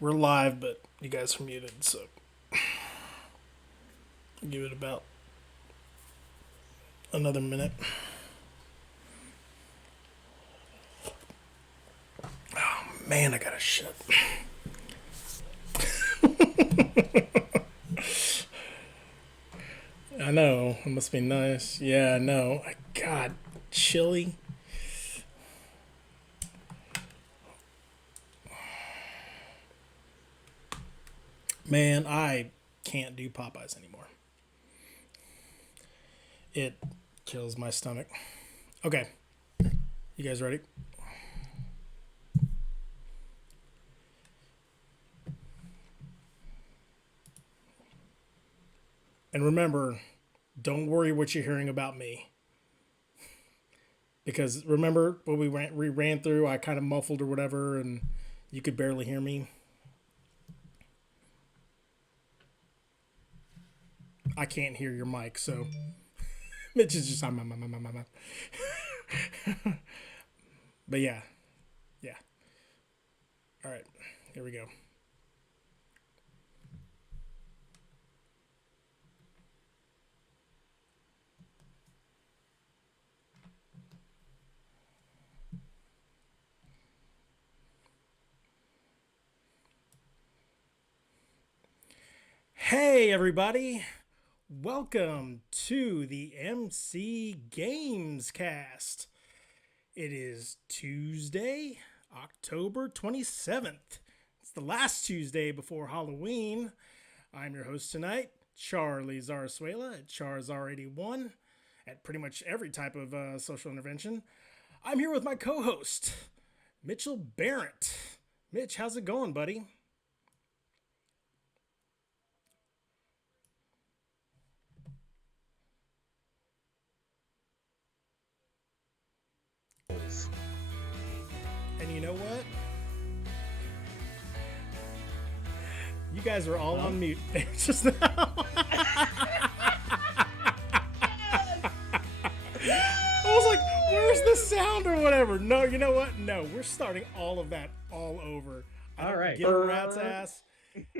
We're live, but you guys are muted, so give it about another minute. Oh man, I gotta shit. I know, it must be nice. Yeah, I know. God, chilly. Man, I can't do Popeyes anymore. It kills my stomach. Okay. You guys ready? And remember, don't worry what you're hearing about me. Because remember what we ran through, I kind of muffled or whatever, and you could barely hear me. I can't hear your mic, so Mitch is just But yeah. All right, here we go. Hey everybody, welcome to the MC Gamescast. It is Tuesday, October 27th. It's the last Tuesday before Halloween. I'm your host tonight, Charlie Zarsuela at CharZar81 at pretty much every type of social intervention. I'm here with my co-host, Mitchell Barrett. Mitch, how's it going, buddy? And you know what? You guys are all on mute just now. I was like, where's the sound or whatever? No, you know what? No, we're starting all of that all over. All right. Get a rat's ass.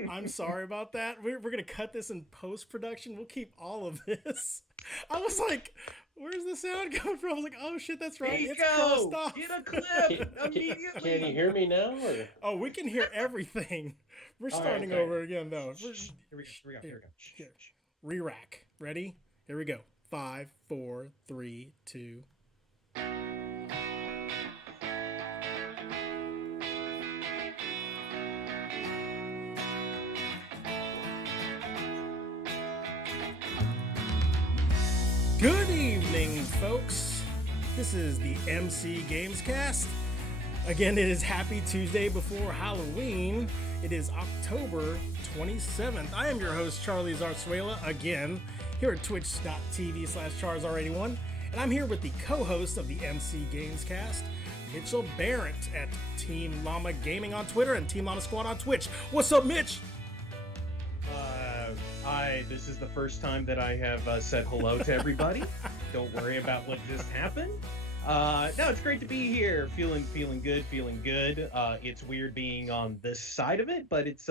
I'm sorry about that. We're going to cut this in post-production. We'll keep all of this. I was like, where's the sound coming from? I was like, oh shit, that's right. It's crossed off. Get a clip immediately. Can you hear me now? Or? Oh, we can hear everything. We're starting over again, though. Here we go. Re-rack. Ready? Here we go. 5, 4, 3, 2. Good evening, folks. This is the MC Gamescast. Again, it is Happy Tuesday before Halloween. It is October 27th. I am your host, Charlie Zarsuela, again, here at twitch.tv/CharZar81. And I'm here with the co-host of the MC Gamescast, Mitchell Barrett at Team Llama Gaming on Twitter and Team Llama Squad on Twitch. What's up, Mitch? This is the first time that I have said hello to everybody. Don't worry about what just happened. No, it's great to be here. Feeling good. It's weird being on this side of it, but it's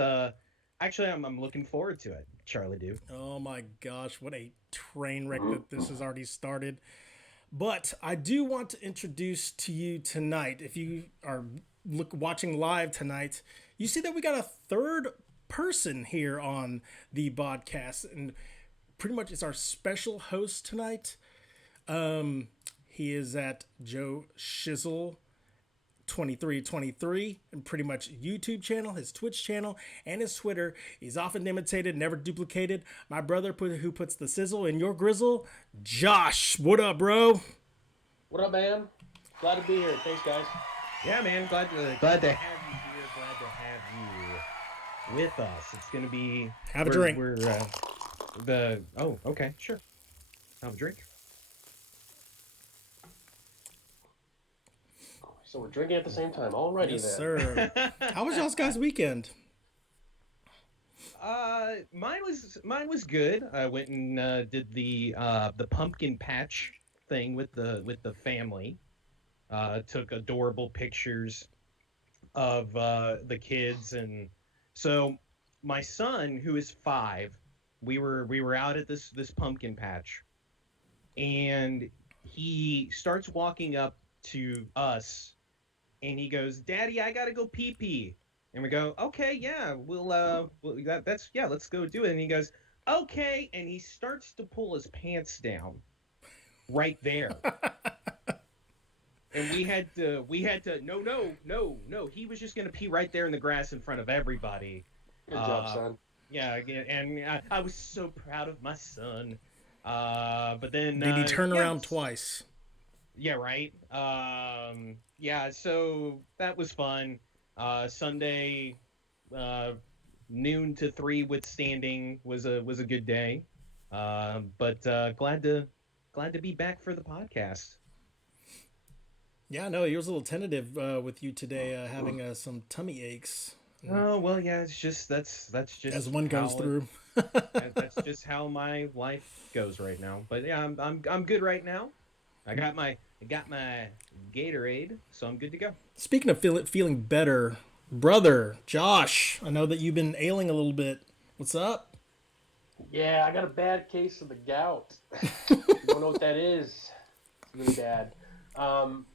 actually I'm looking forward to it. Charlie, do. Oh my gosh, what a train wreck that this has already started. But I do want to introduce to you tonight, if you are watching live tonight, you see that we got a third person here on the podcast, and pretty much it's our special host tonight. He is at Joe Shizzle 2323 and pretty much YouTube channel, his Twitch channel, and his Twitter. He's often imitated, never duplicated. My brother who puts the sizzle in your grizzle, Josh. What up, bro? What up, man? Glad to be here. Thanks, guys. Yeah, man. Glad to have you here. Glad to have you with us. It's gonna be have a drink. Okay, sure. Have a drink. So we're drinking at the same time already. Yes, then. sir. How was y'all's guys' weekend? Mine was good. I went and did the pumpkin patch thing with the family. Took adorable pictures of the kids and So my son, who is 5, we were out at this pumpkin patch, and he starts walking up to us, and he goes, "Daddy, I gotta go pee pee." And we go, "Okay, yeah, that's yeah, let's go do it." And he goes, "Okay," and he starts to pull his pants down right there. And we had to no, no, no, no. He was just gonna pee right there in the grass in front of everybody. Good job, son. Yeah, and I was so proud of my son. But then Did he turn yeah, around twice? Yeah, right. Yeah, so that was fun. Sunday, uh, noon to 3 withstanding was a good day. But glad to be back for the podcast. Yeah, no, he was a little tentative with you today, having some tummy aches. Oh well, yeah. It's just that's just as one goes through. That's just how my life goes right now. But yeah, I'm good right now. I got my Gatorade, so I'm good to go. Speaking of feeling better, brother Josh, I know that you've been ailing a little bit. What's up? Yeah, I got a bad case of the gout. You don't know what that is. It's really bad.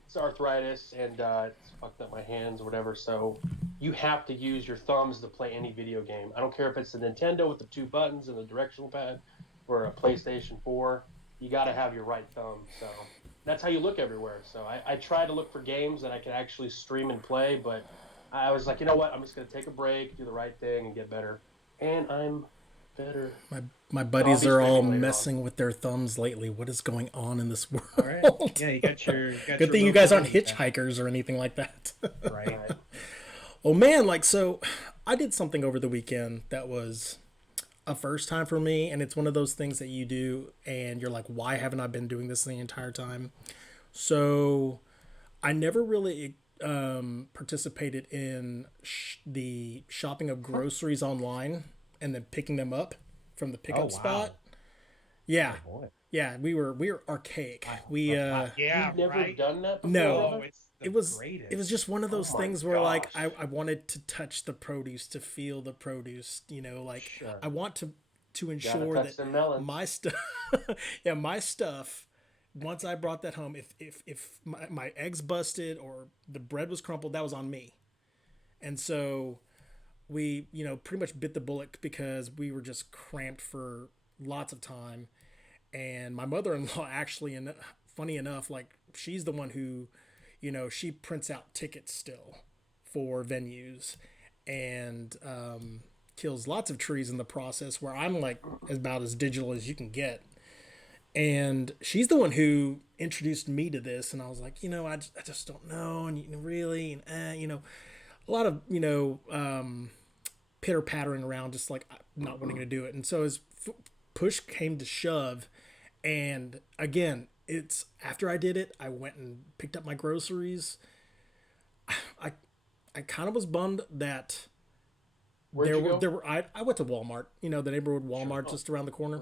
It's arthritis, and it's fucked up my hands or whatever. So you have to use your thumbs to play any video game. I don't care if it's the Nintendo with the 2 buttons and the directional pad, or a PlayStation 4. You got to have your right thumb. So that's how you look everywhere. So I try to look for games that I can actually stream and play, but I was like, you know what? I'm just going to take a break, do the right thing, and get better. And I'm better. My buddies are all messing with their thumbs lately. What is going on in this world? All right. Yeah, you got your Good thing you guys aren't hitchhikers or anything like that. Right. Oh man, like, so I did something over the weekend that was a first time for me, and it's one of those things that you do and you're like, why haven't I been doing this the entire time? So I never really participated in the shopping of groceries online and then picking them up from the pickup spot. Yeah. Oh, boy. Yeah, we were archaic. Yeah, You've never right. done that before? No. It's It was just one of those things where like gosh. I wanted to touch the produce, to feel the produce, like Sure. I want to Gotta ensure touch them melons. that my stuff my stuff, once I brought that home, if my eggs busted or the bread was crumpled, that was on me. And so we, pretty much bit the bullet because we were just cramped for lots of time. And my mother-in-law actually, and funny enough, like, she's the one who, she prints out tickets still for venues and kills lots of trees in the process, where I'm like about as digital as you can get. And she's the one who introduced me to this, and I was like, I just don't know, and really, and a lot of pitter pattering around, just like not wanting to do it. And so as push came to shove, and again, it's after I did it, I went and picked up my groceries. I kind of was bummed that Where'd you go? there were I went to Walmart, the neighborhood Walmart just around the corner.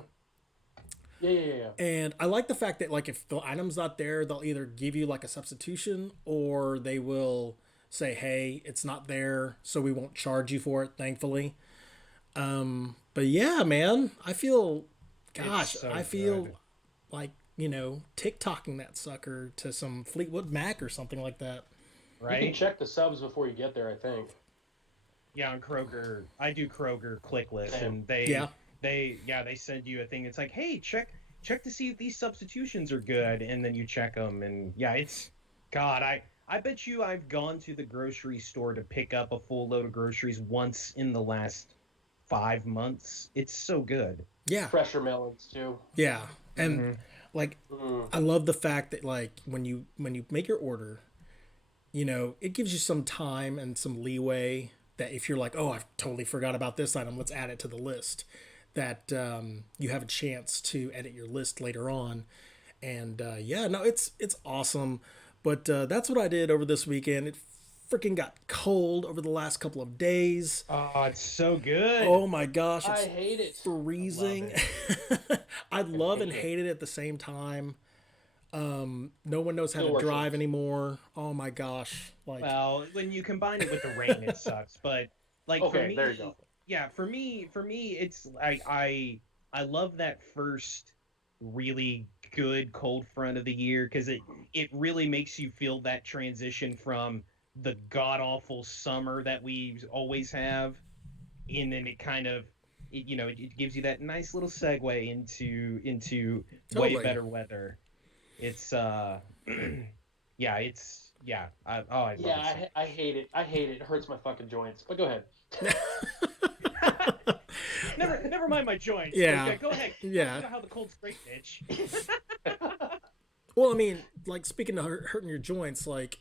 Yeah. And I like the fact that, like, if the item's not there, they'll either give you like a substitution, or they will say, hey, it's not there, so we won't charge you for it, thankfully. But yeah, man, I feel good. like, TikToking that sucker to some Fleetwood Mac or something like that. Right. You can check the subs before you get there, I think. Yeah, on Kroger, I do Kroger ClickList, and they send you a thing. It's like, hey, check to see if these substitutions are good, and then you check them, and yeah, it's God. I bet you I've gone to the grocery store to pick up a full load of groceries once in the last 5 months. It's so good. Yeah. Fresher melons too. Yeah. And like, I love the fact that, like, when you make your order, it gives you some time and some leeway that if you're like, oh, I totally forgot about this item, let's add it to the list, that you have a chance to edit your list later on. And it's awesome. But that's what I did over this weekend. It freaking got cold over the last couple of days. Oh, it's so good. Oh my gosh, it's I hate it. freezing. I love and hate it at the same time. No one knows how to drive anymore. Oh my gosh. Like, Well, when you combine it with the rain, it sucks. But Like for Okay, me, there you go. yeah, for me, it's I love that first really good cold front of the year because it really makes you feel that transition from the god awful summer that we always have, and then it kind of it gives you that nice little segue into way Totally. better weather. It's yeah, I love Yeah, it so I hate it. I hate it. It hurts my fucking joints. But go ahead. much. Never mind my joints. Yeah. Go ahead. Yeah. You know how the cold's great, bitch. Well, I mean, like speaking of hurting your joints, like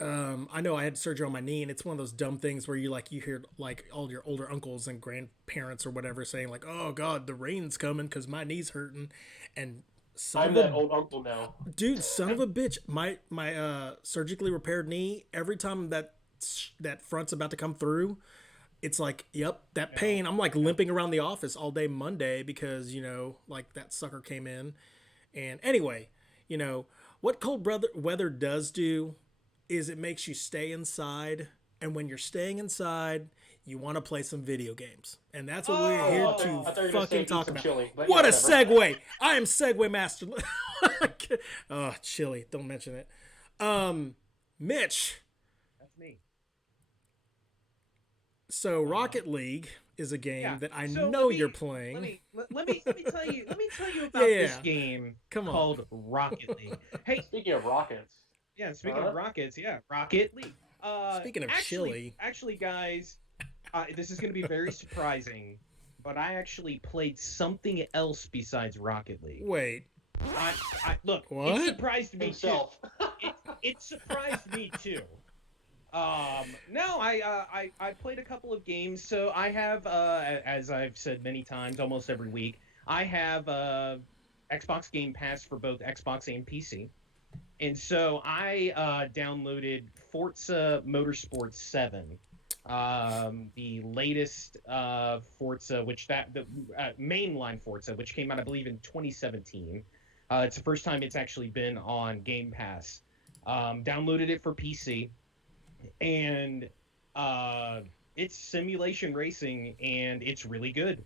I know I had surgery on my knee, and it's one of those dumb things where you hear like all your older uncles and grandparents or whatever saying like, "Oh God, the rain's coming because my knee's hurting," and I'm that old uncle now. dude, son of a bitch, my surgically repaired knee. Every time that front's about to come through, it's like, yep, that pain. I'm like limping around the office all day Monday because like that sucker came in. And anyway, what cold weather does do is it makes you stay inside, and when you're staying inside, you want to play some video games, and that's what we're here I thought to you were gonna say fucking eat talk some about. chili, but What yeah, a whatever. segue! I am segue master. Oh, chili! Don't mention it. Mitch. That's me. So Rocket League is a game Yeah. that I So know you're playing. let me tell you about Yeah, this game come on. called Rocket League. Hey, Speaking of rockets, yeah, speaking of rockets, yeah, Rocket League. Speaking of chili. Actually, guys, this is going to be very surprising, but I actually played something else besides Rocket League. Wait, Look, What? it surprised me himself. too. It surprised me too. No, I played a couple of games. So I have, as I've said many times, almost every week, I have Xbox Game Pass for both Xbox and PC. And so I downloaded Forza Motorsport 7, the latest Forza, the mainline Forza, which came out, I believe, in 2017. It's the first time it's actually been on Game Pass. Downloaded it for PC, and it's simulation racing, and it's really good.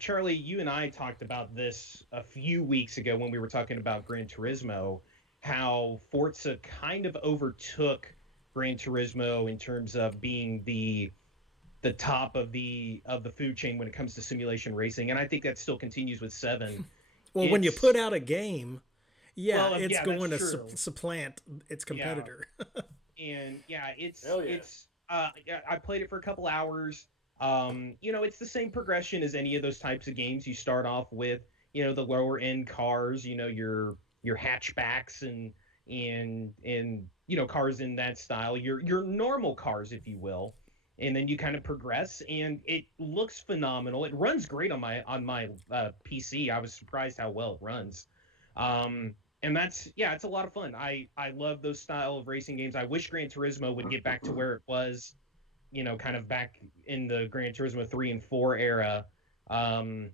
Charlie, you and I talked about this a few weeks ago when we were talking about Gran Turismo, how Forza kind of overtook Gran Turismo in terms of being the top of the food chain when it comes to simulation racing, and I think that still continues with 7. well, when you put out a game, it's yeah, going to that's true. supplant its competitor. And yeah, Hell yeah. I played it for a couple hours. It's the same progression as any of those types of games. You start off with, the lower end cars, your hatchbacks and cars in that style, your normal cars, if you will. And then you kind of progress, and it looks phenomenal. It runs great on my PC. I was surprised how well it runs. And it's a lot of fun. I love those style of racing games. I wish Gran Turismo would get back to where it was, kind of back in the Gran Turismo 3 and 4 era. Who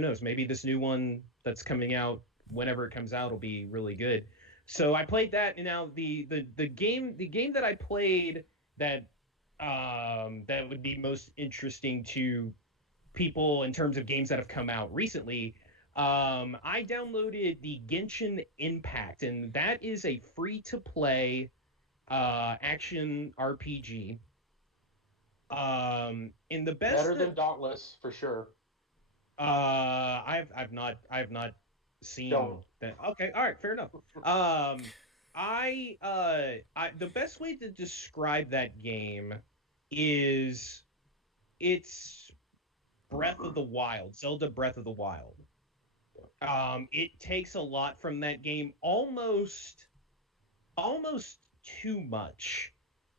knows? Maybe this new one that's coming out, whenever it comes out, will be really good. So I played that, and now the game that I played that would be most interesting to people in terms of games that have come out recently. I downloaded the Genshin Impact, and that is a free-to-play action RPG. And the best Better than Dauntless for sure. I've not seen that. Okay, all right, fair enough. The best way to describe that game is it's Breath of the Wild, Zelda Breath of the Wild. It takes a lot from that game, almost too much.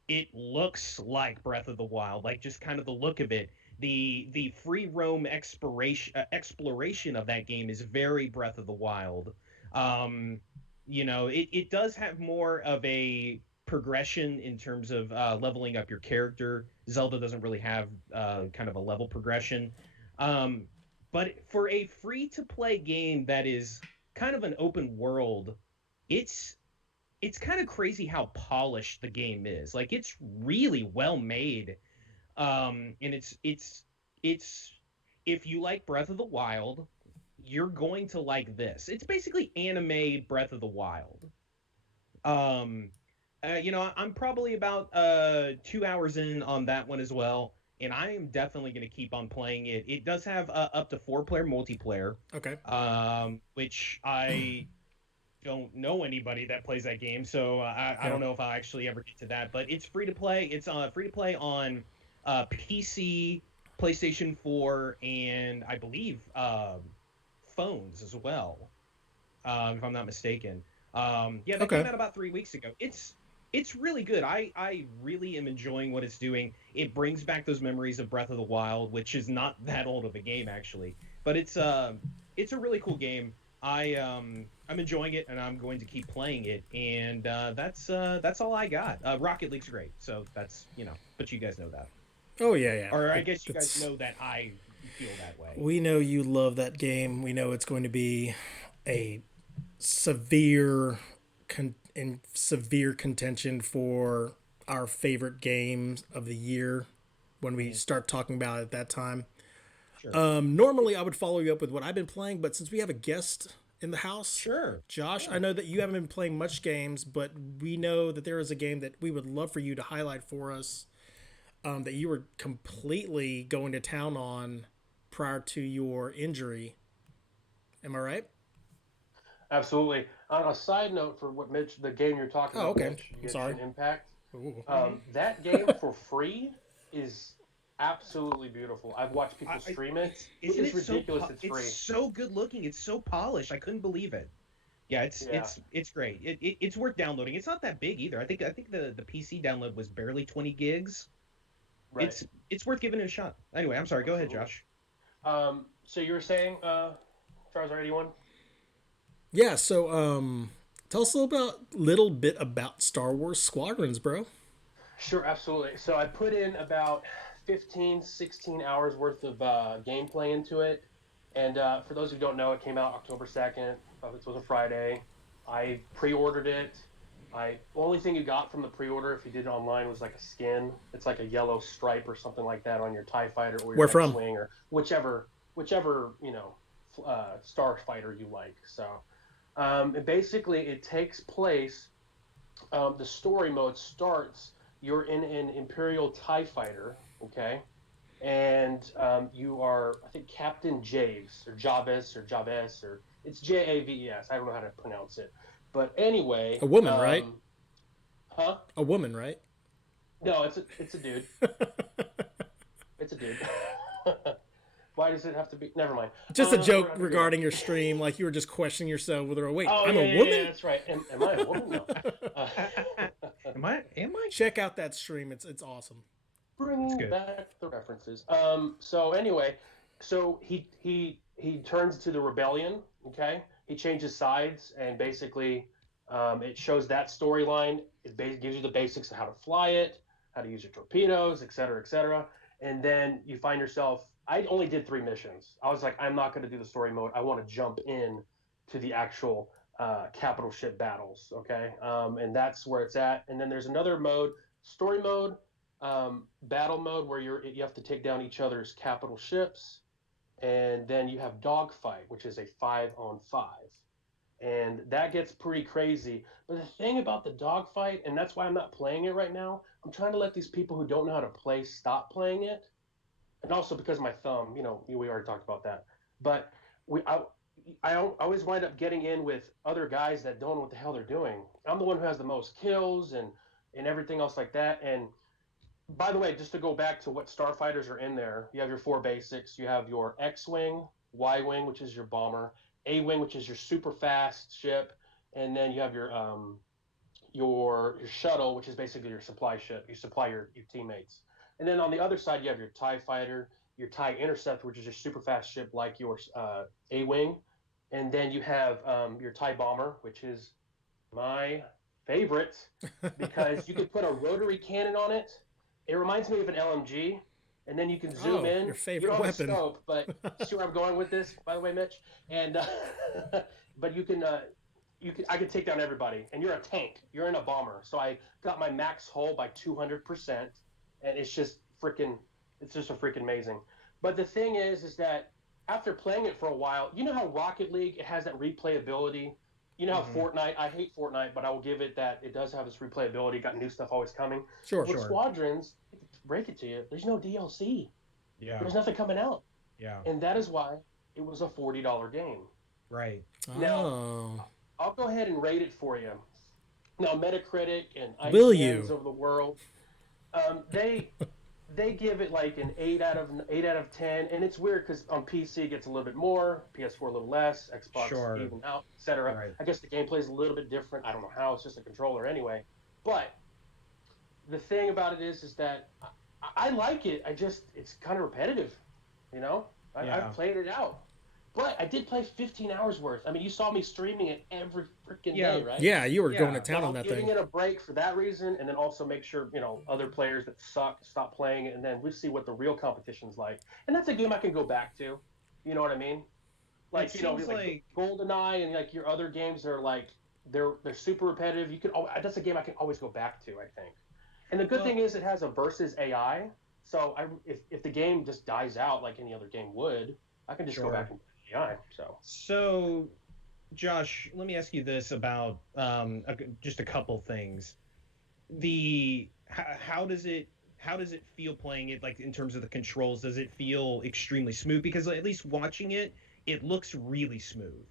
It looks like Breath of the Wild, like just kind of the look of it. The free roam exploration of that game is very Breath of the Wild. It does have more of a progression in terms of leveling up your character. Zelda doesn't really have kind of a level progression. But for a free-to-play game that is kind of an open world, it's it's kind of crazy how polished the game is. Like, it's really well made. And it's if you like Breath of the Wild, you're going to like this. It's basically anime Breath of the Wild. Um, I'm probably about 2 hours in on that one as well, and I am definitely going to keep on playing it. It does have up to 4-player multiplayer, Okay. which I don't know anybody that plays that game, so I don't know if I'll actually ever get to that. But it's free to play. It's free to play on PC, PlayStation 4, and I believe phones as well, if I'm not mistaken. Yeah, that came out about 3 weeks ago. It's really good. I really am enjoying what it's doing. It brings back those memories of Breath of the Wild, which is not that old of a game actually, but it's a really cool game. I'm enjoying it, and I'm going to keep playing it. And that's all I got. Rocket League's great, so that's but you guys know that. Oh yeah. Or I guess you guys know that I feel that way. We know you love that game. We know it's going to be a severe contention for our favorite games of the year when we start talking about it at that time. Sure. Normally I would follow you up with what I've been playing, but since we have a guest in the house, Sure. Josh, I know that you haven't been playing much games, but we know that there is a game that we would love for you to highlight for us, that you were completely going to town on prior to your injury. Am I right? Absolutely. On a side note, for what Mitch, the game you're talking about, okay. Mitch, I'm sorry. Impact. Ooh. That game for free is absolutely beautiful. I've watched people stream it. It's ridiculous. It's free. It's so good looking. It's so polished. I couldn't believe it. Yeah, it's great. It's worth downloading. It's not that big either. I think the PC download was barely 20 gigs. Right. It's worth giving it a shot. Anyway, I'm sorry. Go ahead, Josh. So you were saying, Charizard 81? Yeah. So tell us a little bit about Star Wars Squadrons, bro. Sure, absolutely. So I put in about 15, 16 hours worth of gameplay into it. And for those who don't know, it came out October 2nd. It was a Friday. I pre-ordered it. Only thing you got from the pre-order, if you did it online, was like a skin. It's like a yellow stripe or something like that on your TIE fighter or your X-Wing or whichever starfighter you like. So basically it takes place, the story mode starts, you're in an Imperial TIE fighter, okay? And you are, I think, Captain Javes, or Javes, or it's Javes. I don't know how to pronounce it. But anyway... A woman, right? Huh? A woman, right? No, it's a dude. It's a dude. Why does it have to be? Never mind. Just a joke regarding your stream, like you were just questioning yourself whether, wait, I'm a woman? Yeah, that's right. Am I a woman? No. Am I? Check out that stream. It's awesome. Bring back the references. So anyway, he turns to the rebellion. Okay, he changes sides, and basically, it shows that storyline. It gives you the basics of how to fly it, how to use your torpedoes, etc., etc. And then you find yourself. I only did 3 missions. I was like, I'm not going to do the story mode. I want to jump in to the actual capital ship battles. Okay, and that's where it's at. And then there's another mode, story mode. Battle mode, where you have to take down each other's capital ships, and then you have dogfight, which is a 5-on-5, and that gets pretty crazy. But the thing about the dogfight, and that's why I'm not playing it right now, I'm trying to let these people who don't know how to play stop playing it, and also because of my thumb, we already talked about that. But I always wind up getting in with other guys that don't know what the hell they're doing. I'm the one who has the most kills and everything else like that. And by the way, just to go back to what starfighters are in there, you have your 4 basics. You have your X-Wing, Y-Wing, which is your bomber, A-Wing, which is your super fast ship, and then you have your shuttle, which is basically your supply ship. You supply your teammates. And then on the other side, you have your TIE fighter, your TIE Interceptor, which is your super fast ship like your A-Wing. And then you have your TIE bomber, which is my favorite because you could put a rotary cannon on it. It reminds me of an LMG, and then you can zoom in. Your favorite you don't weapon. Have a scope, but see where I'm going with this, by the way, Mitch. And but you can I could take down everybody, and you're a tank. You're in a bomber. So I got my max hull by 200%, and it's just a freaking amazing. But the thing is that after playing it for a while, you know how Rocket League, it has that replayability. You know how Fortnite, I hate Fortnite, but I will give it that it does have this replayability. Got new stuff always coming. With Squadrons, break it to you, there's no DLC. Yeah. There's nothing coming out. Yeah. And that is why it was a $40 game. Right. Now, I'll go ahead and rate it for you. Now, Metacritic and IGNs of the world, they give it like an 8 out of 10, and it's weird because on PC it gets a little bit more, PS4 a little less, Xbox even out, etc. Right. I guess the gameplay is a little bit different. I don't know how. It's just a controller anyway. But the thing about it is that I like it. It's kind of repetitive, you know. I've played it out. But I did play 15 hours worth. I mean, you saw me streaming it every freaking day, right? Yeah, you were going to town on that thing. Giving it a break for that reason, and then also make sure, other players that suck stop playing it, and then we see what the real competition's like. And that's a game I can go back to. You know what I mean? Like, like GoldenEye and like your other games are like they're super repetitive. That's a game I can always go back to, I think. And the good thing is it has a versus AI. So if the game just dies out like any other game would, I can just go back and AI. So, Josh, let me ask you this about just a couple things. How does it feel playing it, like in terms of the controls? Does it feel extremely smooth? Because at least watching it looks really smooth.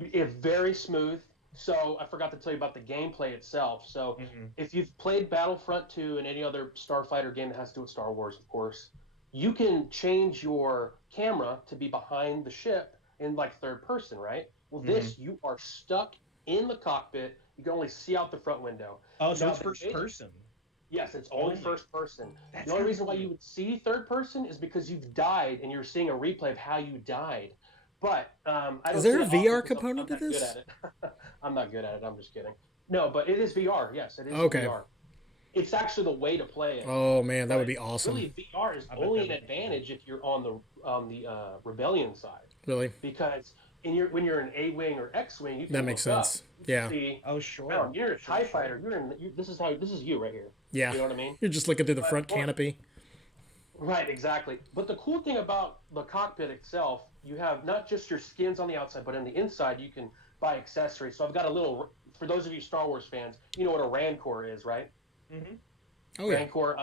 It's very smooth. So I forgot to tell you about the gameplay itself. So if you've played Battlefront 2 and any other Starfighter game that has to do with Star Wars, of course, you can change your camera to be behind the ship in like third person, right? Well, this, you are stuck in the cockpit. You can only see out the front window. Oh, so it's first person. Yes, it's only first person. That's the only reason why you would see third person is because you've died and you're seeing a replay of how you died. But I don't. Is there a VR component to this? I'm not good at it. I'm just kidding. No, but it is VR. Yes, it is VR. It's actually the way to play it. Oh man, that would be awesome. Really, VR is only an advantage if you're on the Rebellion side. Really? Because when you're in A-wing or X-wing, you can that makes sense. Yeah. See, sure. You're a TIE fighter. This is you right here. Yeah. You know what I mean? You're just looking through the front canopy. Right, exactly. But the cool thing about the cockpit itself, you have not just your skins on the outside, but on the inside you can buy accessories. So I've got a little, for those of you Star Wars fans, you know what a Rancor is, right? Mm-hmm. Oh, yeah. Rancor,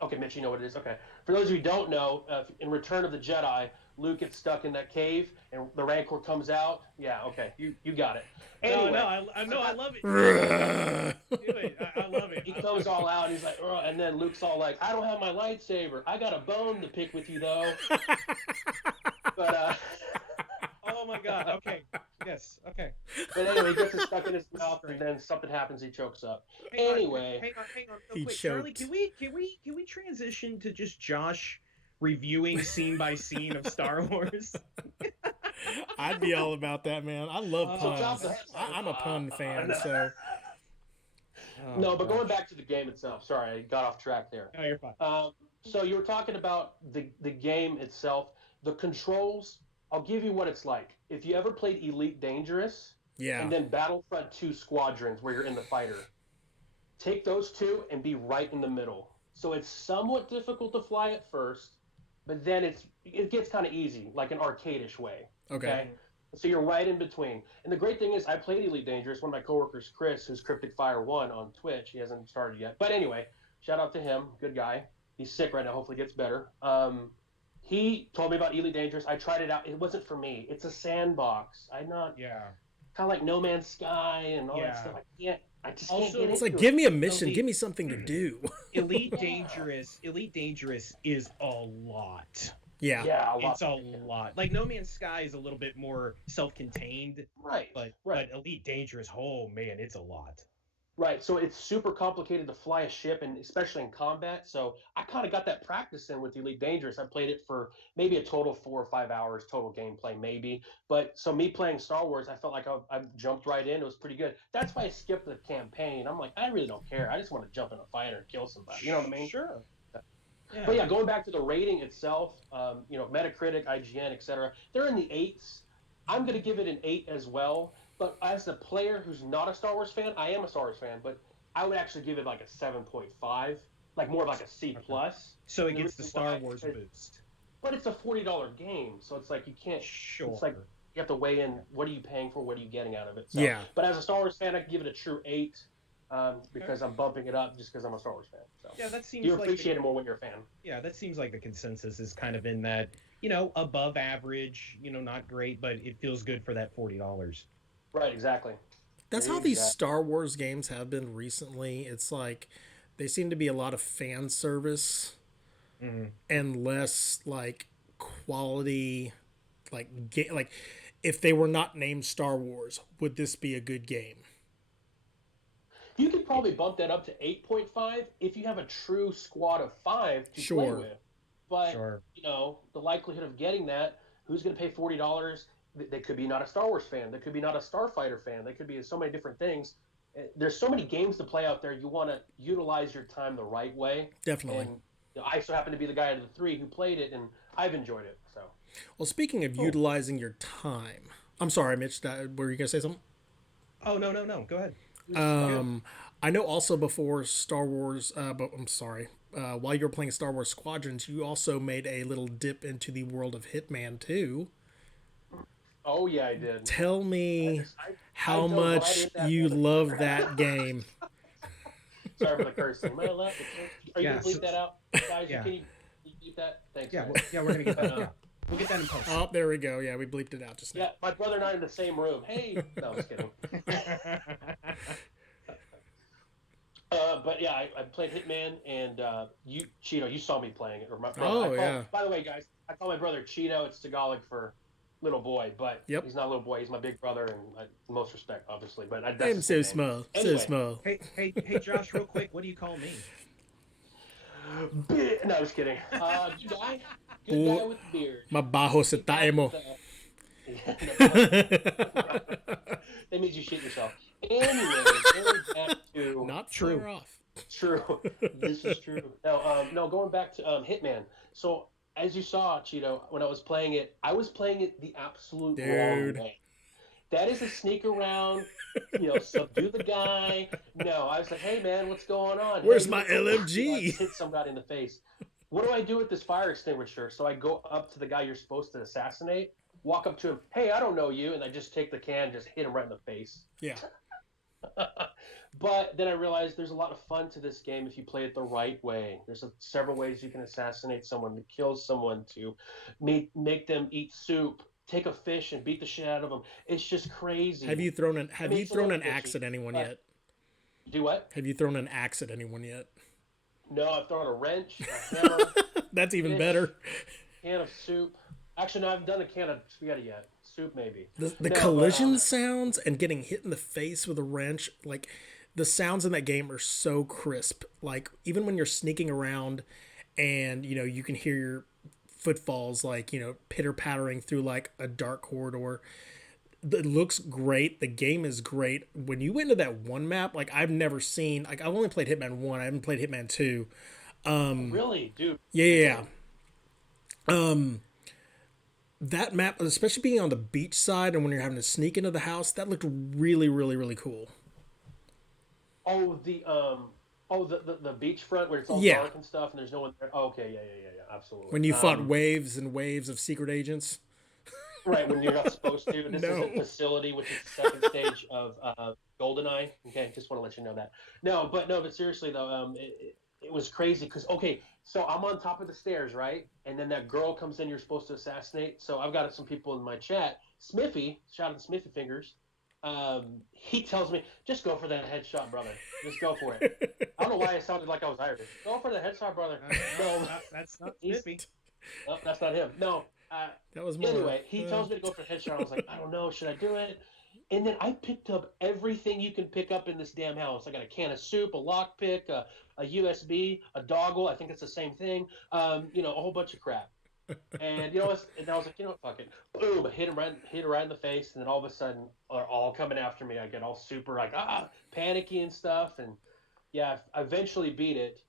okay, Mitch, you know what it is? Okay. For those of you who don't know, in Return of the Jedi, Luke gets stuck in that cave, and the Rancor comes out. Yeah, okay, you got it. Anyway, I love it. Do it. I love it. He comes all out, and he's like, oh, and then Luke's all like, I don't have my lightsaber. I got a bone to pick with you, though. But, oh my God. Okay. Yes. Okay. But anyway, he gets it stuck in his mouth, and then something happens. He chokes up. Hang on. Real quick. Charlie, can we transition to just Josh reviewing scene by scene of Star Wars? I'd be all about that, man. I love puns. I'm a pun fan, so. No, but going back to the game itself. Sorry, I got off track there. Oh, you're fine. So you were talking about the game itself. The controls, I'll give you what it's like. If you ever played Elite Dangerous, and then Battlefront 2 Squadrons, where you're in the fighter, take those two and be right in the middle. So it's somewhat difficult to fly at first, but then it gets kind of easy, like an arcade-ish way. Okay. So you're right in between. And the great thing is I played Elite Dangerous. One of my coworkers, Chris, who's Cryptic Fire 1 on Twitch. He hasn't started yet. But anyway, shout out to him. Good guy. He's sick right now. Hopefully gets better. He told me about Elite Dangerous. I tried it out. It wasn't for me. It's a sandbox. Kind of like No Man's Sky and all that stuff. I just can't get into it. It's like, give me a mission. Give me something to do. Elite Dangerous is a lot. Yeah, it's a lot. Like No Man's Sky is a little bit more self-contained, right? But Elite Dangerous, oh man, it's a lot. Right, so it's super complicated to fly a ship, and especially in combat. So I kind of got that practice in with Elite Dangerous. I played it for maybe a total 4 or 5 hours, total gameplay maybe. But so me playing Star Wars, I felt like I jumped right in. It was pretty good. That's why I skipped the campaign. I'm like, I really don't care. I just want to jump in a fighter and kill somebody. You know what I mean? Sure. Yeah. But yeah, going back to the rating itself, Metacritic, IGN, etc., they're in the 8s. I'm going to give it an 8 as well. But as a player who's not a Star Wars fan, I am a Star Wars fan, but I would actually give it like a 7.5, like more of like a C plus. So it gets the Star Wars boost. But it's a $40 game, so it's like you can't. Sure. It's like you have to weigh in. What are you paying for? What are you getting out of it? So, Yeah. But as a Star Wars fan, I can give it a true 8 because I'm bumping it up just because I'm a Star Wars fan. So yeah, that seems. You appreciate it more when you're a fan. Yeah, that seems like the consensus is kind of in that, above average, not great, but it feels good for that $40. Right. Exactly. That's how these Star Wars games have been recently. It's like they seem to be a lot of fan service and less like quality, like if they were not named Star Wars, would this be a good game? You could probably bump that up to 8.5 if you have a true squad of 5 to play with. But the likelihood of getting that, who's going to pay $40? They could be not a Star Wars fan. They could be not a Starfighter fan. They could be so many different things. There's so many games to play out there. You want to utilize your time the right way. Definitely. And I so happen to be the guy out of the 3 who played it, and I've enjoyed it. So. Well, speaking of utilizing your time, I'm sorry, Mitch. Were you gonna say something? Oh no. Go ahead. I know also before Star Wars, but I'm sorry. While you were playing Star Wars Squadrons, you also made a little dip into the world of Hitman 2. Oh, yeah, I did. Tell me how much you love that game. Sorry for the cursing. Am I allowed? Are you going to bleep that out? Guys, can you bleep that? Thanks. Yeah, we're going to get that out. We'll get that in post. Oh, there we go. Yeah, we bleeped it out just now. Yeah, my brother and I are in the same room. Hey! No, I'm just kidding. But yeah, I played Hitman, and you, Cheeto, you saw me playing it. Or my brother. By the way, guys, I call my brother Cheeto. It's Tagalog for little boy, but he's not a little boy. He's my big brother, and most respect, obviously. But I'm so small. Anyway. So small. Hey, Josh, real quick, what do you call me? No, just kidding. Good guy. Good guy with the beard. Mabaho sa tae mo. That means you shit yourself. Anyway, going back to... Not true. Off. True. This is true. No, going back to Hitman. So, as you saw, Cheeto, when I was playing it, I was playing it the absolute wrong way. That is a sneak around, subdue the guy. No, I was like, hey, man, what's going on? Where's my LMG? Hit somebody in the face. What do I do with this fire extinguisher? So I go up to the guy you're supposed to assassinate, walk up to him, hey, I don't know you, and I just take the can, just hit him right in the face. Yeah. But then I realized there's a lot of fun to this game if you play it the right way. There's several ways you can assassinate someone, to kill someone, to make them eat soup, take a fish and beat the shit out of them. It's just crazy. Have you thrown an axe at anyone yet? Do what? Have you thrown an axe at anyone yet? No, I've thrown a wrench, a hammer. That's even better. Can of soup. Actually, no, I haven't done a can of spaghetti yet. Soup, maybe. The collision sounds and getting hit in the face with a wrench, like, the sounds in that game are so crisp. Like, even when you're sneaking around and, you can hear your footfalls, like, pitter-pattering through, like, a dark corridor. It looks great. The game is great. When you went into that one map, like, I've never seen... Like, I've only played Hitman 1. I haven't played Hitman 2. Really? Dude. Yeah. That map, especially being on the beach side and when you're having to sneak into the house, that looked really, really, really cool. Oh, the beachfront where it's all dark and stuff, and there's no one there. Oh, okay, yeah, absolutely. When you fought waves and waves of secret agents. Right, when you're not supposed to. This is a facility, which is the second stage of GoldenEye. Okay, just want to let you know that. But seriously though, it was crazy because so I'm on top of the stairs, right, and then that girl comes in you're supposed to assassinate. So I've got some people in my chat. Smithy, shout out to Smithy Fingers. He tells me, just go for that headshot, brother. Just go for it. I don't know why it sounded like I was Irish. Go for the headshot, brother. No, that's not Smithy. No, that's not him. No. That was more. Anyway, he tells me to go for the headshot. I was like, I don't know. Should I do it? And then I picked up everything you can pick up in this damn house. I got a can of soup, a lockpick, a USB, a doggle. I think it's the same thing. A whole bunch of crap. And and I was like, fuck it. Boom! I hit her right in the face, and then all of a sudden, they're all coming after me. I get all super like panicky and stuff, and yeah, I eventually beat it.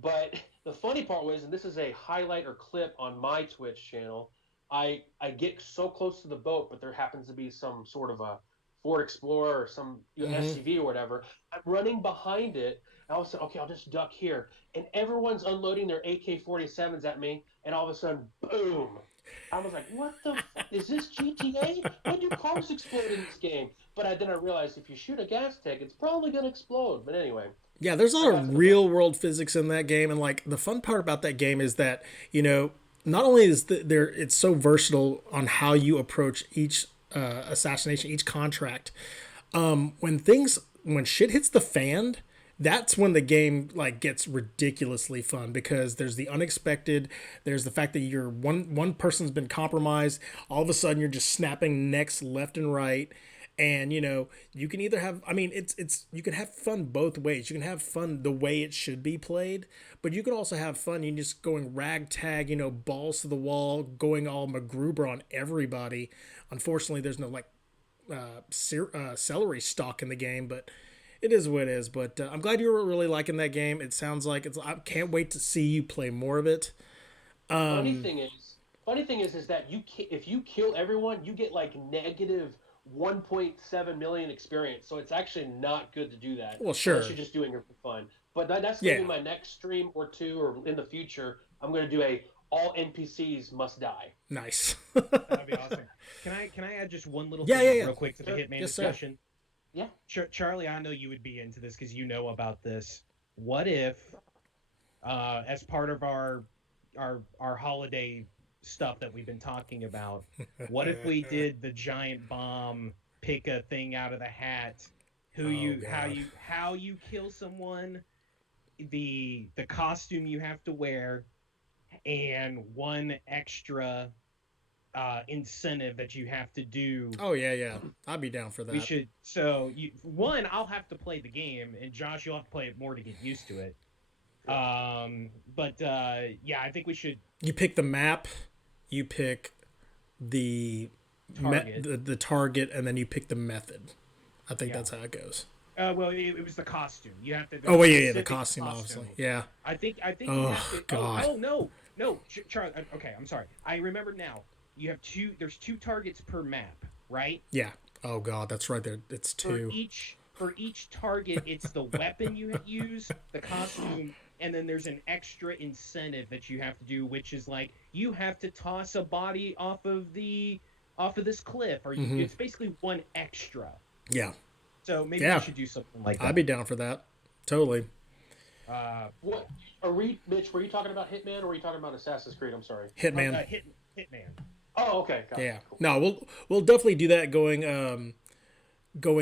But the funny part was, and this is a highlight or clip on my Twitch channel, I get so close to the boat, but there happens to be some sort of a Ford Explorer or some SUV or whatever. I'm running behind it. And all of a sudden, okay, I'll just duck here. And everyone's unloading their AK-47s at me. And all of a sudden, boom. I was like, what the fuck? Is this GTA? When do cars explode in this game? But then I realized if you shoot a gas tank, it's probably going to explode. But anyway. Yeah, there's a lot of real world physics in that game, and like the fun part about that game is that, you know, not only is there it's so versatile on how you approach each assassination, each contract. When shit hits the fan, that's when the game like gets ridiculously fun because there's the unexpected, there's the fact that you're one person's been compromised, all of a sudden you're just snapping necks left and right. And you know, you can either have, I mean, it's you can have fun both ways. You can have fun the way it should be played, but you can also have fun you just going ragtag, you know, balls to the wall, going all MacGruber on everybody. Unfortunately, there's no like celery stalk in the game, but it is what it is. But I'm glad you were really liking that game. It sounds like I can't wait to see you play more of it. Funny thing is that if you kill everyone, you get like negative 1.7 million experience. So it's actually not good to do that. Well, sure. Unless you're just doing it for fun. But that's going to be my next stream or two, or in the future, I'm going to do all NPCs must die. Nice. That'd be awesome. Can I add just one little thing real quick to the Hitman discussion? Sir. Yeah. Charlie, I know you would be into this because you know about this. What if, as part of our holiday stuff that we've been talking about, what if we did the giant bomb, pick a thing out of the hat, how you kill someone, the costume you have to wear, and one extra incentive that you have to do. Oh yeah, I'd be down for that. We should. I'll have to play the game, and Josh, you'll have to play it more to get used to it. I think we should. You pick the map, you pick the target, and then you pick the method. I think that's how it goes. It was the costume. You have to. The costume, obviously. Yeah. I think. Oh God. No, Charlie. Okay, I'm sorry. I remember now. You have two. There's 2 targets per map, right? Yeah. Oh God, that's right there. It's 2. For each target, it's the weapon you use, the costume, and then there's an extra incentive that you have to do, which is like you have to toss a body off of this cliff, or it's basically one extra. Yeah. So maybe we should do something like that. I'd be down for that. Totally. What Mitch? Were you talking about Hitman, or were you talking about Assassin's Creed? I'm sorry. Hitman. Hitman. Oh, okay. Got it. Cool. No, we'll definitely do that going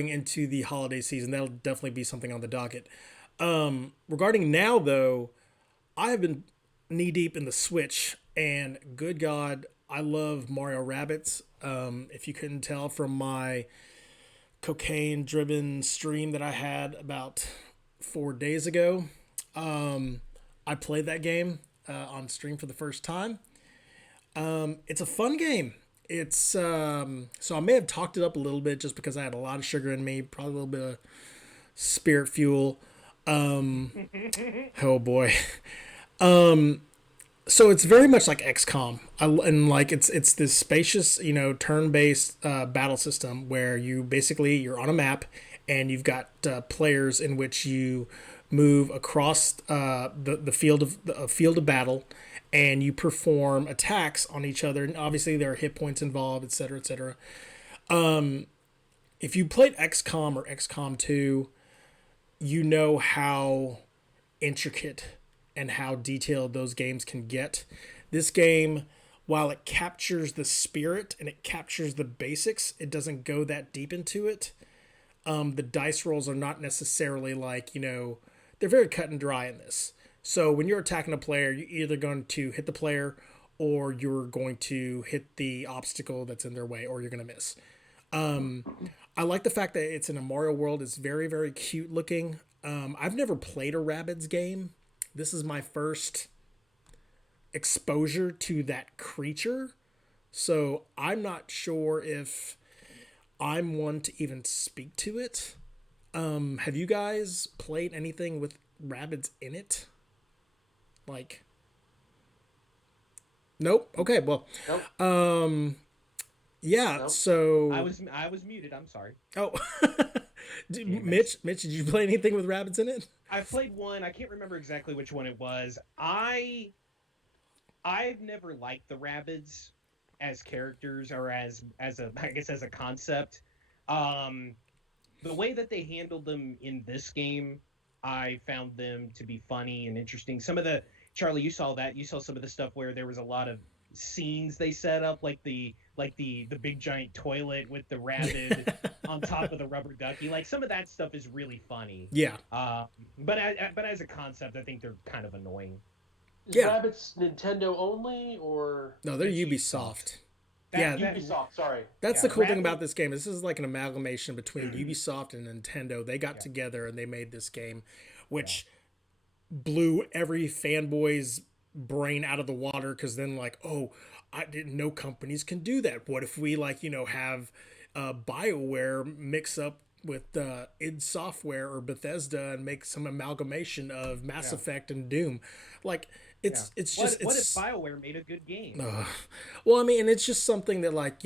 into the holiday season. That'll definitely be something on the docket. Regarding now, though, I have been knee deep in the Switch, and good God, I love Mario Rabbids. If you couldn't tell from my cocaine-driven stream that I had about 4 days ago, I played that game on stream for the first time. It's a fun game. It's so I may have talked it up a little bit just because I had a lot of sugar in me, probably a little bit of spirit fuel. Oh boy. So it's very much like XCOM, and like it's this spacious, you know, turn-based battle system where you're on a map and you've got players in which you move across the field of battle, and you perform attacks on each other, and obviously there are hit points involved, etc., etc. If you played XCOM or XCOM 2, you know how intricate and how detailed those games can get. This game, while it captures the spirit and it captures the basics, it doesn't go that deep into it. The dice rolls are not necessarily like, you know, they're very cut and dry in this. So when you're attacking a player, you're either going to hit the player or you're going to hit the obstacle that's in their way, or you're going to miss. I like the fact that it's in a Mario world. It's very, very cute looking. I've never played a Rabbids game. This is my first exposure to that creature. So I'm not sure if I'm one to even speak to it. Have you guys played anything with Rabbids in it? Like, nope. Okay, well, nope. Yeah, No? so I was muted. I'm sorry. oh, Damn it. Mitch, did you play anything with rabbits in it? I played one. I can't remember exactly which one it was. I've never liked the Rabbids as characters or as a I guess as a concept. Um, the way that they handled them in this game, I found them to be funny and interesting. Some of the Charlie, you saw some of the stuff where there was a lot of scenes they set up, like the big giant toilet with the rabbit on top of the rubber ducky. Like some of that stuff is really funny. Yeah, But as a concept, I think they're kind of annoying. Is Yeah. Rabbids Nintendo only, or no, they're It's Ubisoft. That- Yeah, that- Ubisoft? Sorry. That's Yeah, the cool thing Rabbit- about this game. This is like an amalgamation between Ubisoft and Nintendo. They got together and they made this game, which blew every fanboy's brain out of the water. Because then, like, oh, I didn't know companies can do that. What if we have BioWare mix up with id Software or Bethesda and make some amalgamation of Mass Effect and Doom? Like, it's what just if BioWare made a good game? well, I mean, and it's just something that, like,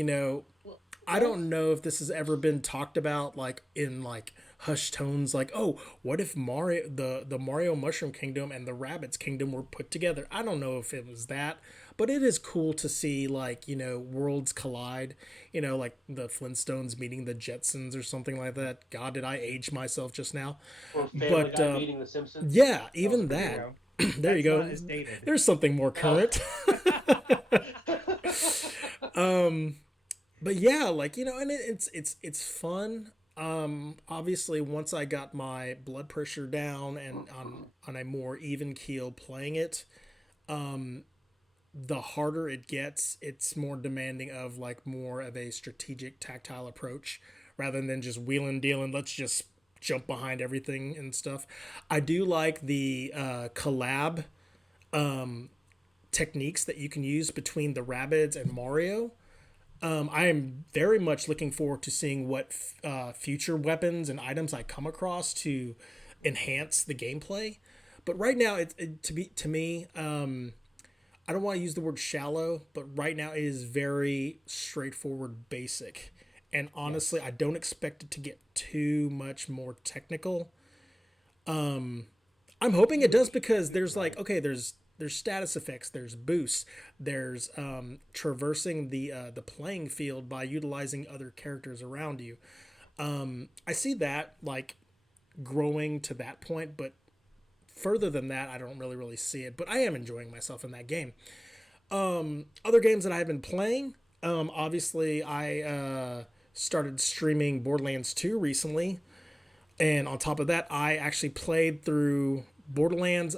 I don't know if this has ever been talked about, like, in, like, hushed tones, like, oh, what if Mario, the Mario Mushroom Kingdom and the Rabbids Kingdom were put together? I don't know if it was that, but it is cool to see, like, worlds collide, like the Flintstones meeting the Jetsons or something like that. God, did I age myself just now? Or Family But, Guy meeting The Simpsons? Yeah, even There you that. go. There you That's go. not as dated. There's something more current. But yeah, like, and it's fun. Obviously, once I got my blood pressure down and on a more even keel playing it, the harder it gets, it's more demanding of, like, more of a strategic tactile approach rather than just wheeling dealing. Let's just jump behind everything and stuff. I do like the collab techniques that you can use between the Rabbids and Mario. I am very much looking forward to seeing what future weapons and items I come across to enhance the gameplay. But right now, to me, I don't want to use the word shallow, but right now it is very straightforward, basic. And honestly, I don't expect it to get too much more technical. I'm hoping it does, because there's, like, okay, there's status effects, there's boosts, there's traversing the playing field by utilizing other characters around you. I see that, like, growing to that point, but further than that, I don't really see it. But I am enjoying myself in that game. Other games that I've been playing, obviously I started streaming Borderlands 2 recently, and on top of that, I actually played through Borderlands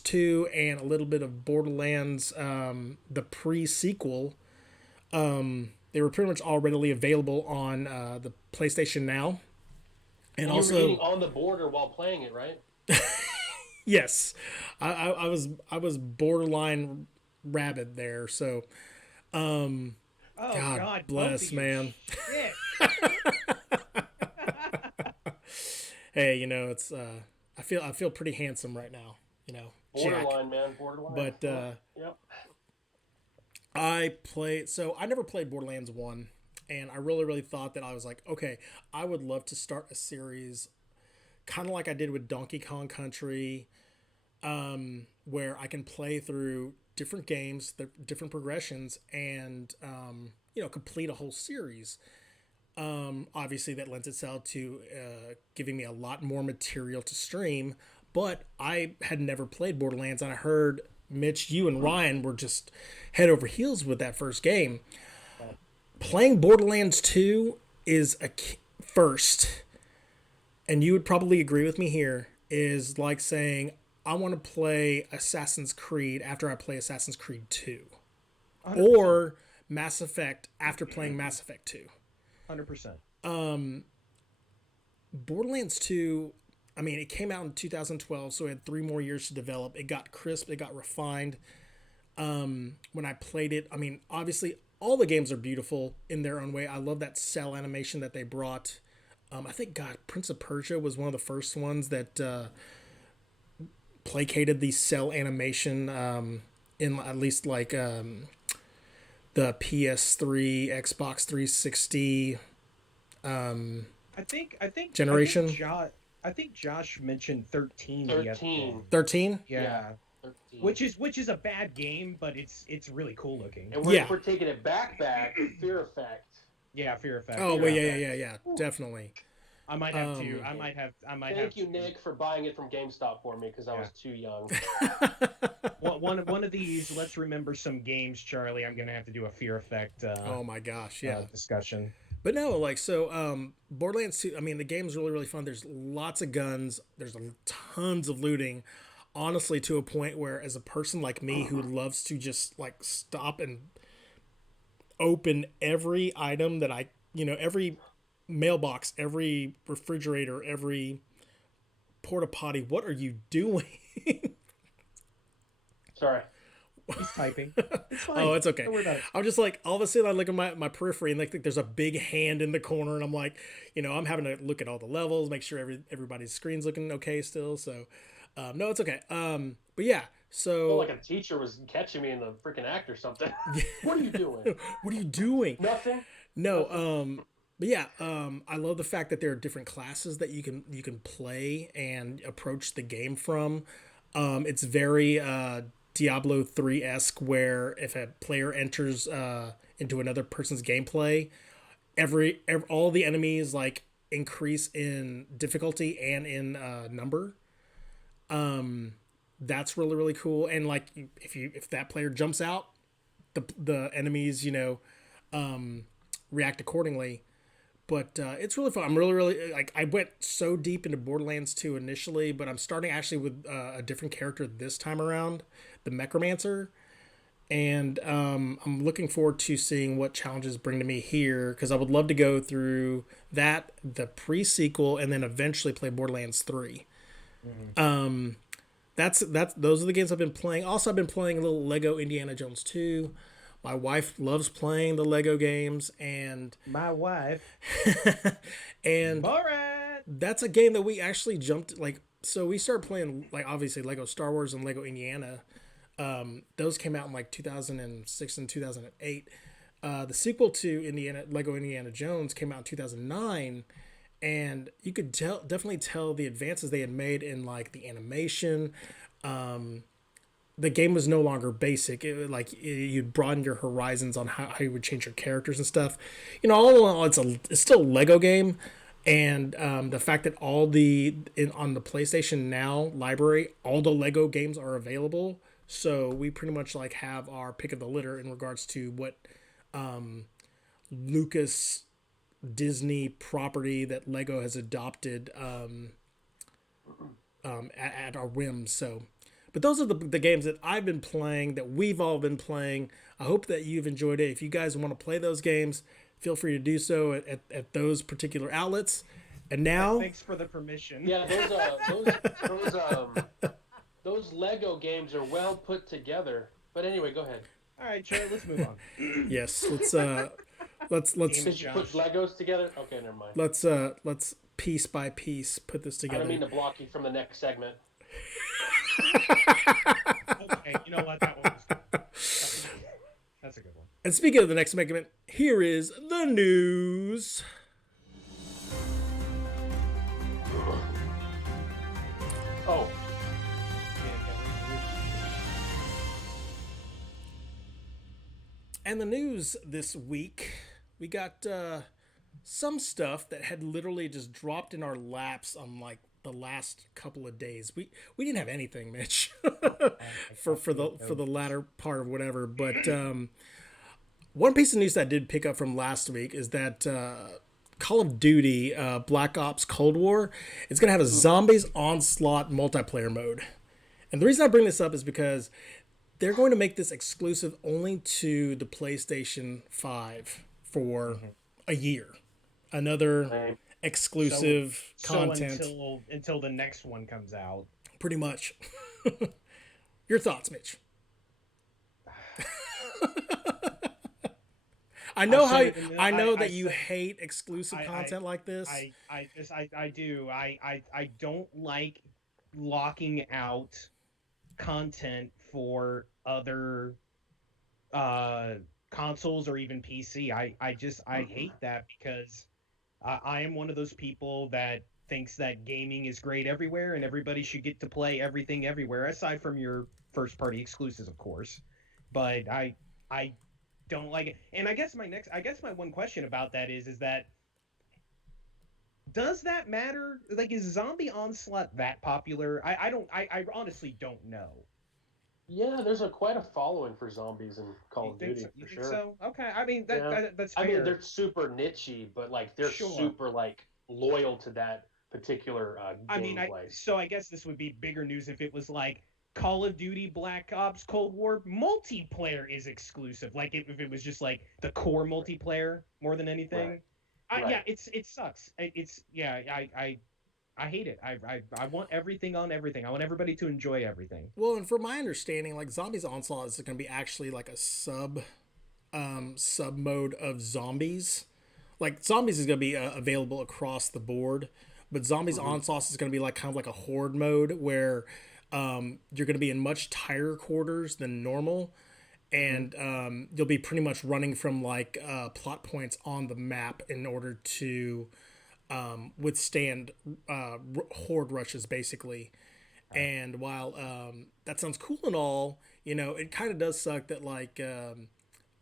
2, and a little bit of Borderlands, the pre-sequel. They were pretty much all readily available on the PlayStation Now. And You also were eating on the border while playing it, right? yes, I was borderline rabid there. So, Oh God both bless, of you. man. Shit. Hey, it's I feel pretty handsome right now. Jack. Borderline, man. Borderline. But Yep. I never played Borderlands 1, and I really thought that I was like, okay, I would love to start a series kind of like I did with Donkey Kong Country, where I can play through different games, the different progressions, and complete a whole series. Obviously, that lends itself to giving me a lot more material to stream. But I had never played Borderlands, and I heard, Mitch, you and Ryan were just head over heels with that first game. Playing Borderlands 2 is a first, and you would probably agree with me here, is like saying, I want to play Assassin's Creed after I play Assassin's Creed 2. 100%. Or Mass Effect after playing Mass Effect 2. 100%. Borderlands 2, I mean, it came out in 2012, so it had 3 more years to develop. It got crisp, it got refined. When I played it, I mean, obviously, all the games are beautiful in their own way. I love that cell animation that they brought. I think, Prince of Persia was one of the first ones that placated the cell animation in at least, like, the the PS3, Xbox 360 I think generation. I think Josh mentioned 13 the other day. 13. 13? Yeah. 13. Which is a bad game, but it's really cool looking. And Yeah. we're taking it back, Fear Effect. Yeah, Fear Effect. Oh, Fear well, Effect. yeah, definitely. I might have to. I might have. Thank you, Nick, for buying it from GameStop for me because I was too young. One of these. Let's remember some games, Charlie. I'm gonna have to do a Fear Effect. Oh my gosh, yeah. Discussion. But no, like, so Borderlands 2, I mean, the game's really, really fun. There's lots of guns, there's tons of looting. Honestly, to a point where, as a person like me who loves to just like stop and open every item that every mailbox, every refrigerator, every porta potty, what are you doing? Sorry. He's typing. It's fine. Oh, it's okay. Don't worry about it. I'm just like, all of a sudden I look at my periphery and like there's a big hand in the corner, and I'm like, I'm having to look at all the levels, make sure everybody's screen's looking okay still. So, no, it's okay. But yeah, so Like a teacher was catching me in the freaking act or something. What are you doing? What are you doing? Nothing. No, but yeah, I love the fact that there are different classes that you can play and approach the game from. It's very Diablo 3-esque, where if a player enters into another person's gameplay, all the enemies like increase in difficulty and in number. That's really, really cool. And like if that player jumps out, the enemies react accordingly. But it's really fun. I'm really, really like, I went so deep into Borderlands 2 initially, but I'm starting actually with a different character this time around, the Necromancer. And I'm looking forward to seeing what challenges bring to me here, because I would love to go through that, the pre-sequel, and then eventually play Borderlands 3. Mm-hmm. Those are the games I've been playing. Also, I've been playing a little Lego Indiana Jones 2. My wife loves playing the Lego games, and my wife. And Borat. That's a game that we actually jumped so we started playing obviously Lego Star Wars and Lego Indiana. Those came out in 2006 and 2008. The sequel to Lego Indiana Jones came out in 2009, and you could definitely tell the advances they had made in the animation. The game was no longer basic. You'd broaden your horizons on how you would change your characters and stuff. All in all, it's still a Lego game, and the fact that on the PlayStation Now library, all the Lego games are available. So we pretty much have our pick of the litter in regards to what Lucas Disney property that Lego has adopted at our whim. So. But those are the games that I've been playing, that we've all been playing. I hope that you've enjoyed it. If you guys want to play those games, feel free to do so at those particular outlets. And now, thanks for the permission. Yeah, those Lego games are well put together. But anyway, go ahead. All right, Charlie, let's move on. Yes, let's Did you put Legos together? Okay, never mind. Let's piece by piece put this together. I don't mean to block you from the next segment. Okay, you know what? That one was good. That's a good one. And speaking of the next segment, here is the news. Oh. And the news this week, we got some stuff that had literally just dropped in our laps on the last couple of days. We didn't have anything, Mitch, for the latter part of whatever. But one piece of news that I did pick up from last week is that Call of Duty Black Ops Cold War is going to have a Zombies Onslaught multiplayer mode. And the reason I bring this up is because they're going to make this exclusive only to the PlayStation 5 for a year. Another exclusive content until the next one comes out. Pretty much. Your thoughts, Mitch? I know that you hate exclusive content like this. I do. I don't like locking out content for other consoles or even PC. I hate that because I am one of those people that thinks that gaming is great everywhere and everybody should get to play everything everywhere, aside from your first party exclusives, of course. But I don't like it. And I guess my one question about that is that does that matter? Like, is Zombie Onslaught that popular? I honestly don't know. Yeah, there's quite a following for zombies in Call of Duty You for think sure. so? Okay, I mean Yeah, that's fair. I mean they're super nichey, but like they're Sure. super like loyal to that particular I mean, gameplay. so I guess this would be bigger news if it was like Call of Duty Black Ops Cold War multiplayer is exclusive. Like if it was just like the core multiplayer more than anything. Right. Yeah, it sucks. It's yeah, I hate it. I want everything on everything. I want everybody to enjoy everything. Well, and from my understanding, like Zombies Onslaught is going to be actually like a sub mode of zombies. Like zombies is going to be available across the board, but Zombies Onslaught is going to be like kind of like a horde mode where you're going to be in much tighter quarters than normal, and you'll be pretty much running from like plot points on the map in order to withstand horde rushes, basically. And while that sounds cool and all, you know, it kind of does suck that like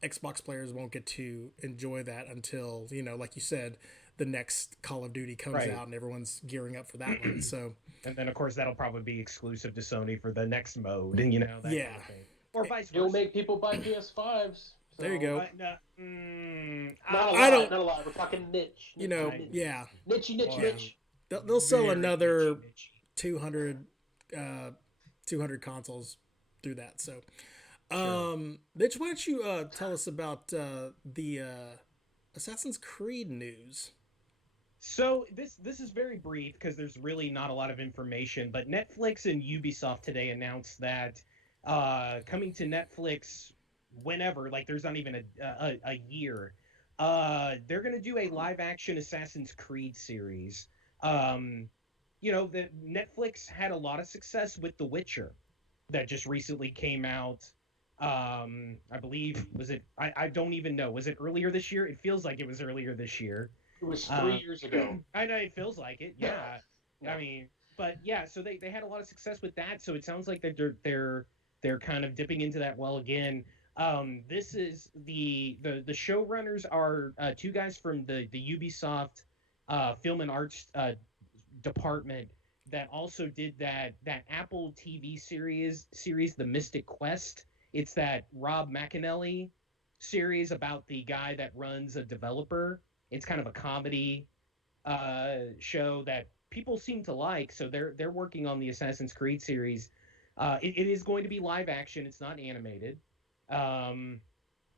Xbox players won't get to enjoy that until, you know, like you said, the next Call of Duty comes Right. out and everyone's gearing up for that one. So, And then of course that'll probably be exclusive to Sony for the next mode, and you know that Yeah. kind of thing. Or vice It'll versa. make people buy PS5s. So. there you go. Not a I lot, don't- not a lot. We're talking niche. You know, niche. yeah, Niche. Yeah. they'll sell Very another niche. 200 consoles through that. So, Mitch, why don't you tell us about the Assassin's Creed news? So this is very brief because there's really not a lot of information. But Netflix and Ubisoft today announced that coming to Netflix whenever, like there's not even a year, they're gonna do a live action Assassin's Creed series. You know, that Netflix had a lot of success with The Witcher, that just recently came out. I believe was it? I don't even know. Was it earlier this year? It feels like it was earlier this year. It was 3 years ago. I know it feels like it. Yeah. Yeah. I mean, but yeah. So they had a lot of success with that. So it sounds like that they're kind of dipping into that well again. This is the showrunners are two guys from the Ubisoft film and arts department that also did that Apple TV series, The Mystic Quest. It's that Rob McAnally series about the guy that runs a developer. It's kind of a comedy show that people seem to like. So they're working on the Assassin's Creed series. It is going to be live action. It's not animated. And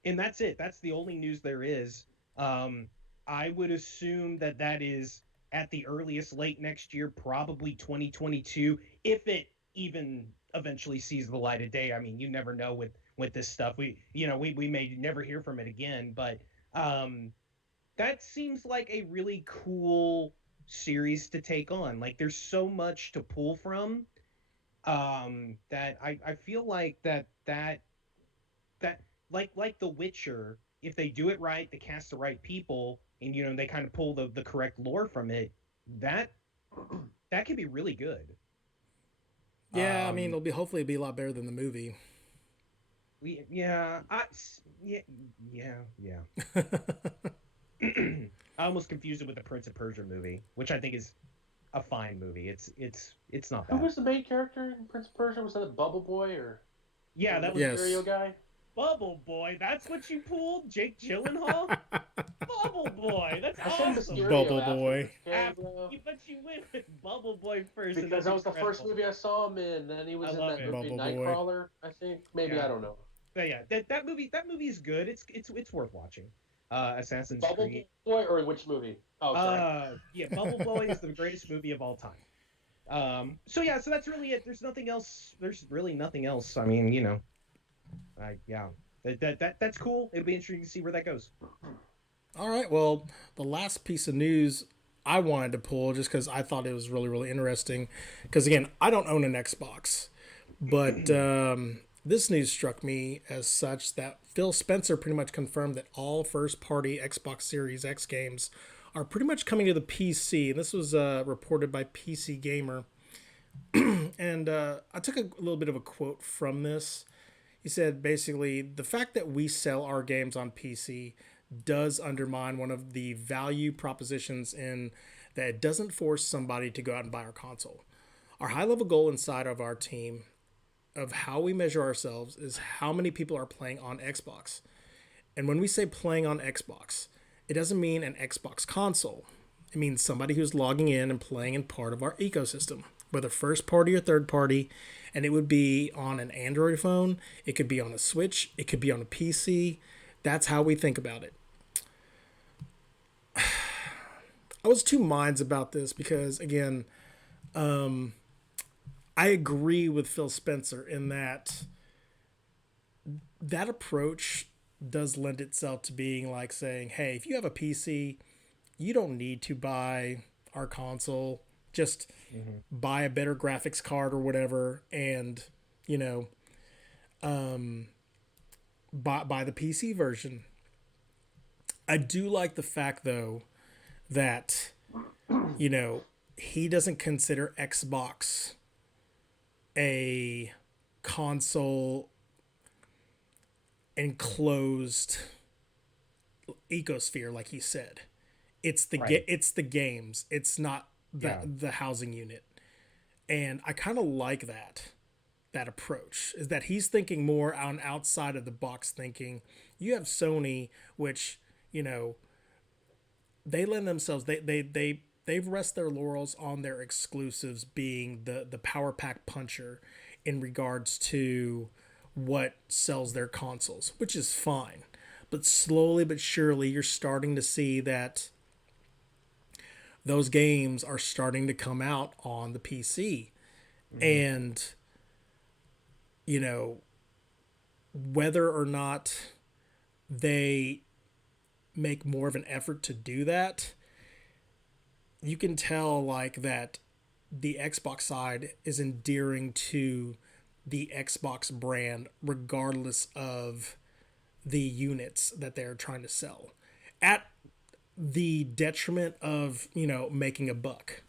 that's it. That's the only news there is. I would assume that is at the earliest late next year, probably 2022, if it even eventually sees the light of day. I mean, you never know with this stuff. We may never hear from it again, but that seems like a really cool series to take on. Like there's so much to pull from that I feel like that like The Witcher, if they do it right, they cast the right people, and you know they kind of pull the correct lore from it, that could be really good. Yeah, I mean, hopefully it'll be a lot better than the movie. Yeah. I almost confused it with the Prince of Persia movie, which I think is a fine movie. It's not bad. Who was the main character in Prince of Persia? Was that a Bubble Boy or? Yeah, that was Yes. Stereo guy. Bubble Boy. That's what you pulled, Jake Gyllenhaal. Bubble Boy. That's I said awesome. Mysterio Bubble after. Boy. Okay, bro. But you went with Bubble Boy first. Because that was the first movie I saw him in. Then he was I in love that it. movie Bubble Boy. Nightcrawler, I think. Maybe, Yeah. I don't know. But yeah, that movie is good. It's worth watching. Assassin's Bubble Creed. Boy or which movie? Oh, sorry. Yeah, Bubble Boy is the greatest movie of all time. So yeah, so that's really it. There's nothing else. There's really nothing else. I mean, you know, yeah, that's cool. It'll be interesting to see where that goes. All right. Well, the last piece of news I wanted to pull just because I thought it was really, really interesting. Because again, I don't own an Xbox, but this news struck me as such that Phil Spencer pretty much confirmed that all first-party Xbox Series X games are pretty much coming to the PC. And this was reported by PC Gamer. And I took a little bit of a quote from this. He said, basically, the fact that we sell our games on PC does undermine one of the value propositions in that it doesn't force somebody to go out and buy our console. Our high-level goal inside of our team of how we measure ourselves is how many people are playing on Xbox. And when we say playing on Xbox, it doesn't mean an Xbox console. It means somebody who's logging in and playing in part of our ecosystem, whether first party or third party. And it would be on an Android phone. It could be on a Switch. It could be on a PC. That's how we think about it. I was two minds about this because, again, I agree with Phil Spencer in that approach does lend itself to being like saying, hey, if you have a PC, you don't need to buy our console. Just buy a better graphics card or whatever and, buy the PC version. I do like the fact, though, that, he doesn't consider Xbox a console enclosed ecosphere, like he said. It's the it's the games. It's not the housing unit. And I kind of like that approach, is that he's thinking more on outside of the box thinking. You have Sony, which, they lend themselves, they've rest their laurels on their exclusives being the power pack puncher in regards to what sells their consoles, which is fine. But slowly but surely, you're starting to see that those games are starting to come out on the PC. And, whether or not they make more of an effort to do that, you can tell like that the Xbox side is endearing to the Xbox brand regardless of the units that they're trying to sell, at the detriment of, making a buck.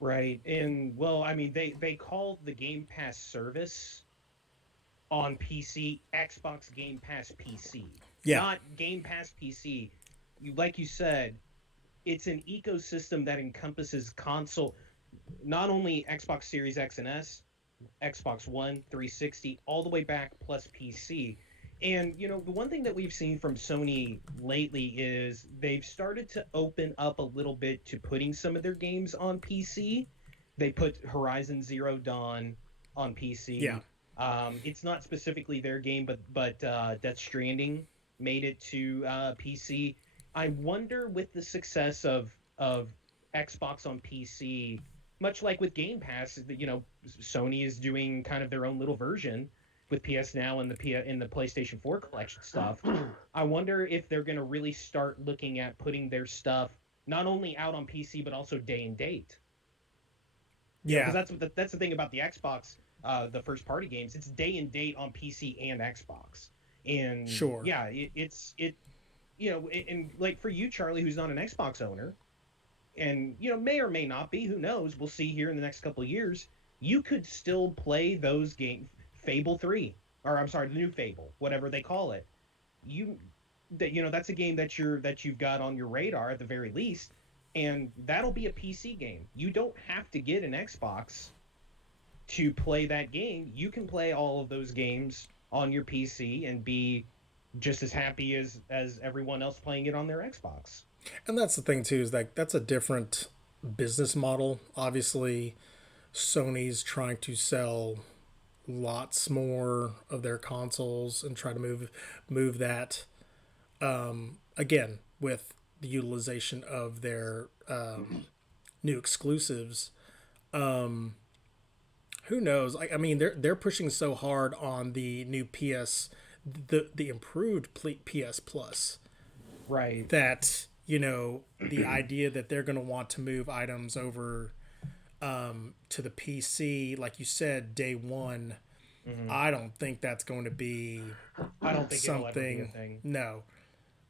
Right. And well, I mean, they called the Game Pass service on PC Xbox Game Pass PC. Yeah. Not Game Pass PC. Like you said, it's an ecosystem that encompasses console, not only Xbox Series X and S, Xbox One, 360, all the way back plus PC. And, the one thing that we've seen from Sony lately is they've started to open up a little bit to putting some of their games on PC. They put Horizon Zero Dawn on PC. Yeah. It's not specifically their game, but Death Stranding made it to PC. I wonder, with the success of Xbox on PC, much like with Game Pass, Sony is doing kind of their own little version with PS Now and the PlayStation 4 collection stuff. I wonder if they're going to really start looking at putting their stuff not only out on PC but also day and date. Yeah, because that's the thing about the Xbox, the first party games. It's day and date on PC and Xbox. And sure, yeah, and like for you, Charlie, who's not an Xbox owner, and may or may not be, who knows? We'll see here in the next couple of years. You could still play those games. Fable 3, or I'm sorry, the new Fable, whatever they call it. That's a game that you've got on your radar at the very least, and that'll be a PC game. You don't have to get an Xbox to play that game. You can play all of those games on your PC and be just as happy as everyone else playing it on their Xbox. And that's the thing too, is like that's a different business model. Obviously, Sony's trying to sell lots more of their consoles and try to move that again with the utilization of their new exclusives. Who knows? I mean, they're pushing so hard on the new PS, the improved PS Plus, right? That the idea that they're going to want to move items over to the PC, like you said, day one, I don't think that's going to be I don't think it'll ever be a something. thing. No.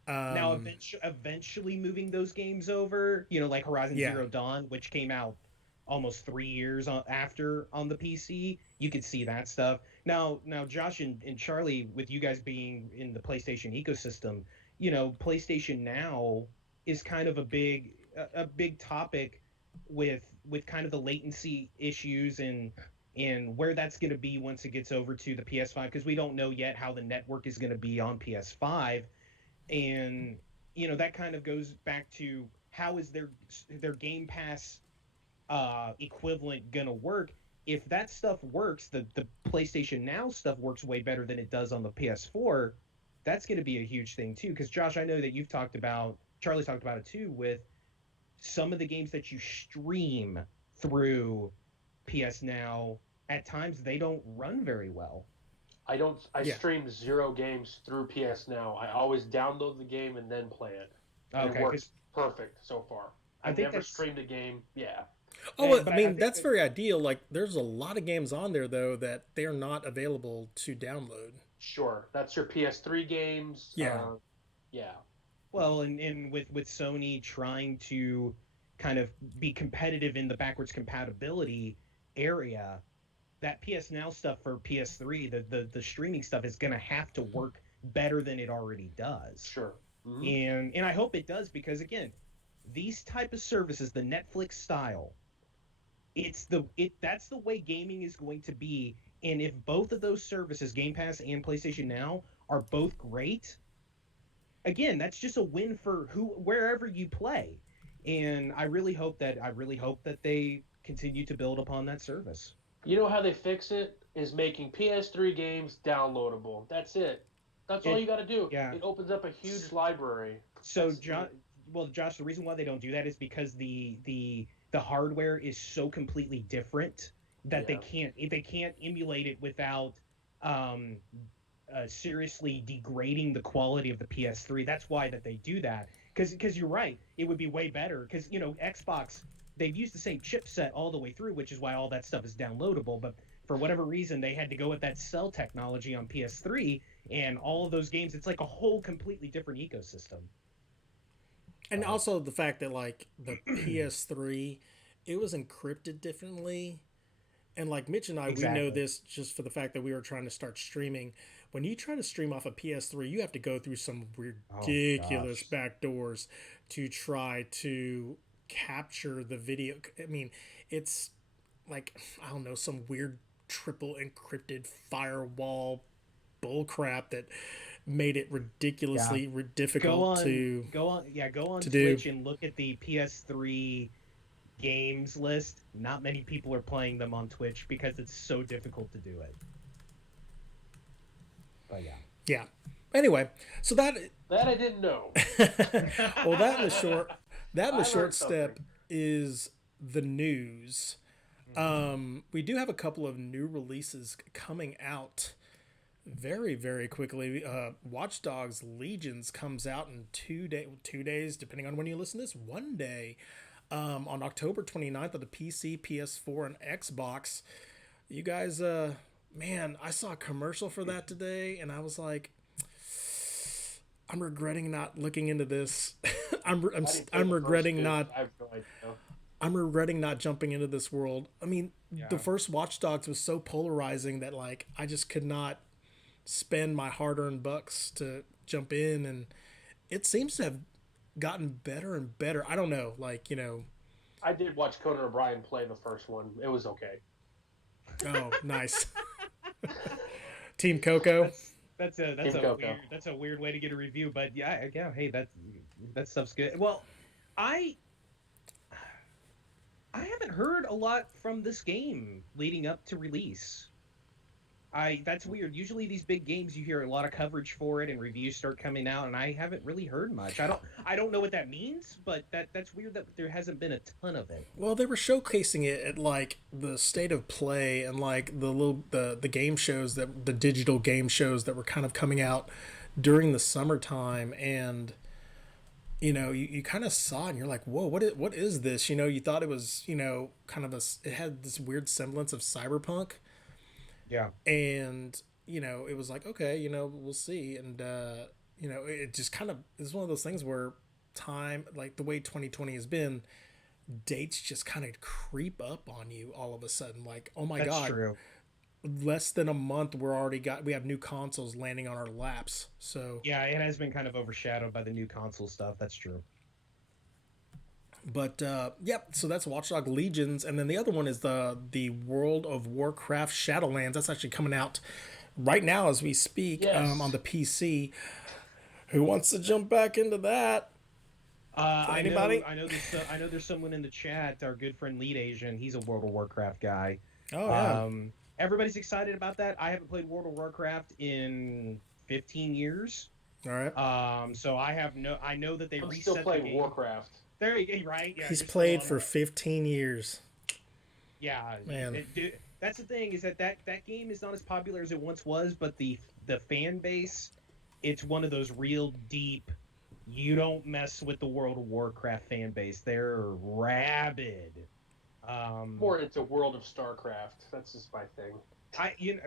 Now, eventually moving those games over, like Horizon Yeah. Zero Dawn, which came out almost 3 years after on the PC, you could see that stuff. Now, Josh and Charlie, with you guys being in the PlayStation ecosystem, PlayStation Now is kind of a big topic with kind of the latency issues and where that's going to be once it gets over to the PS5, because we don't know yet how the network is going to be on PS5. And that kind of goes back to how is their Game Pass equivalent gonna work. If that stuff works, the PlayStation Now stuff works way better than it does on the PS4. That's going to be a huge thing too, because Josh, I know that Charlie's talked about it too, with some of the games that you stream through PS Now. At times they don't run very well. I stream 0 games through PS Now. I always download the game and then play it. And Okay, it works perfect so far. I I've think never that's streamed a game. Yeah. Oh, but I I mean, think that's that- very ideal. Like, there's a lot of games on there, though, that they're not available to download. Sure. That's your PS3 games. Yeah. Yeah. Well, and with Sony trying to kind of be competitive in the backwards compatibility area, that PS Now stuff for PS3, the streaming stuff is going to have to work better than it already does. Sure. Mm-hmm. And I hope it does, because again, these type of services, the Netflix style, that's the way gaming is going to be. And if both of those services, Game Pass and PlayStation Now, are both great, again, that's just a win for wherever you play. And I really hope that they continue to build upon that service. You know how they fix it is making PS3 games downloadable. That's it. That's all you got to do. Yeah. It opens up a huge library. So, Josh, the reason why they don't do that is because the hardware is so completely different that they can't emulate it without seriously degrading the quality of the PS3. That's why that they do that. Because you're right, it would be way better. Because Xbox, they've used the same chipset all the way through, which is why all that stuff is downloadable. But for whatever reason, they had to go with that cell technology on PS3, and all of those games, it's like a whole completely different ecosystem. And also the fact that, like, the PS3, it was encrypted differently. And, like, Mitch and I, Exactly. we know this just for the fact that we were trying to start streaming. When you try to stream off a PS3, you have to go through some ridiculous backdoors to try to capture the video. I mean, it's like, I don't know, some weird triple encrypted firewall bullcrap that made it ridiculously difficult to go on to Twitch do. and look at the PS3 games list. Not many people are playing them on Twitch because it's so difficult to do it. But yeah. Yeah. Anyway, so that I didn't know. well, that in the short learned step is the news. We do have a couple of new releases coming out very, very quickly. Watch Dogs Legions comes out in 2 days, depending on when you listen to this, 1 day, on October 29th of the PC, PS4, and Xbox. You guys, man, I saw a commercial for that today, and I was like, I'm regretting not looking into this. I'm regretting not. I have no idea. I'm regretting not jumping into this world. I mean, the first Watch Dogs was so polarizing that, like, I just could not spend my hard-earned bucks to jump in, and it seems to have gotten better and better. I don't know, like, I did watch Conan O'Brien play the first one. It was okay. Oh, nice. Team Coco. That's a weird way to get a review, but yeah, hey, that stuff's good. Well, I haven't heard a lot from this game leading up to release. That's weird. Usually these big games, you hear a lot of coverage for it and reviews start coming out, and I haven't really heard much. I don't know what that means, but that's weird that there hasn't been a ton of it. Well, they were showcasing it at, like, the State of Play and, like, the game shows, the digital game shows that were kind of coming out during the summertime, and you kind of saw it and you're like, whoa, what is this? You thought it was, kind of it had this weird semblance of cyberpunk. Yeah. And, it was like, okay, we'll see. And, it just kind of is one of those things where time, like the way 2020 has been, dates just kind of creep up on you all of a sudden. Like, oh my That's God, true. less than a month, we have new consoles landing on our laps. So, Yeah, it has been kind of overshadowed by the new console stuff. That's true. but yep. So that's Watchdog Legions, and then the other one is the World of Warcraft Shadowlands. That's actually coming out right now as we speak, Yes. on the PC. Who wants to jump back into that? Anybody? I know there's someone in the chat. Our good friend Lead Asian. He's a World of Warcraft guy. Oh yeah. Everybody's excited about that. I haven't played World of Warcraft in 15 years. All right. So I know that they I'm reset still the playing game. Warcraft. There you go, right? Yeah, He's you're played still for on 15 years. Yeah, Man. Dude, that's the thing is that game is not as popular as it once was, but the fan base, it's one of those real deep. You don't mess with the World of Warcraft fan base. They're rabid. More into World of StarCraft. That's just my thing.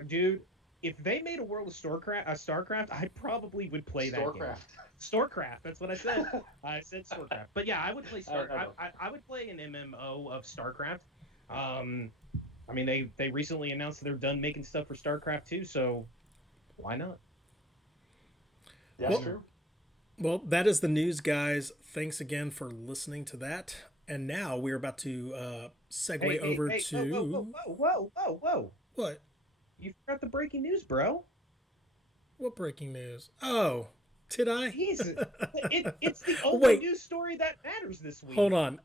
Dude, if they made a World of StarCraft, I probably would play that game. StarCraft. That's what I said. I said StarCraft. But yeah, I would play I would play an MMO of StarCraft. I mean, they recently announced that they're done making stuff for StarCraft too, so why not? That's true. Well, that is the news, guys. Thanks again for listening to that. And now we're about to segue over to... Whoa. What? You forgot the breaking news, bro. What breaking news? Oh, did I? Jesus. It's the only news story that matters this week. Hold on.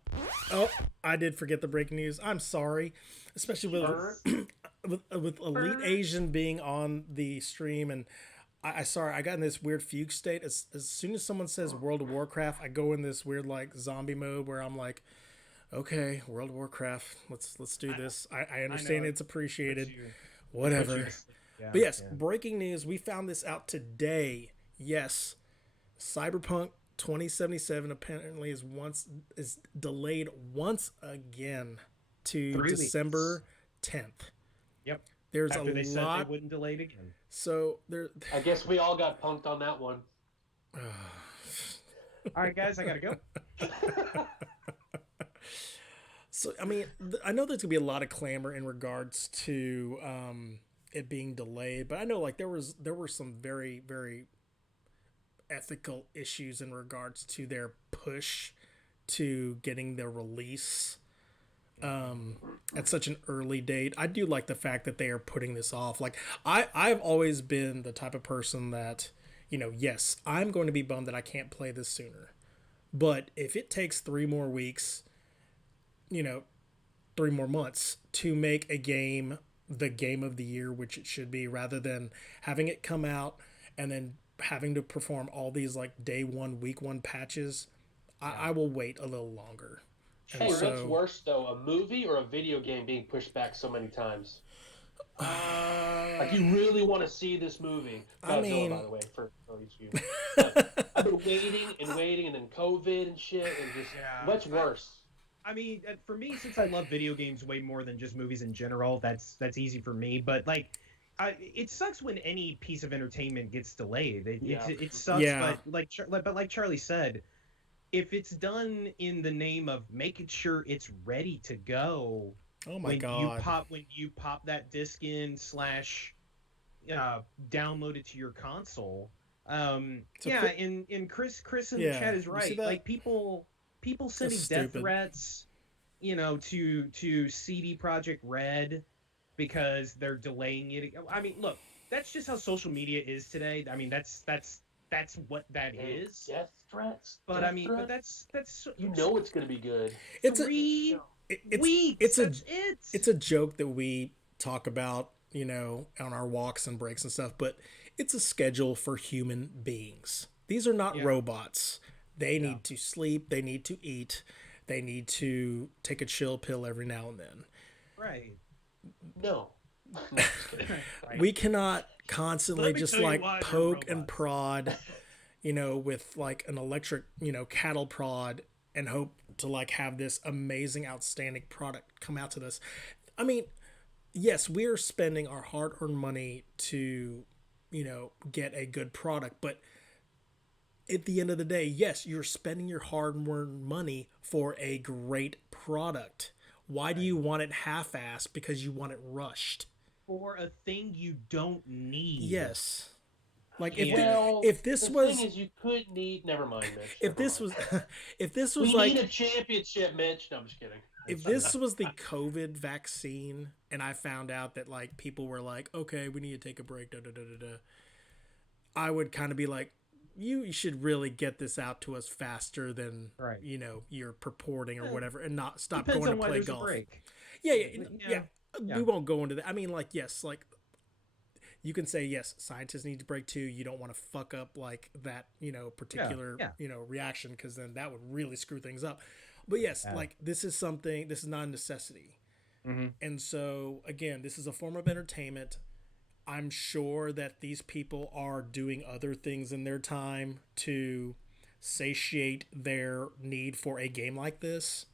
Oh, I did forget the breaking news. I'm sorry. Especially with Elite Asian being on the stream, and I got in this weird fugue state. As soon as someone says World of Warcraft, I go in this weird like zombie mode where I'm like, okay, World of Warcraft, let's do this. I understand it's appreciated. Whatever. Yeah, but yes, breaking news. We found this out today. Yes, Cyberpunk 2077 apparently is delayed once again to December 10th. Yep. There's After they said lot. They wouldn't delay it again. So there. I guess we all got punked on that one. All right, guys, I gotta go. So I mean, I know there's gonna be a lot of clamor in regards to it being delayed, but I know like there were some very, very ethical issues in regards to their push to getting their release at such an early date. I do like the fact that they are putting this off. Like I've always been the type of person that, yes, I'm going to be bummed that I can't play this sooner. But if it takes 3 more weeks, 3 more months to make a game the game of the year, which it should be, rather than having it come out and then having to perform all these like day 1, week 1 patches, I will wait a little longer. Hey, what's worse though, a movie or a video game being pushed back so many times? Like you really want to see this movie. Godzilla, by the way, for each of you. I've been waiting, and then COVID and shit, and just much worse. I mean, for me, since I love video games way more than just movies in general, that's easy for me. But like, it sucks when any piece of entertainment gets delayed. It sucks. Yeah. But like Charlie said, if it's done in the name of making sure it's ready to go, oh my god, when you pop that disc in / download it to your console. And Chris in the chat is right. Like people sending death threats, to CD Projekt Red because they're delaying it. I mean, look, that's just how social media is today. I mean, that's what that is. Death threats. But death I mean, threats? but that's it's going to be good. It's 3 weeks. It's a joke that we talk about, on our walks and breaks and stuff, but it's a schedule for human beings. These are not robots. They need to sleep. They need to eat. They need to take a chill pill every now and then. Right. No. Right. We cannot constantly just like poke and prod, with like an electric, cattle prod and hope to like have this amazing, outstanding product come out to this. I mean, yes, we're spending our hard-earned money to, get a good product, but at the end of the day, yes, you're spending your hard-earned money for a great product. Why do you want it half-assed? Because you want it rushed. For a thing you don't need. Yes. Like Well, if this the was thing is, you could need. Never mind, Mitch. if Never this mind. was if this was We like need a championship, Mitch. No, I'm just kidding. if this was the COVID vaccine and I found out that like people were like, okay, we need to take a break, da da da da da, I would kind of be like, you should really get this out to us faster than Right. You're purporting or whatever, and not stop Depends going on to why play there's golf. a break. Yeah. We won't go into that. I mean, like, yes, like you can say yes, scientists need to break too. You don't want to fuck up like that, particular, reaction, because then that would really screw things up. But yes, like this is not a necessity. Mm-hmm. And so again, this is a form of entertainment. I'm sure that these people are doing other things in their time to satiate their need for a game like this.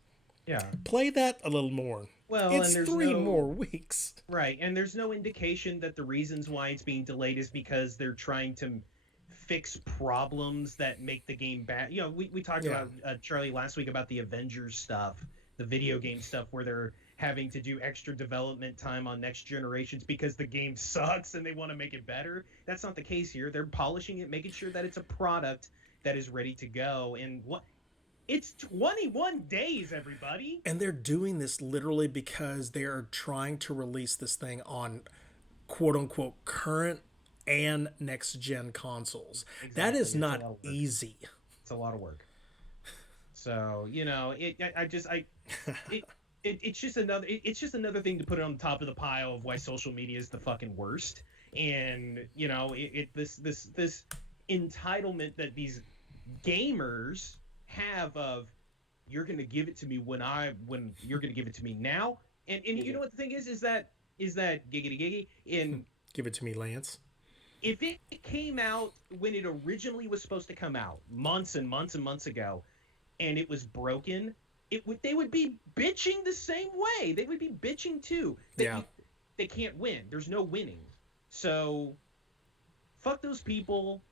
Yeah. Play that a little more. Well, it's and there's 3 more weeks. Right, and there's no indication that the reasons why it's being delayed is because they're trying to fix problems that make the game bad. We talked about, Charlie, last week about the Avengers stuff, the video game stuff, where they're having to do extra development time on next generations because the game sucks and they want to make it better. That's not the case here. They're polishing it, making sure that it's a product that is ready to go. And it's 21 days, everybody. And they're doing this literally because they're trying to release this thing on quote unquote current and next gen consoles. Exactly. That is not easy. It's a lot of work. So, it's just another thing to put it on the top of the pile of why social media is the fucking worst. And, this entitlement that these gamers have of, you're going to give it to me when you're going to give it to me now. And you know what the thing is that giggity in give it to me, Lance. If it came out when it originally was supposed to come out months and months and months ago, and it was broken, they would be bitching the same way. They would be bitching too. They can't win. There's no winning. So fuck those people.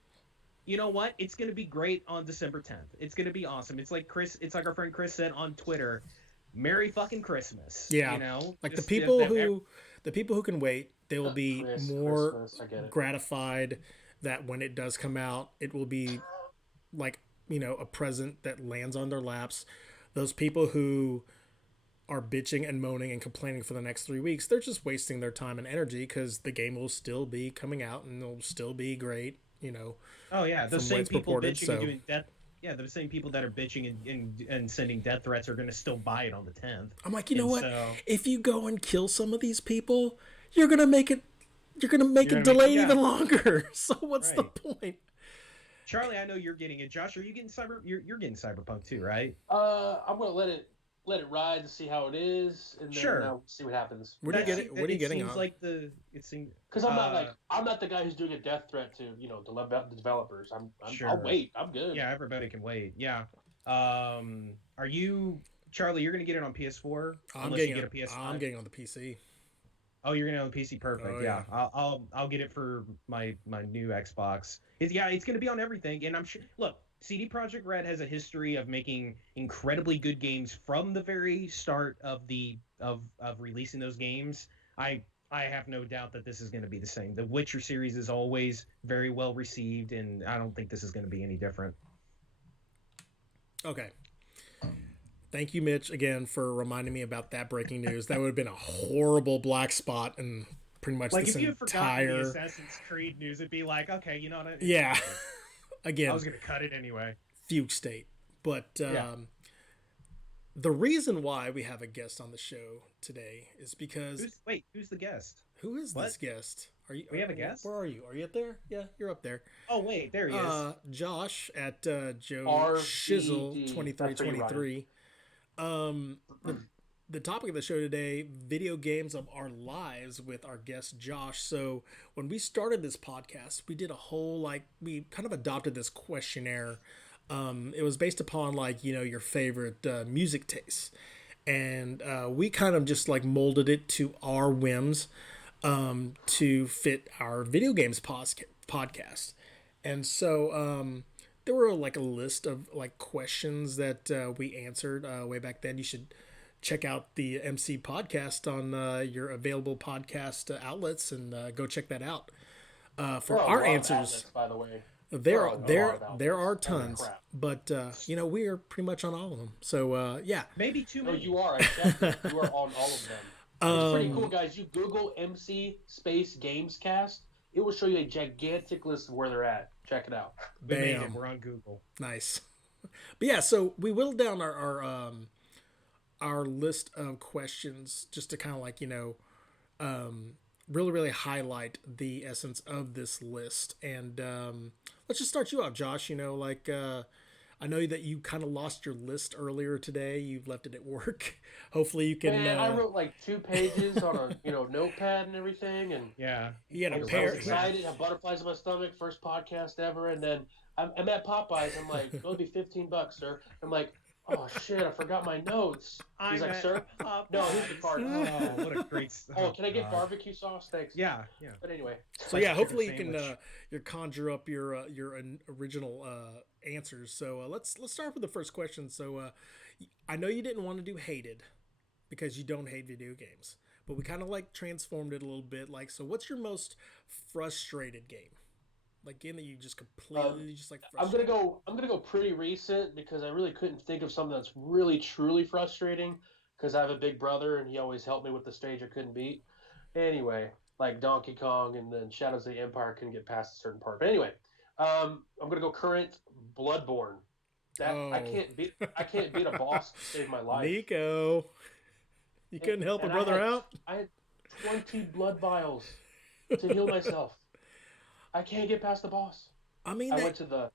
You know what? It's going to be great on December 10th. It's going to be awesome. It's like our friend Chris said on Twitter, Merry fucking Christmas. Yeah. Like the people who can wait, they will be more gratified that when it does come out, it will be like, a present that lands on their laps. Those people who are bitching and moaning and complaining for the next 3 weeks, they're just wasting their time and energy because the game will still be coming out and it'll still be great. Oh yeah, the same people bitching and doing death. Yeah, the same people that are bitching and sending death threats are going to still buy it on the 10th. I'm like, you know what? If you go and kill some of these people, you're gonna make it delayed even longer. So what's the point? Charlie, I know you're getting it. Josh, are you getting You're getting Cyberpunk too, right? I'm gonna let it ride to see how it is, and then see what happens. What are you getting on? Because I'm not the guy who's doing a death threat to the developers. I'll wait. I'm good. Yeah, everybody can wait. Yeah. Are you, Charlie? You're gonna get it on PS4 unless you get a PS5. I'm getting on the PC. Oh, you're gonna on the PC. Perfect. Oh, yeah. I'll get it for my new Xbox. It's gonna be on everything, and I'm sure. Look, CD Projekt Red has a history of making incredibly good games from the very start of releasing those games. I have no doubt that this is going to be the same. The Witcher series is always very well received, and I don't think this is going to be any different. Okay. Thank you, Mitch, again, for reminding me about that breaking news. That would have been a horrible black spot and pretty much like this if you entire... forgot the Assassin's Creed news, it'd be like, okay, you know what I mean? Yeah. Again, I was going to cut it anyway. Fugue state. But the reason why we have a guest on the show today is because... Who's the guest? Who is this guest? We have a guest? Where are you? Are you up there? Yeah, you're up there. Oh, wait, there he is. Josh at Joe Shizzle 2323. The topic of the show today, video games of our lives with our guest Josh. So when we started this podcast, we did a whole, we kind of adopted this questionnaire. It was based upon your favorite music tastes. and we kind of just like molded it to our whims to fit our video games podcast. And so there were like a list of like questions that we answered way back then. You should check out the MC podcast on your available podcast outlets and go check that out. For our answers, outlets, by the way. There are tons, but we are pretty much on all of them. So yeah, maybe too No, many. you are. I checked it. You are on all of them. It's pretty cool, guys. You Google MC space Gamescast, it will show you a gigantic list of where they're at. Check it out. We made it. We're on Google. Nice. But yeah, so we whittled down our list of questions just to kind of like really highlight the essence of this list. And let's just start you off, Josh. I know that you kind of lost your list earlier today. You've left it at work. Hopefully you can. Man, I wrote like 2 pages on a notepad and everything, and yeah, you had I was excited. I had butterflies in my stomach. First podcast ever, and then I'm at Popeyes. I'm like, it'll be $15, sir. I'm like, oh shit, I forgot my notes. He's like, sir, no, here's the card. Oh, what a great. Oh, can I get barbecue sauce? Thanks. Yeah. But anyway. So yeah, hopefully you can conjure up your original answers. So let's start with the first question. So I know you didn't want to do hated because you don't hate video games, but we kind of like transformed it a little bit. Like, so what's your most frustrated game? Like game that you just completely just like. I'm gonna go pretty recent because I really couldn't think of something that's really truly frustrating because I have a big brother and he always helped me with the stage I couldn't beat. Anyway, like Donkey Kong and then Shadows of the Empire couldn't get past a certain part. But anyway, I'm gonna go current Bloodborne. I can't beat a boss to save my life. Nico, you couldn't help a brother out. I had 20 blood vials to heal myself. I can't get past the boss. I mean, I went to the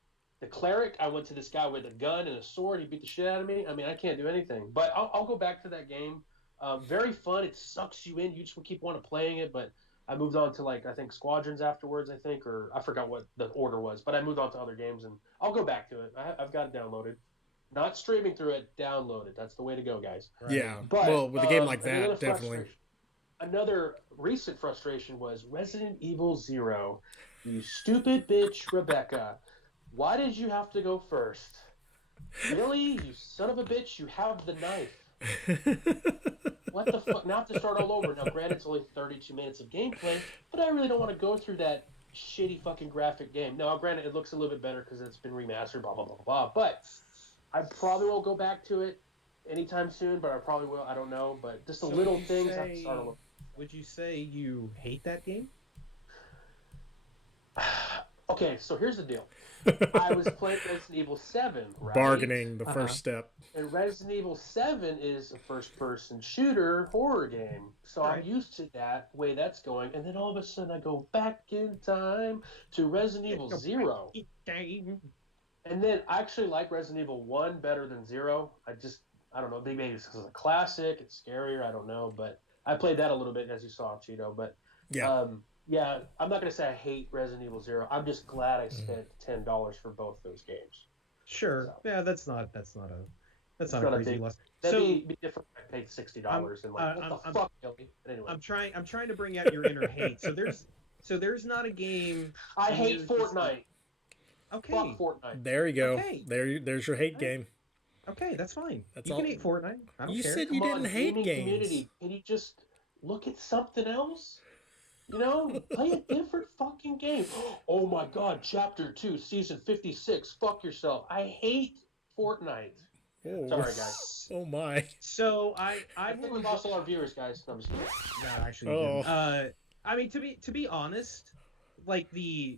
cleric. I went to this guy with a gun and a sword. He beat the shit out of me. I mean, I can't do anything. But I'll go back to that game. Very fun. It sucks you in. You just keep wanting playing it. But I moved on to I think Squadrons afterwards. I think, or I forgot what the order was. But I moved on to other games, and I'll go back to it. I've got it downloaded. Not streaming through it. Download it. That's the way to go, guys. Right? Yeah. But, well, with a game like that, definitely. Another recent frustration was Resident Evil 0. You stupid bitch, Rebecca. Why did you have to go first? Really? You son of a bitch, you have the knife. What the fuck? Now I have to start all over. Now, granted, it's only 32 minutes of gameplay, but I really don't want to go through that shitty fucking graphic game. Now, granted, it looks a little bit better because it's been remastered, blah, blah, blah, blah. But I probably won't go back to it anytime soon, but I probably will. I don't know. But just the little things I have to start all over. Would you say you hate that game? Okay, so here's the deal. I was playing Resident Evil 7, right? Bargaining, the first step. And Resident Evil 7 is a first-person shooter horror game. So right. I'm used to that way that's going. And then all of a sudden I go back in time to Resident Evil 0. And then I actually like Resident Evil 1 better than 0. I don't know, maybe it's because it's a classic, it's scarier, I don't know. But I played that a little bit, as you saw, Cheeto. But yeah. Yeah, I'm not going to say I hate Resident Evil 0. I'm just glad I spent $10 for both those games. Sure. So, yeah, that's not a crazy loss. That'd be different if I paid $60 and what the fuck, Billy? But anyway. I'm trying to bring out your inner hate. So there's not a game. I hate Fortnite. Okay. Fuck Fortnite. There you go. Okay. There's your hate game. Okay, that's fine. That's you all. can hate Fortnite. I don't care. You said you didn't hate games. Community, can you just look at something else? Play a different fucking game. Oh my god, Chapter 2, Season 56. Fuck yourself. I hate Fortnite. Oh. Sorry, guys. Oh my. So I think we lost all our viewers, guys. No, I'm just kidding. No, actually, we didn't. I mean, to be honest, like the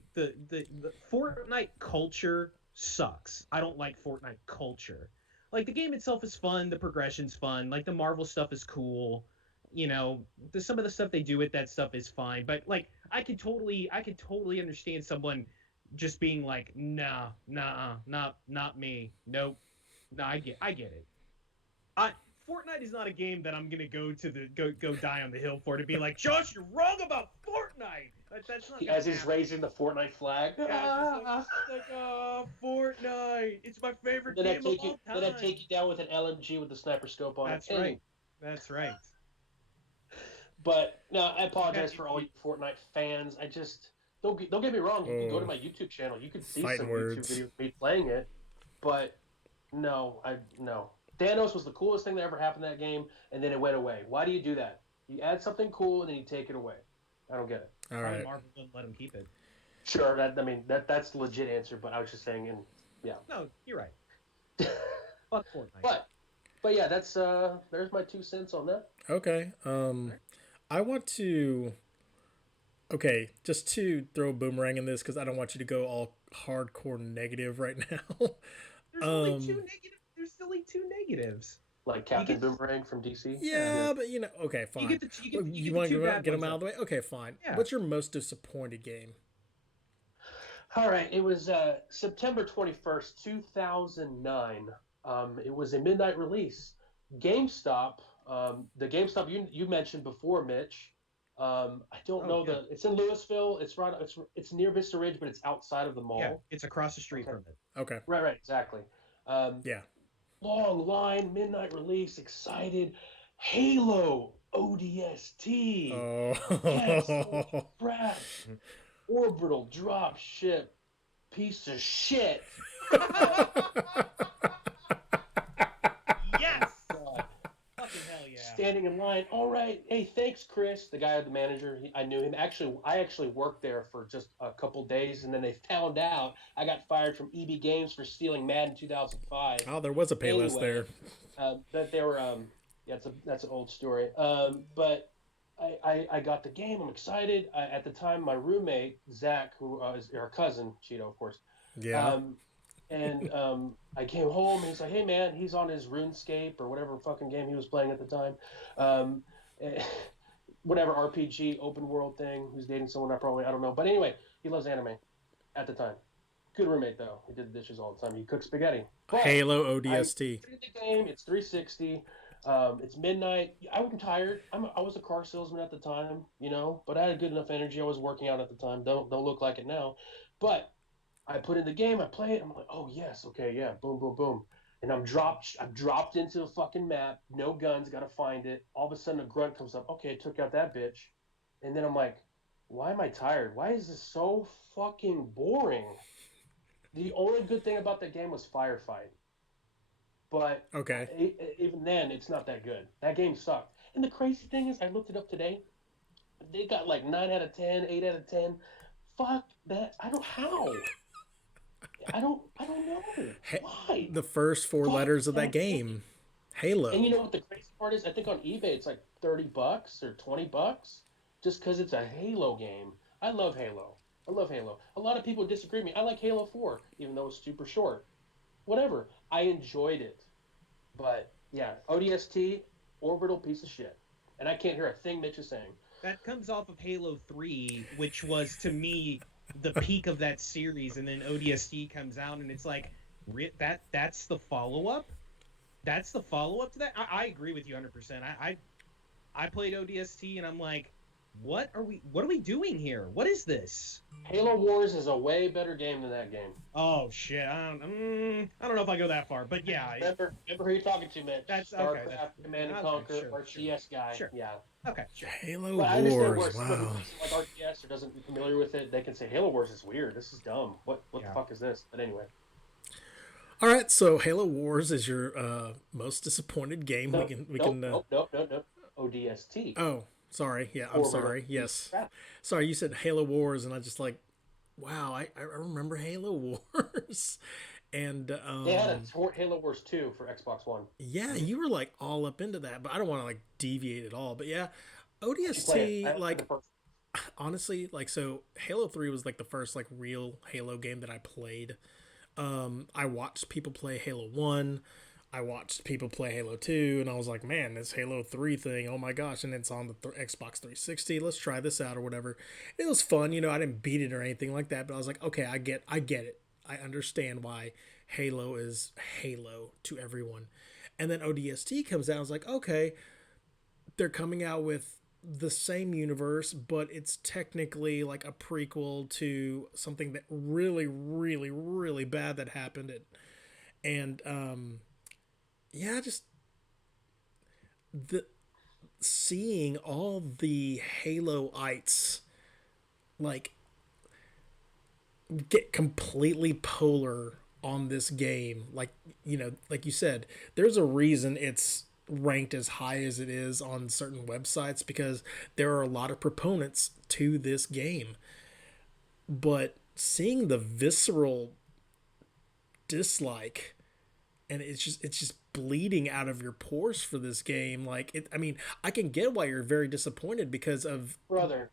Fortnite culture sucks. I don't like Fortnite culture. Like the game itself is fun, the progression's fun, like the Marvel stuff is cool. Some of the stuff they do with that stuff is fine, but like I could totally understand someone just being like, nah, not me, nope, no, I get it. Fortnite is not a game that I'm gonna go die on the hill for to be like, Josh, you're wrong about Fortnite. That's not As he's raising the Fortnite flag. yeah, Fortnite. It's my favorite Then game of all time. Then I take you down with an LMG with the sniper scope on That's it. right. That's right. But no, I apologize for all you Fortnite fans. I just don't get me wrong. You can go to my YouTube channel. You can see some YouTube videos of me playing it. But no. Thanos was the coolest thing that ever happened in that game, and then it went away. Why do you do that? You add something cool and then you take it away. I don't get it. All right. Marvel didn't let him keep it. Sure, that's the legit answer. But I was just saying, and yeah. No, you're right. Fuck Fortnite. But yeah, that's there's my 2 cents on that. Okay. I want to. Okay, just to throw a boomerang in this because I don't want you to go all hardcore negative right now. There's only two negatives. Like Captain Boomerang from DC. Yeah, but okay, fine. You want to get them out of the way? Okay, fine. Yeah. What's your most disappointed game? All right, it was September 21st, 2009. It was a midnight release. GameStop, the GameStop you mentioned before, Mitch. I don't know it's in Louisville. It's near Vista Ridge, but it's outside of the mall. Yeah, it's across the street from it. Okay. Right, exactly. Yeah. Long line, midnight release, excited. Halo ODST. Oh. Yes, crap. Orbital drop ship. Piece of shit. Yes. God. Fucking hell yeah. Standing in line. All right. Hey, thanks, Chris. The guy, the manager. I knew him. I actually worked there for just a couple days, and then they found out I got fired from EB Games for stealing Madden 2005. Oh, there was a Payless there. But they were. That's an old story. But I got the game. I'm excited. At the time, my roommate Zach, who is our cousin Cheeto, of course. Yeah. I came home and he's like, "Hey man," he's on his RuneScape or whatever fucking game he was playing at the time, whatever RPG open world thing. He's dating someone I don't know. But anyway, he loves anime at the time. Good roommate though. He did the dishes all the time. He cooked spaghetti. But Halo ODST. The game. It's 360. It's midnight. I'm tired. I was a car salesman at the time, but I had good enough energy. I was working out at the time. Don't look like it now, but I put in the game. I play it. I'm like, oh yes, okay, yeah, boom, boom, boom, and I'm dropped into the fucking map. No guns. Got to find it. All of a sudden, a grunt comes up. Okay, took out that bitch, and then I'm like, why am I tired? Why is this so fucking boring? The only good thing about that game was firefight. But okay, even then, it's not that good. That game sucked. And the crazy thing is, I looked it up today. They got like 9 out of 10, 8 out of 10. Fuck that. I don't know. Why? The first 4 letters of that game. Halo. And you know what the crazy part is? I think on eBay it's like $30 or $20 just because it's a Halo game. I love Halo. A lot of people disagree with me. I like Halo 4, even though it's super short. Whatever. I enjoyed it. But, yeah, ODST, orbital piece of shit. And I can't hear a thing Mitch is saying. That comes off of Halo 3, which was, to me, the peak of that series. And then ODST comes out, and it's like, that's the follow-up? That's the follow-up to that? I agree with you 100%. I played ODST, and I'm like, what are we doing here? What is this? Halo Wars is a way better game than that game. Oh shit! I don't know if I go that far, but yeah. Remember who you're talking to, Mitch. That's StarCraft, okay. Command and Conquer, sure, RTS guy. Sure. Yeah. Okay. Sure. Halo Wars. Wow. Like RTS or doesn't be familiar with it, they can say Halo Wars is weird. This is dumb. What the fuck is this? But anyway. All right, so Halo Wars is your most disappointed game. No, No. ODST. Oh. Sorry. Yeah, I'm sorry. Yes. Sorry, you said Halo Wars, and I just like, wow, I remember Halo Wars. And they had a Halo Wars 2 for Xbox One. Yeah, you were like all up into that, but I don't want to like deviate at all. But yeah, ODST, like, honestly, like, so Halo 3 was like the first like real Halo game that I played. I watched people play Halo 1. I watched people play Halo 2, and I was like, man, this Halo 3 thing, oh my gosh, and it's on the Xbox 360, let's try this out or whatever. It was fun, I didn't beat it or anything like that, but I was like, okay, I get it. I understand why Halo is Halo to everyone. And then ODST comes out, I was like, okay, they're coming out with the same universe, but it's technically like a prequel to something that really, really, really bad that happened. And yeah, just the seeing all the Haloites like get completely polar on this game. Like, like you said, there's a reason it's ranked as high as it is on certain websites because there are a lot of proponents to this game. But seeing the visceral dislike, and it's just bleeding out of your pores for this game. Like, I mean, I can get why you're very disappointed because of Brother,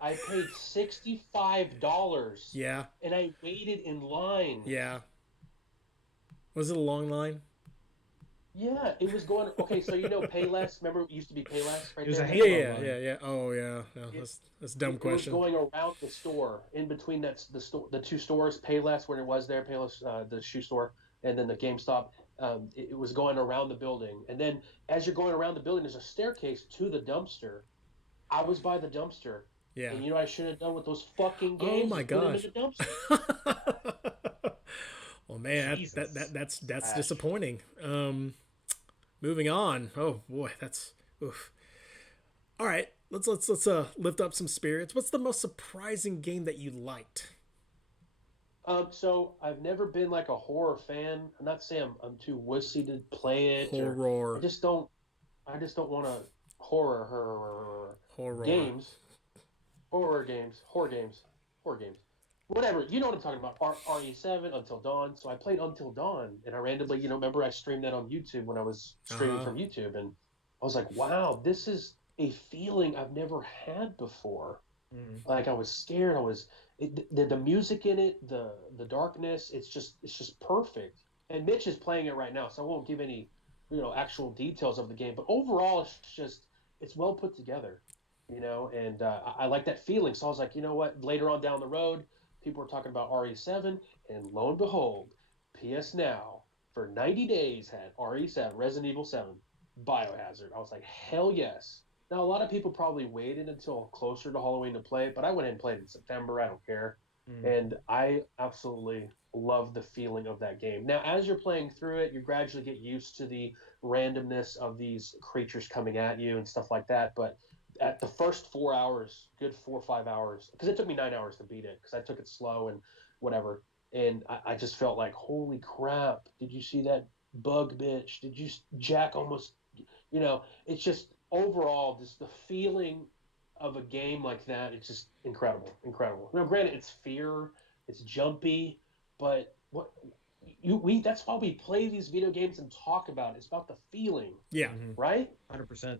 I paid $65 yeah, and I waited in line. yeah. Was it a long line? Yeah, it was going. Okay, so Payless. Remember, it used to be Payless right It was there. a Yeah, Halo yeah, line. yeah, yeah. Oh, yeah. No, It, that's a dumb it was question. going around the store, in between the two stores, Payless where it was there, Payless, the shoe store, and then the GameStop. It was going around the building, and then as you're going around the building, there's a staircase to the dumpster. I was by the dumpster, Yeah. and what I should have done with those fucking Oh games my is put them in gosh. the dumpster. Well, man, Jesus. that's Trash. disappointing. Moving on. Oh boy, that's oof. All right, let's lift up some spirits. What's the most surprising game that you liked? So I've never been like a horror fan. I'm not saying I'm too wussy to play it, or Horror. I just don't want to Horror. games, horror games, horror games. Whatever, you know what I'm talking about. RE7, Until Dawn. So I played Until Dawn, and I randomly, remember I streamed that on YouTube when I was streaming from YouTube, and I was like, wow, this is a feeling I've never had before. Like I was scared. The music in it, the darkness. It's just perfect. And Mitch is playing it right now, so I won't give any actual details of the game. But overall, it's well put together, And I like that feeling. So I was like, you know what? Later on down the road, people were talking about RE7, and lo and behold, PS Now for 90 days had RE7, Resident Evil 7, Biohazard. I was like, hell yes. Now, a lot of people probably waited until closer to Halloween to play it, but I went and played in September. I don't care. And I absolutely love the feeling of that game. Now, as you're playing through it, you gradually get used to the randomness of these creatures coming at you and stuff like that. But at the first 4 hours, good 4 or 5 hours, because it took me 9 hours to beat it, because I took it slow and whatever. And I just felt like, holy crap, did you see that bug bitch? Did you, Jack almost, it's just overall, just the feeling of a game like that, it's just incredible. Now, granted, it's fear, it's jumpy, but that's why we play these video games and talk about it. It's about the feeling. Yeah. Right? 100%.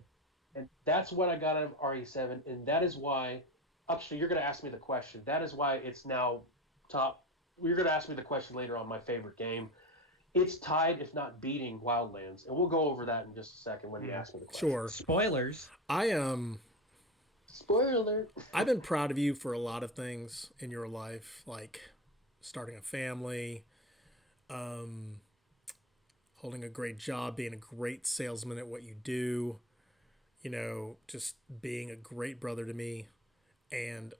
And that's what I got out of RE7, and that is why, actually, you're going to ask me the question. That is why it's now top. You're going to ask me the question later on my favorite game. It's tied, if not beating, Wildlands, and we'll go over that in just a second when you ask me the question. Sure. Spoilers. Spoiler alert. I've been proud of you for a lot of things in your life, like starting a family, holding a great job, being a great salesman at what you do, just being a great brother to me. And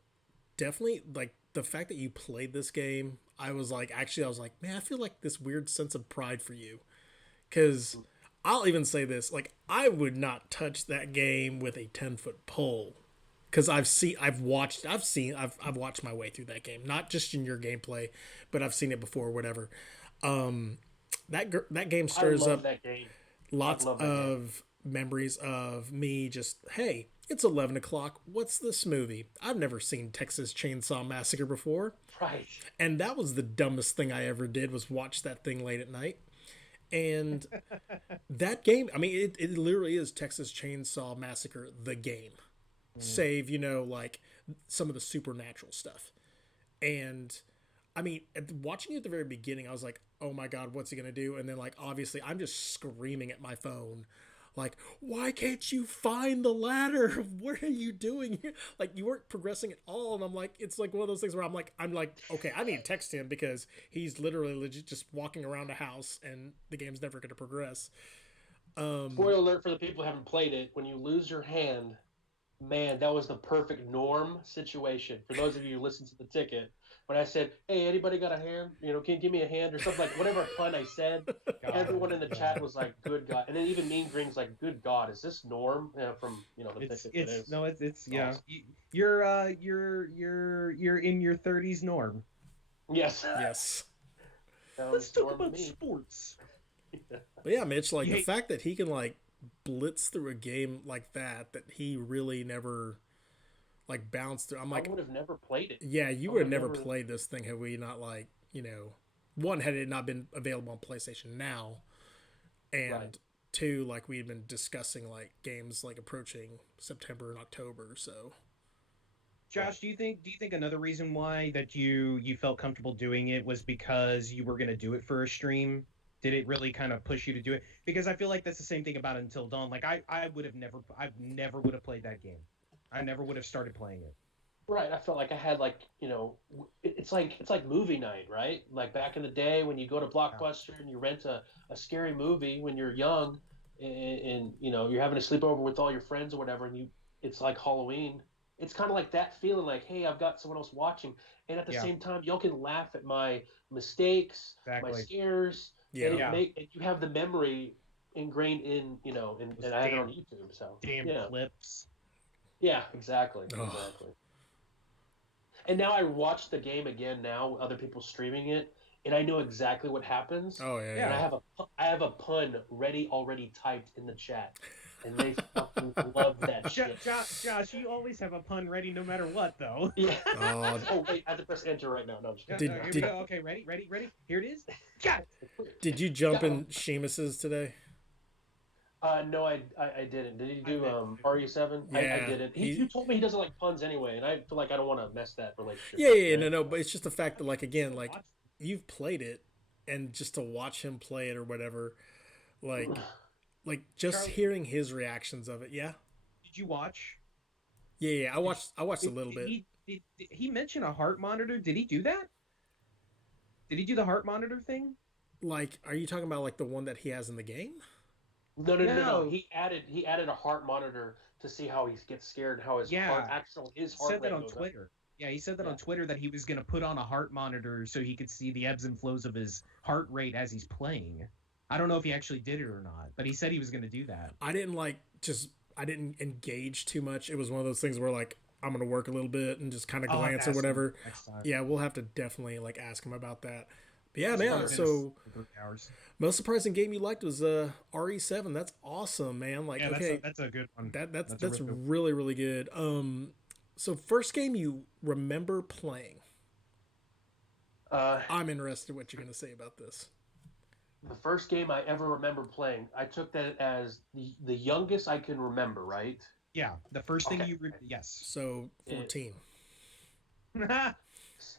definitely, like, the fact that you played this game, I was like, man, I feel like this weird sense of pride for you. Because I'll even say this, like, I would not touch that game with a 10-foot pole. Because I've watched my way through that game, not just in your gameplay, but I've seen it before, whatever. That game stirs up lots of memories of me just, hey, it's 11 o'clock. What's this movie? I've never seen Texas Chainsaw Massacre before. Right. And that was the dumbest thing I ever did, was watch that thing late at night. And that game, I mean, it literally is Texas Chainsaw Massacre, the game. Save, like some of the supernatural stuff. And I mean, watching it at the very beginning, I was like, oh my God, what's he going to do? And then, like, obviously, I'm just screaming at my phone. Like, why can't you find the ladder? What are you doing here? Like, you weren't progressing at all. And I'm like, it's like one of those things where I'm like, okay, I need to text him because he's literally legit just walking around a house and the game's never going to progress. Spoiler alert for the people who haven't played it. When you lose your hand Man, that was the perfect Norm situation. For those of you who listen to the ticket, when I said, "Hey, anybody got a hand? Can you give me a hand or something like whatever pun I said?" God, Everyone in the chat was like, "Good God!" And then even Mean Green's like, "Good God, is this Norm from the ticket?" It it's is. no, it's yeah. Awesome. You're in your 30s, Norm. Yes, Yes. Let's sounds talk Norm to about me. sports. But yeah, Mitch, like You the hate fact that he can like blitz through a game like that he really never like bounced through. I'm I like, would have never played it. yeah, you I would would have have never never. played this thing had we not like, one, had it not been available on PlayStation Now, Right. and two, like we had been discussing like games like approaching September and October, so Right. Josh, do you think another reason why that you felt comfortable doing it was because you were gonna do it for a stream? Did it really kind of push you to do it? Because I feel like that's the same thing about Until Dawn. Like I never would have played that game. I never would have started playing it. Right. I felt like I had like it's like movie night, right? Like back in the day when you go to Yeah. Blockbuster and you rent a scary movie when you're young, and you're having a sleepover with all your friends or whatever, and it's like Halloween. It's kind of like that feeling, like, hey, I've got someone else watching, and at the Yeah, same time, y'all can laugh at my mistakes, my exactly. scares, and yeah. Yeah, and you have the memory ingrained in, those and I have it on damn YouTube. So damn yeah, clips. yeah, exactly, Oh, exactly. And now I watch the game again now, other people streaming it, and I know exactly what happens. oh yeah, And Yeah. I have a pun ready already typed in the chat, and they fucking love that shit. Josh, you always have a pun ready no matter what, though. Yeah. yeah. Oh wait, I have to press enter right now. No, I'm just Yeah, kidding. here we Did go. Okay, ready. Here it is. Got it. did you jump Got in 'em. Sheamus's today? No, I didn't. Did he I do did. RE7? I Yeah, didn't. You told me he doesn't like puns anyway, and I feel like I don't want to mess that relationship yeah, up. yeah, no, no, but it's just the fact that like again, Still like watch. you've played it, and just to watch him play it or whatever, like just Charlie, hearing his reactions of it, yeah, did you watch? yeah, yeah. I Did, watched a little did bit. he mention a heart monitor? Did he do that? Did he do the heart monitor thing? Like, are you talking about like the one that he has in the game? No, no, no, no, no. No. He added a heart monitor to see how he gets scared and how Yeah, his he heart said that rate on goes up. Twitter. Yeah, he said that Yeah. on Twitter that he was going to put on a heart monitor so he could see the ebbs and flows of his heart rate as he's playing. I don't know if he actually did it or not, but he said he was going to do that. I didn't like just I didn't engage too much. It was one of those things where like I'm gonna work a little bit and just kind of I'll have to glance or ask him whatever. next time. Yeah, we'll have to definitely like ask him about that. But yeah, It's probably man. been So 3 hours. most surprising game you liked was RE7. That's awesome, man. Like Yeah, okay, that's a good one. that's That's a real good. really really good. So first game you remember playing. Uh, I'm interested what you're gonna say about this. the first game I ever remember playing, I took that as the youngest I can remember. Right? Yeah, the first thing Okay. yes. So It, 14.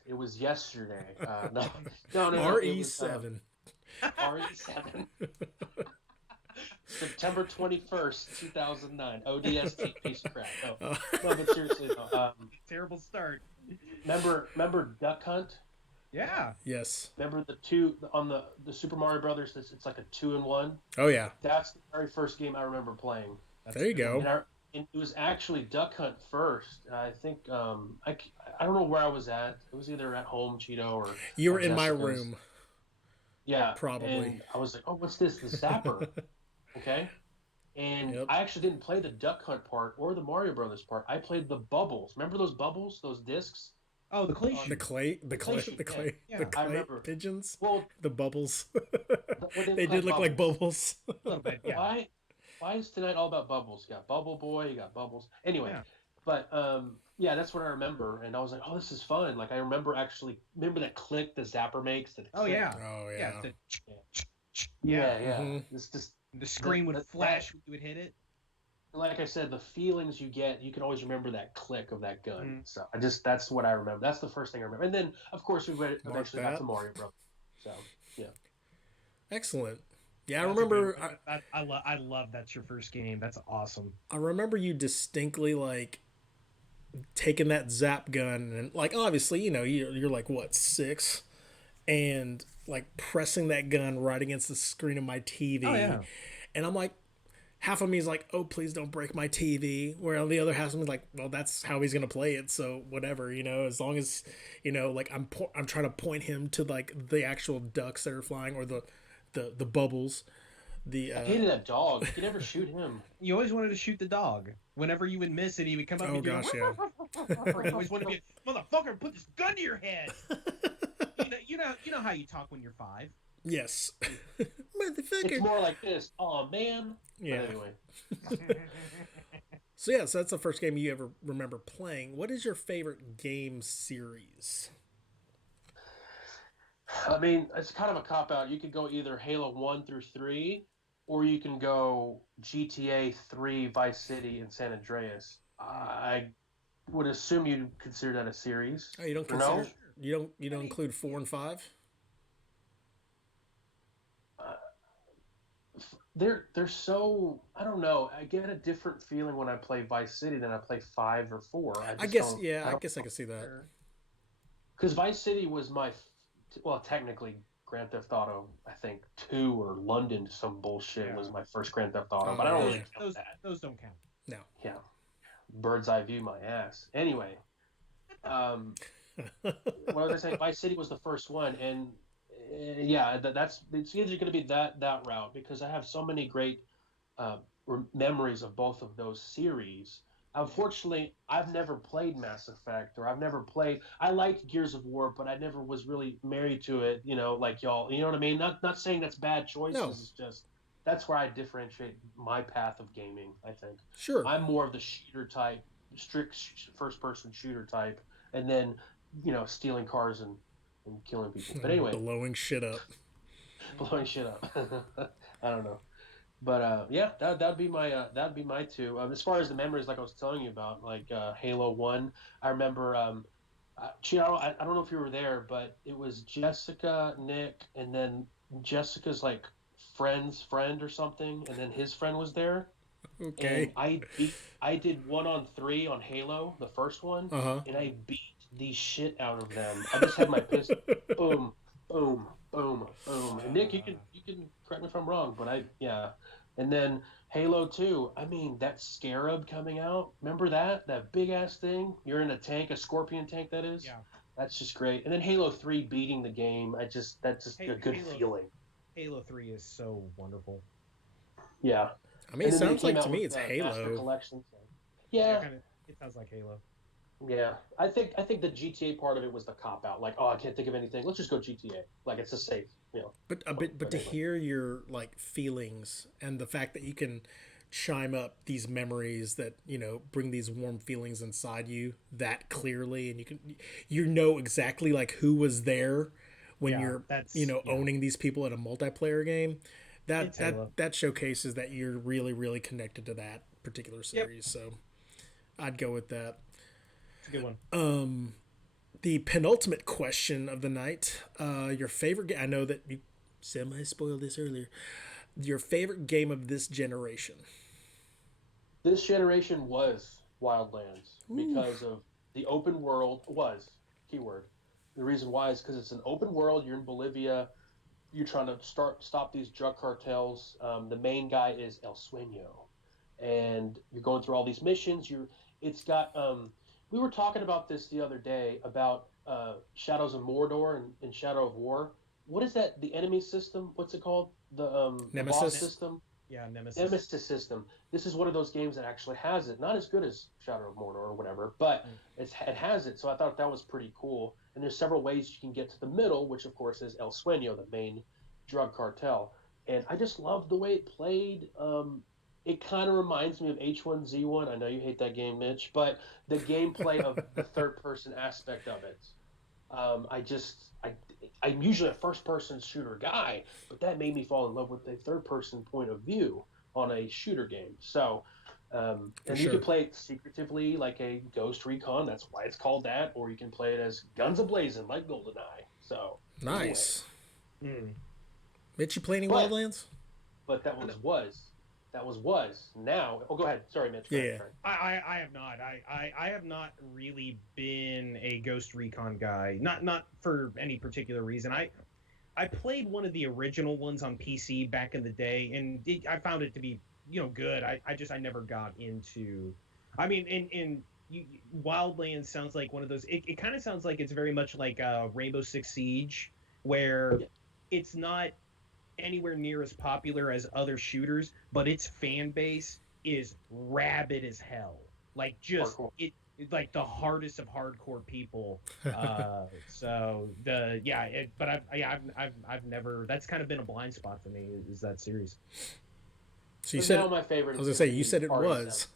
it was yesterday. No, no, no, no. It was RE7. RE7. September 21st, 2009. ODST piece of crap. No, no, but seriously though. Terrible start. Remember Duck Hunt? Yeah. Yes. Remember the two on the Super Mario Brothers? It's like a 2-in-1. Oh yeah. That's the very first game I remember playing. There you go. And it was actually Duck Hunt first. I think I don't know where I was at. It was either at home, Cheeto, or You were at in my Jessica's. room. Yeah, Probably. And I was like, "Oh, what's this? The Zapper." Okay. And Yep. I actually didn't play the Duck Hunt part or the Mario Brothers part. I played the bubbles. Remember those bubbles? Those discs? Oh, the clay The shoot. The clay, the clay, shoot, the clay, yeah. the I clay remember. pigeons, Well, the bubbles. they They did look like bubbles. bubbles. A little bit, yeah. Why is tonight all about bubbles? You got Bubble Boy, you got bubbles. Anyway, Yeah. but yeah, that's what I remember, and I was like, oh, this is fun. Like I remember that click the Zapper makes. That Oh click? yeah. Oh Yeah. yeah. Yeah, yeah. Mhm. It's just The screen would that- flash when you would hit it. like I said, the feelings you get, you can always remember that click of that gun. Mhm. So that's what I remember. That's the first thing I remember. And then, of course, eventually got that. to Mario Bros. So yeah, Excellent. Yeah, I That's a good remember. one. I love that's your first game. That's awesome. I remember you distinctly like taking that zap gun and like obviously you're like what 6, and like pressing that gun right against the screen of my TV, Oh yeah. and I'm like, half of me is like, oh, please don't break my TV. Where the other half of me is like, well, that's how he's gonna play it, so whatever, as long as, like I'm trying to point him to like the actual ducks that are flying or the bubbles. I hated that dog. You could never shoot him. You always wanted to shoot the dog. Whenever you would miss it, he would come up Oh and do gosh, you yeah. always wanted to be motherfucker. Put this gun to your head. You know how you talk when you're 5. Yes. It's Motherfucker. more like this. Oh man. Yeah. But anyway. So yeah, so that's the first game you ever remember playing. What is your favorite game series? I mean, it's kind of a cop out. You could go either Halo 1 through 3, or you can go GTA 3, Vice City, and San Andreas. I would assume you consider that a series. Oh, you don't Or consider no? you don't include 4 and 5? They're so, I don't know. I get a different feeling when I play Vice City than I play 5 or 4. I guess I can see that. Because Vice City was well, technically Grand Theft Auto, I think 2 or London, some bullshit was my first Grand Theft Auto, but I don't really count that. Those don't count. No. Yeah. Bird's eye view my ass. Anyway, what was I saying? Vice City was the first one, and yeah, it's either going to be that route, because I have so many great memories of both of those series. Unfortunately, I've never played Mass Effect, or I liked Gears of War, but I never was really married to it, like y'all, you know what I mean? Not saying that's bad choices, No. It's just, that's where I differentiate my path of gaming, I think. Sure. I'm more of the shooter type, strict first-person shooter type, and then, stealing cars and killing people. But anyway. Blowing shit up. Blowing shit up. I don't know. But yeah, that'd be my 2. As far as the memories, like I was telling you about, like Halo 1, I remember. Chino, I don't know if you were there, but it was Jessica, Nick, and then Jessica's like friend's friend or something, and then his friend was there. Okay. And I did 1-on-3 on Halo, the first one, and I beat the shit out of them. I just had my pistol, boom, boom, boom, boom. And Nick, you can correct me if I'm wrong, but yeah. And then Halo 2, I mean, that Scarab coming out, remember that big ass thing? You're in a tank, a Scorpion tank, that is. Yeah. That's just great. And then Halo 3 beating the game, that's just a good feeling. Halo 3 is so wonderful. Yeah. I mean, it sounds like to me it's Halo. Master Collection. Yeah. It sounds like Halo. Yeah, I think the GTA part of it was the cop out. Like, oh, I can't think of anything. Let's just go GTA. Like, it's a safe, But to hear your like feelings and the fact that you can chime up these memories that bring these warm feelings inside you that clearly, and you know exactly like who was there when you're owning these people in a multiplayer game. That showcases that you're really, really connected to that particular series. So I'd go with that. Good one. The penultimate question of the night. Your favorite game. I know that you semi-spoiled this earlier. Your favorite game of this generation. This generation was Wildlands because of the open world. Keyword. The reason why is because it's an open world. You're in Bolivia. You're trying to stop these drug cartels. The main guy is El Sueño, and you're going through all these missions. It's got. We were talking about this the other day about Shadows of Mordor and Shadow of War. What is that? The enemy system? What's it called? The Nemesis boss system? Yeah, Nemesis. Nemesis system. This is one of those games that actually has it. Not as good as Shadow of Mordor or whatever, but it has it. So I thought that was pretty cool. And there's several ways you can get to the middle, which of course is El Sueño, the main drug cartel. And I just loved the way it played. It kind of reminds me of H1Z1. I know you hate that game, Mitch, but the gameplay of the third-person aspect of it. I'm usually a first-person shooter guy, but that made me fall in love with the third-person point of view on a shooter game. So, you can play it secretively like a Ghost Recon. That's why it's called that. Or you can play it as guns a-blazing like GoldenEye. So nice. Anyway. Mitch, you play any Wildlands? But that was. Now, go ahead. Sorry, Mitch. Yeah. I have not. I have not really been a Ghost Recon guy. Not for any particular reason. I played one of the original ones on PC back in the day, and I found it to be good. I never got into. I mean, Wildlands sounds like one of those. It kind of sounds like it's very much like Rainbow Six Siege, where it's not anywhere near as popular as other shooters, but its fan base is rabid as hell. Like just Hardcore. like the hardest of hardcore people. But I've never. That's kind of been a blind spot for me. Is that series? So you But said now my favorite. I was gonna is say gonna you be said it RE7. was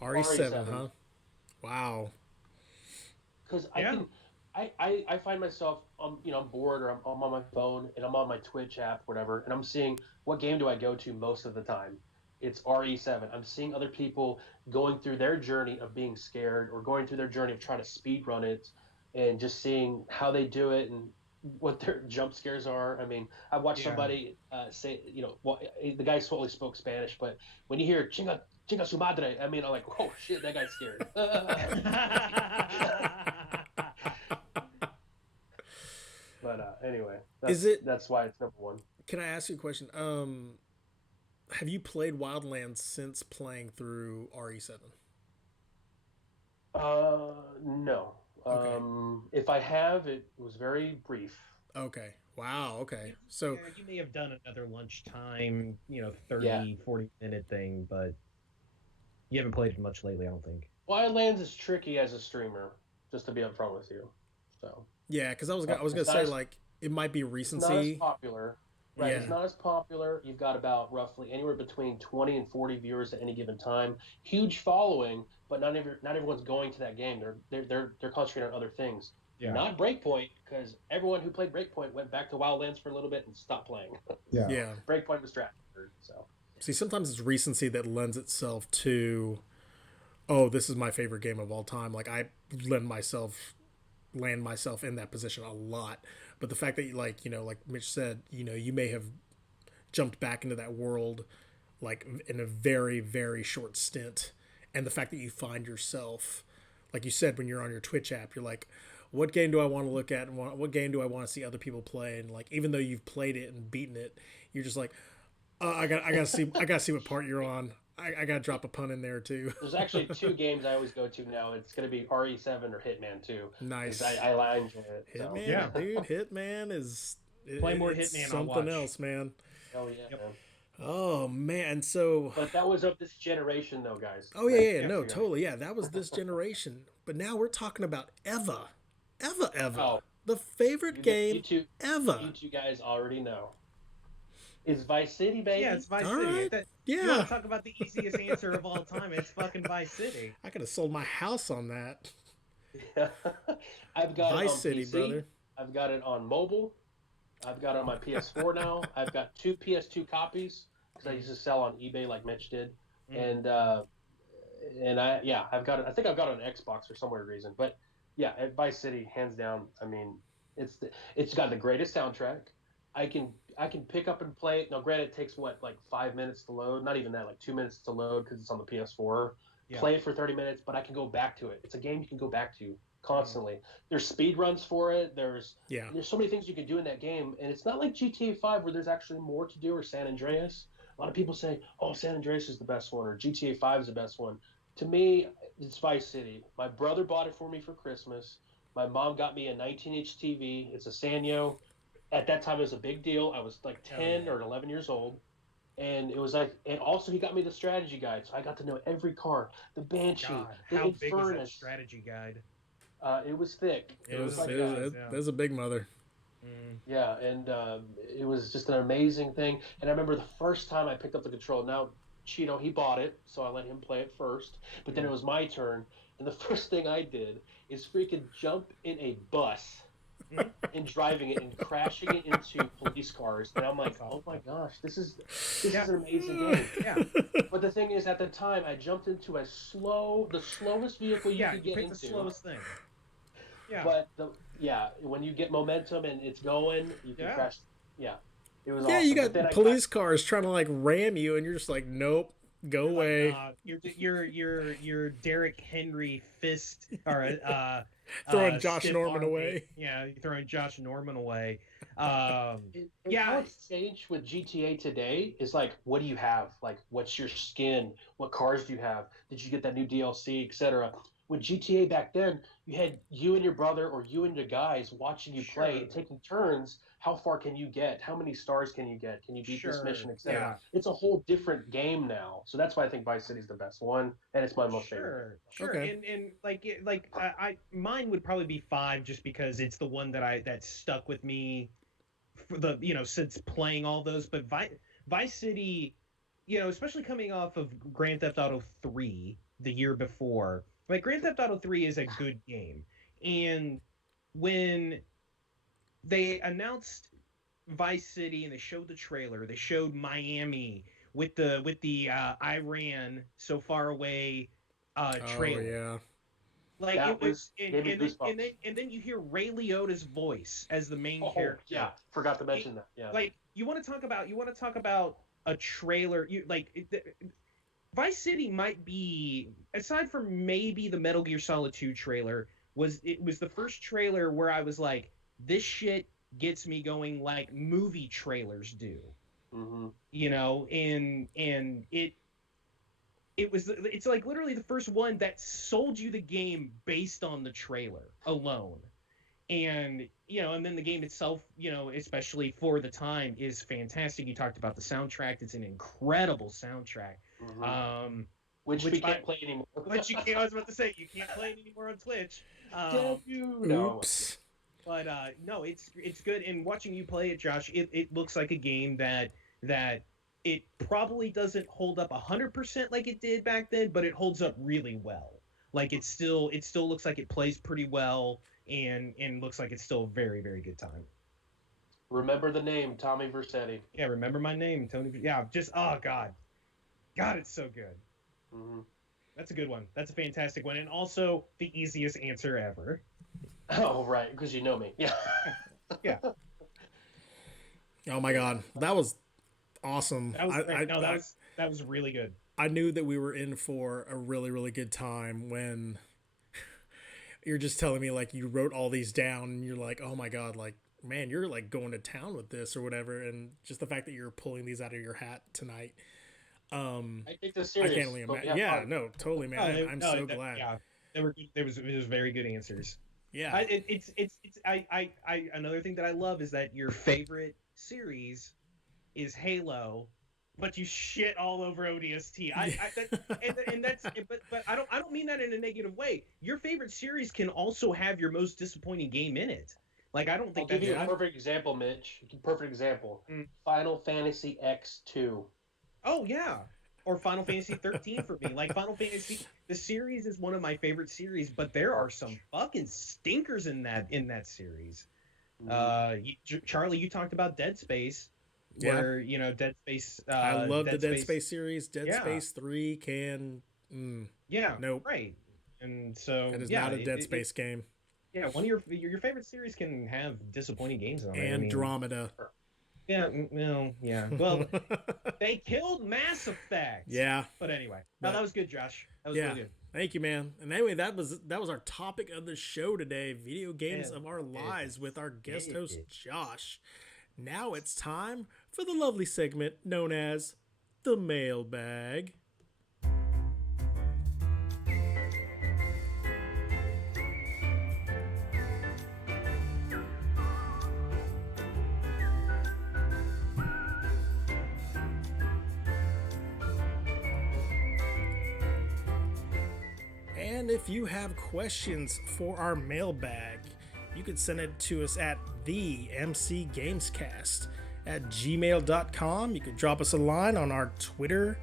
RE7, huh? Wow. Because Yeah. I find myself, I'm bored, or I'm on my phone and I'm on my Twitch app, whatever, and I'm seeing what game do I go to most of the time. It's RE7. I'm seeing other people going through their journey of being scared, or going through their journey of trying to speed run it, and just seeing how they do it and what their jump scares are. I mean, I watched somebody say, well, the guy totally spoke Spanish, but when you hear chinga su madre, I mean, I'm like, oh shit, that guy's scared. But anyway, that's why it's number one. Can I ask you a question? Have you played Wildlands since playing through RE7? No. Okay. If I have, it was very brief. Okay. Wow. Okay. So you may have done another lunchtime, 30, 40-minute thing, but you haven't played it much lately, I don't think. Wildlands is tricky as a streamer, just to be upfront with you. So yeah, because I was gonna say like it might be recency. It's not as popular. Right, Yeah. It's not as popular. You've got about roughly anywhere between 20 and 40 viewers at any given time. Huge following, but not everyone's going to that game. They're concentrating on other things. Yeah. Not Breakpoint, because everyone who played Breakpoint went back to Wildlands for a little bit and stopped playing. Yeah. Breakpoint was Stratford, so. See, sometimes it's recency that lends itself to, oh, this is my favorite game of all time. Like I land myself in that position a lot. But the fact that like Mitch said, you may have jumped back into that world like in a very, very short stint. And the fact that you find yourself, like you said, when you're on your Twitch app, you're like, what game do I want to look at, and what game do I want to see other people play? And like, even though you've played it and beaten it, you're just like, I gotta see what part you're on. I gotta drop a pun in there too. There's actually two games I always go to now. It's gonna be RE7 or Hitman 2. Nice. I enjoy it. Hitman, so. Yeah. dude. Hitman is Play more it's Hitman, I'll something watch. else, man. Oh yeah. Yep. Man. Oh man, so But that was of this generation, though, guys. oh yeah, Yeah, no, yeah. totally, yeah. That was this generation, but now we're talking about Eva. Oh. The favorite game ever. You two guys already know. It's Vice City, baby. Yeah, it's Vice All City. right. You Yeah. want to talk about the easiest answer of all time? It's fucking Vice City. I could have sold my house on that. I've got Vice it on City, PC. brother. I've got it on mobile. I've got it on my PS4 now. I've got 2 PS2 copies because I used to sell on eBay like Mitch did, and I've got it. I think I've got it on Xbox for some weird reason, but yeah, at Vice City, hands down. I mean, it's got the greatest soundtrack. I can pick up and play it. Now, granted, it takes like 5 minutes to load. Not even that, like 2 minutes to load because it's on the PS4. Yeah. Play it for 30 minutes, but I can go back to it. It's a game you can go back to constantly. There's speed runs for it. There's so many things you can do in that game, and it's not like GTA 5 where there's actually more to do, or San Andreas. A lot of people say, "Oh, San Andreas is the best one," or GTA 5 is the best one. To me, it's Vice City. My brother bought it for me for Christmas. My mom got me a 19-inch TV. It's a Sanyo. At that time, it was a big deal. I was like 10 or 11 years old. And it was like, and also he got me the strategy guide. So I got to know every car, the Banshee, God, the how big is that Infernus. strategy guide? It was thick. It was like there's a big mother. yeah, and it was just an amazing thing. And I remember the first time I picked up the control. Now, Cheeto, he bought it, so I let him play it first. But then it was my turn, and the first thing I did is freaking jump in a bus and driving it and crashing it into police cars. And I'm like, oh my gosh, this is an amazing game. Yeah. But the thing is, at the time, I jumped into the slowest vehicle you could get picked into. the slowest thing. Yeah. But when you get momentum and it's going, you can crash. Yeah, it was. Yeah, awesome. you But got then police cars trying to like ram you, and you're just like, nope, Go away. You're Derrick Henry fist or Throwing Josh stiff Norman arm. away. Yeah, you're throwing Josh Norman away. How Yeah, it's changed with GTA today is like, what do you have? Like, what's your skin? What cars do you have? Did you get that new DLC, etc.? With GTA back then, you had you and your brother or you and your guys watching you play, Sure. taking turns. How far can you get? How many stars can you get? Can you beat this Sure, mission, etc.? yeah. It's a whole different game now. So that's why I think Vice City's the best one, and it's my most favorite. Sure. Okay. And I mine would probably be 5 just because it's the one that stuck with me for the since playing all those. But Vice City, especially coming off of Grand Theft Auto 3 the year before, like Grand Theft Auto 3 is a good game, and when they announced Vice City and they showed the trailer, they showed Miami with the Iran so far away trailer. Oh yeah. Like That it was, gave me goosebumps. and then you hear Ray Liotta's voice as the main character. Yeah, forgot to mention that. Yeah, Like you want to talk about a trailer. Vice City might be, aside from maybe the Metal Gear Solid 2 trailer, was the first trailer where I was like, this shit gets me going like movie trailers do. mm-hmm. And it's like literally the first one that sold you the game based on the trailer alone. And and then the game itself, especially for the time, is fantastic. You talked about the soundtrack. It's an incredible soundtrack. Mm-hmm. Which we can't play anymore. Which you can't, I was about to say, you can't play it anymore on Twitch. Oops. But no, it's good. And watching you play it, Josh, it looks like a game that it probably doesn't hold up 100% like it did back then, but it holds up really well. Like it still looks like it plays pretty well, and looks like it's still a very, very good time. Remember the name, Tommy Vercetti. Yeah, remember my name, Tony. Yeah, just God, it's so good. Mm-hmm. That's a good one. That's a fantastic one, and also the easiest answer ever. Oh, right, because you know me. Yeah. Yeah. Oh my God, that was awesome. That was really good. I knew that we were in for a really, really good time when you're just telling me like you wrote all these down and you're like, oh my God, like, man, you're like going to town with this or whatever. And just the fact that you're pulling these out of your hat tonight. I take this serious. I can't only imagine. Yeah, no, totally, man. I'm so glad. Yeah, it was very good answers. Yeah. I another thing that I love is that your favorite series is Halo, but you shit all over ODST. But I don't mean that in a negative way. Your favorite series can also have your most disappointing game in it. Like I don't think I'll give you a perfect example, Mitch. Perfect example. Final Fantasy X2. Oh yeah. Or Final Fantasy 13 for me. Like Final Fantasy, the series is one of my favorite series, but there are some fucking stinkers in that series. Charlie, you talked about Dead Space, where Dead Space. I love the Dead Space series. Dead Space 3 can. Nope. Right. And so it is not a Dead Space game. Yeah, one of your favorite series can have disappointing games on it. Andromeda. Yeah, no, yeah. Well, they killed Mass Effect. Yeah. But anyway, that was good, Josh. That was really good. Thank you, man. And anyway, that was our topic of the show today: video games of our lives, with our guest host Josh. Now it's time for the lovely segment known as the mailbag. And if you have questions for our mailbag, you can send it to us at the mcgamescast@gmail.com. You can drop us a line on our Twitter.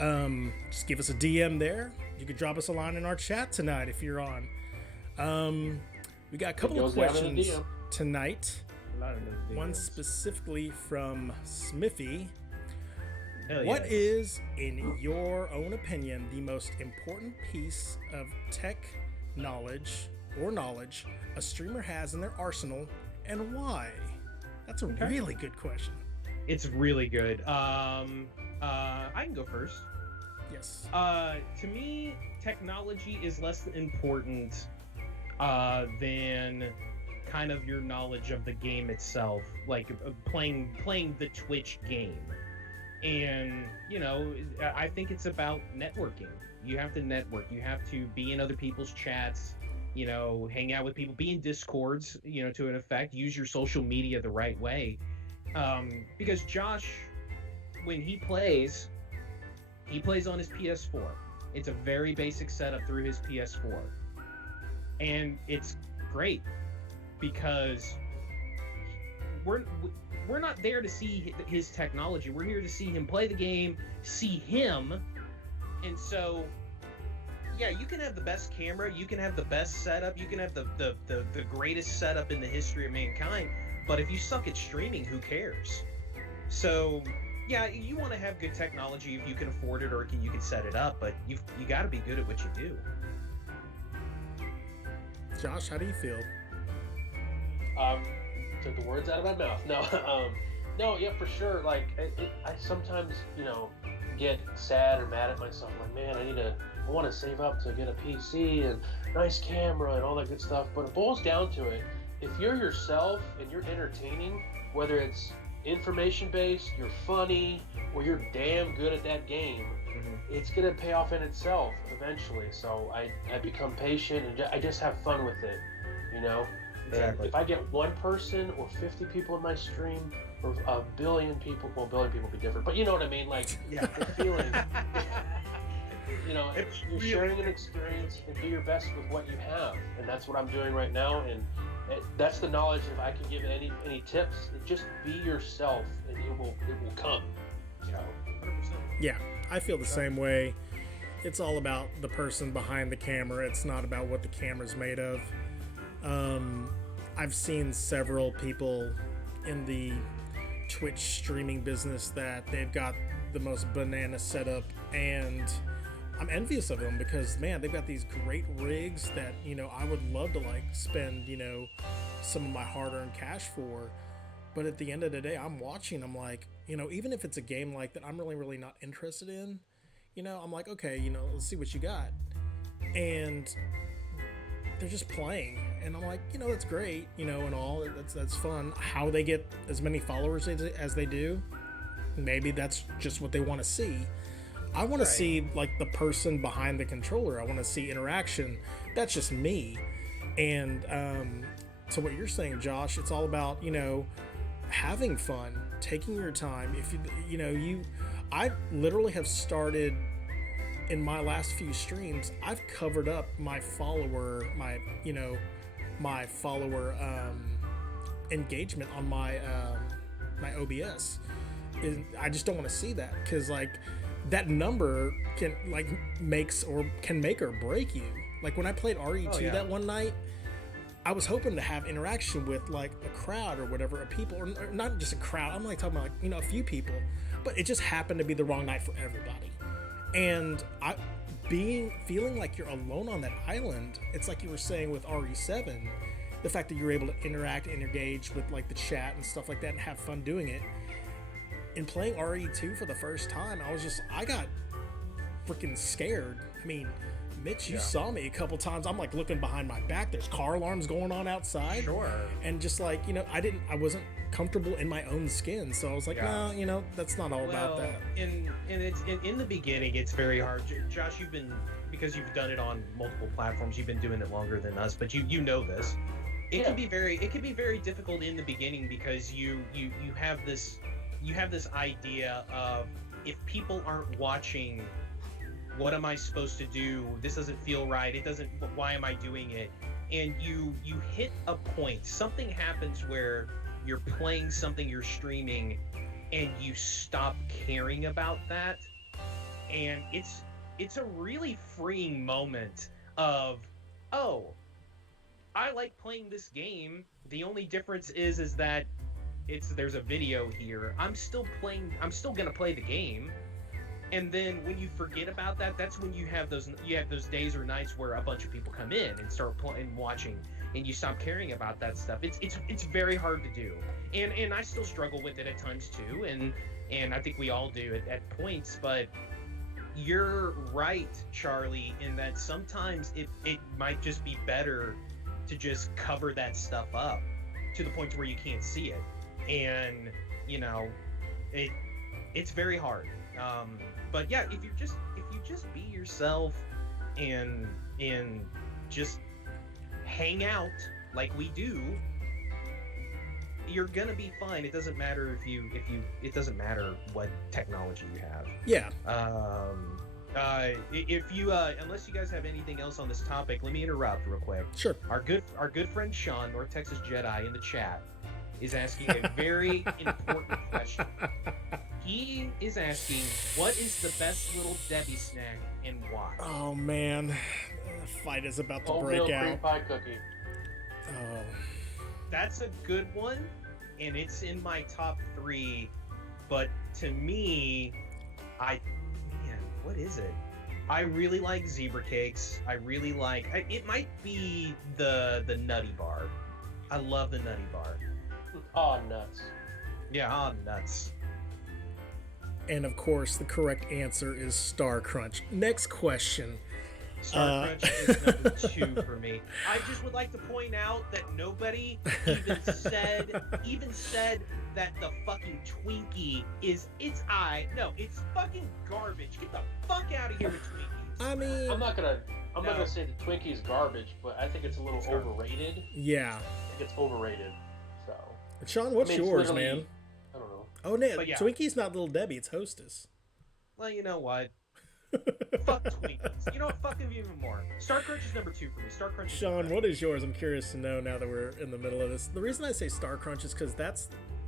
Just give us a DM there. You can drop us a line in our chat tonight if you're on. We got a couple of questions tonight. One specifically from Smithy. What is, in your own opinion, the most important piece of tech knowledge a streamer has in their arsenal, and why? That's a really good question. It's really good. I can go first. Yes. To me, technology is less important than kind of your knowledge of the game itself, like playing the Twitch game. And I think it's about networking. You have to network. You have to be in other people's chats. Hang out with people. Be in discords. To an effect. Use your social media the right way. Because Josh, when he plays on his PS4. It's a very basic setup through his PS4. And it's great because we're not there to see his technology. We're here to see him play the game, see him. And so, yeah, you can have the best camera, you can have the best setup, you can have the greatest setup in the history of mankind, but if you suck at streaming, who cares? So, yeah, you want to have good technology if you can afford it or you can set it up, but you got to be good at what you do. Josh, how do you feel? Took the words out of my mouth. No, yeah, for sure. Like, I sometimes, get sad or mad at myself. Like, man, I want to save up to get a PC and nice camera and all that good stuff. But it boils down to it. If you're yourself and you're entertaining, whether it's information-based, you're funny, or you're damn good at that game, it's going to pay off in itself eventually. So I become patient and I just have fun with it, Exactly. If I get one person or 50 people in my stream or a billion people, well, a billion people would be different, but you know what I mean? Like, Yeah. the feeling, It's you're really- sharing an experience and do your best with what you have. And that's what I'm doing right now. And that's the knowledge. If I can give any tips, just be yourself and it will come. 100%. Yeah, I feel the same way. It's all about the person behind the camera. It's not about what the camera's made of. I've seen several people in the Twitch streaming business that they've got the most banana setup, and I'm envious of them because, man, they've got these great rigs that, I would love to spend, some of my hard-earned cash for. But at the end of the day, I'm watching, I'm like, even if it's a game like that I'm really, really not interested in, I'm like, okay, let's see what you got. And they're just playing, and I'm like, that's great, and all, that's fun. How they get as many followers as they do, maybe that's just what they want to see. I want to see the person behind the controller. I want to see interaction. That's just me. And so what you're saying, Josh, it's all about having fun, taking your time. If I literally have started. In my last few streams, I've covered up my follower engagement on my OBS. I just don't want to see that because that number can make or break you. Like when I played RE2 that one night, I was hoping to have interaction with a crowd or whatever, people, or not just a crowd. I'm talking about a few people, but it just happened to be the wrong night for everybody. And feeling like you're alone on that island, it's like you were saying with RE7, the fact that you're able to interact and engage with the chat and stuff like that and have fun doing it. In playing RE2 for the first time, I got freaking scared. I mean, Mitch, you saw me a couple times. I'm looking behind my back. There's car alarms going on outside. Sure. And just I wasn't comfortable in my own skin. So I was like, no, that's not all about that. In the beginning, it's very hard. Josh, because you've done it on multiple platforms, you've been doing it longer than us, but you know this. It can be very difficult in the beginning because you have this idea of, if people aren't watching, what am I supposed to do? This doesn't feel right. Why am I doing it? And you hit a point. Something happens where you're playing something, you're streaming, and you stop caring about that. And it's a really freeing moment of, oh, I like playing this game. The only difference is that there's a video here. I'm still gonna play the game. And then when you forget about that, that's when you have those days or nights where a bunch of people come in and start playing, watching, and you stop caring about that stuff. It's very hard to do, and I still struggle with it at times too, and I think we all do at points. But you're right, Charlie, in that sometimes it might just be better to just cover that stuff up to the point where you can't see it. And, you know, it's very hard. But yeah, if you just be yourself and just hang out like we do, you're gonna be fine. It doesn't matter it doesn't matter what technology you have. Yeah. If you unless you guys have anything else on this topic, let me interrupt real quick. Sure. Our good friend Sean, North Texas Jedi, in the chat is asking a very important question. He is asking, what is the best Little Debbie snack and why? Oh man, the fight is about to Oatmeal break cream out. pie cookie. Oh. That's a good one, and it's in my top 3. But to me, what is it? I really like zebra cakes. I really like. It might be the Nutty Bar. I love the Nutty Bar. Oh, nuts. Yeah, nuts. And of course, the correct answer is Star Crunch. Next question. Star Crunch is number 2 for me. I just would like to point out that nobody even said that the fucking Twinkie is it's fucking garbage. Get the fuck out of here with Twinkies. I mean, I'm not gonna say the Twinkie is garbage, but I think it's a little overrated. yeah. I think it's overrated. So. Sean, what's I mean, it's yours, literally- man? I don't know. Oh, no, But yeah. Twinkie's not Little Debbie, it's Hostess. Well, you know what? Fuck Twinkies. You know what? Fuck them even more. Star Crunch is number 2 for me. Star Crunch is Sean, what is yours? I'm curious to know now that we're in the middle of this. The reason I say Star Crunch is because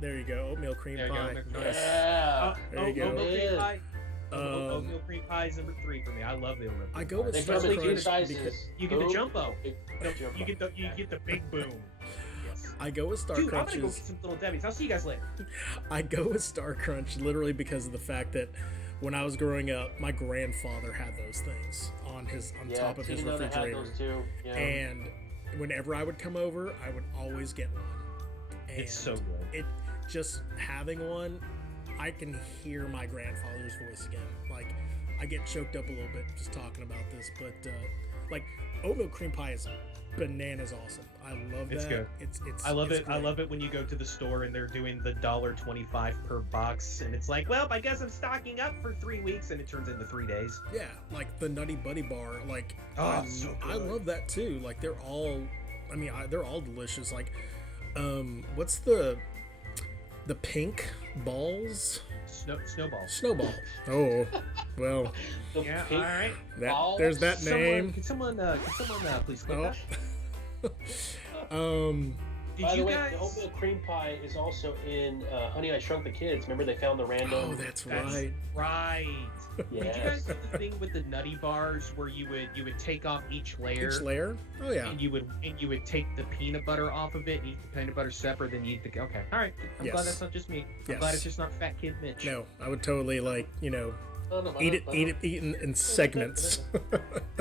there you go, oatmeal cream There you go, pie. oatmeal cream Nice. Yeah. There you go. Oatmeal cream Yeah. pie. Oatmeal cream pie is number 3 for me. I love the oatmeal. I go with They Star come in Crunch two sizes. because You get the Boom. jumbo. Big jumbo. You get the big boom. Yes. I go with Star Dude, I'm Crunch. gonna go get some Little Debbie's. I'll see you guys later. I go with Star Crunch literally because of the fact that when I was growing up, my grandfather had those things on top of his Tina had refrigerator. those too. Yeah. And whenever I would come over, I would always get one. And It's so good. It just having one, I can hear my grandfather's voice again. Like I get choked up a little bit just talking about this, but like oatmeal cream pie is bananas awesome. I love that. It's good. It's I love it's it. I great. love it when you go to the store and they're doing the $1.25 per box, and it's like, well, I guess I'm stocking up for 3 weeks, and it turns into 3 days. Yeah, like the Nutty Buddy bar. Like Oh, so I good. love that too. Like they're all delicious. Like what's the pink balls? Snowball. Snowball. Oh, well, The Yeah. pink All right. balls? there's that name. Can someone please click Oh. that? Did By the you way, guys? the oatmeal cream pie is also in Honey, I Shrunk the Kids. Remember they found the random. Oh, that's right. Right. Did you guys Yes. do the thing with the nutty bars where you would take off each layer? Each layer? Oh yeah. And you would take the peanut butter off of it and eat the peanut butter separate, then you eat the okay. All right. I'm Yes. glad that's not just me. I'm Yes. glad it's just not Fat Kid Mitch. No, I would totally eat it in segments.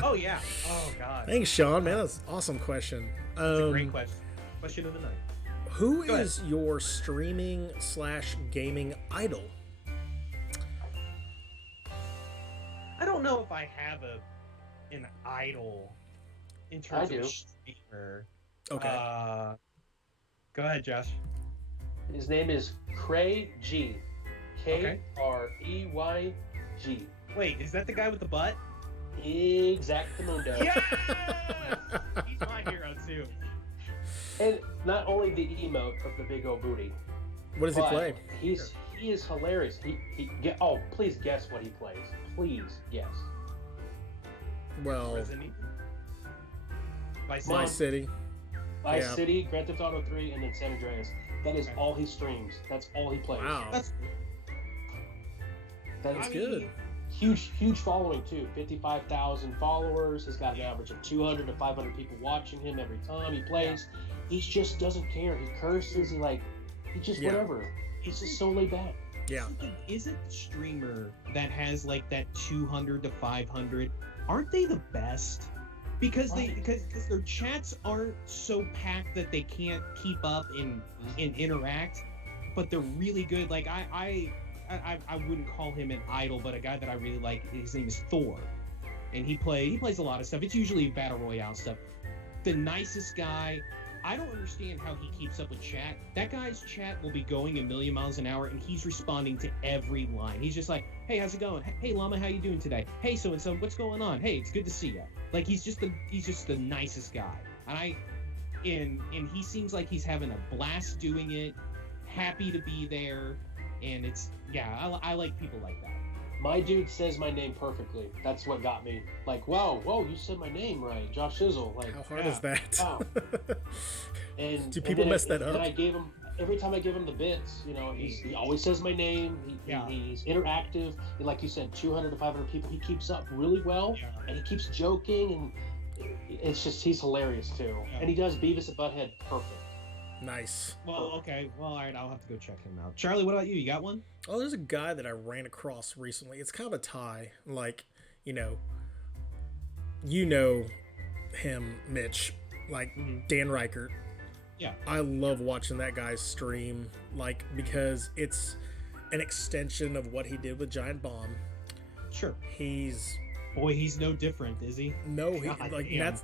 Oh yeah. Oh god. Thanks, Sean. Man, that's an awesome question. That's a great question. Question of the night. Who Go is your streaming/gaming idol? I don't know if I have an idol in terms I of a do. streamer. Okay. Go ahead, Josh. His name is Cray G. Okay. Kreyg. Wait, is that the guy with the butt? Exactamundo. Yes! He's my hero too. And not only the emote of the big old booty. What does he but play? He is hilarious. Please guess what he plays. Please guess. Well, Resident Evil? Vice Vice City. City. Vice Yeah. City, Grand Theft Auto 3, and then San Andreas. That is Okay. all he streams. That's all he plays. Wow. That's That's good. Huge following too. 55,000 followers. He's got an average of 200 to 500 people watching him every time he plays. He just doesn't care. He curses. He just Yeah. whatever. He's just so laid back. Yeah. Isn't the streamer that has like that 200 to 500? Aren't they the best? Because because their chats aren't so packed that they can't keep up and interact, but they're really good. Like I I wouldn't call him an idol, but a guy that I really like. His name is Thor, and he plays a lot of stuff. It's usually battle royale stuff. The nicest guy. I don't understand how he keeps up with chat. That guy's chat will be going a million miles an hour, and he's responding to every line. He's just like, "Hey, how's it going? Hey, Llama, how you doing today? Hey, so and so, what's going on? Hey, it's good to see you." Like he's just the nicest guy, and he seems like he's having a blast doing it, happy to be there, and I like people like that. My dude says my name perfectly. That's what got me. Like, whoa, you said my name right, Josh Shizzle. Like, how hard is that? Wow. And do people mess that up? And I gave him every time I give him the bits. You know, he always says my name. He's interactive. And like you said, 200 to 500 people. He keeps up really well, and he keeps joking, and it's just he's hilarious too. Yeah. And he does Beavis and Butthead perfect. Nice. Well, okay. Well, all right. I'll have to go check him out. Charlie, what about you? You got one? Oh, there's a guy that I ran across recently. It's kind of a tie. Like, you know him, Mitch, like Dan Reichert. Yeah. I love watching that guy's stream, like, because it's an extension of what he did with Giant Bomb. Sure. He's no different, is he? No,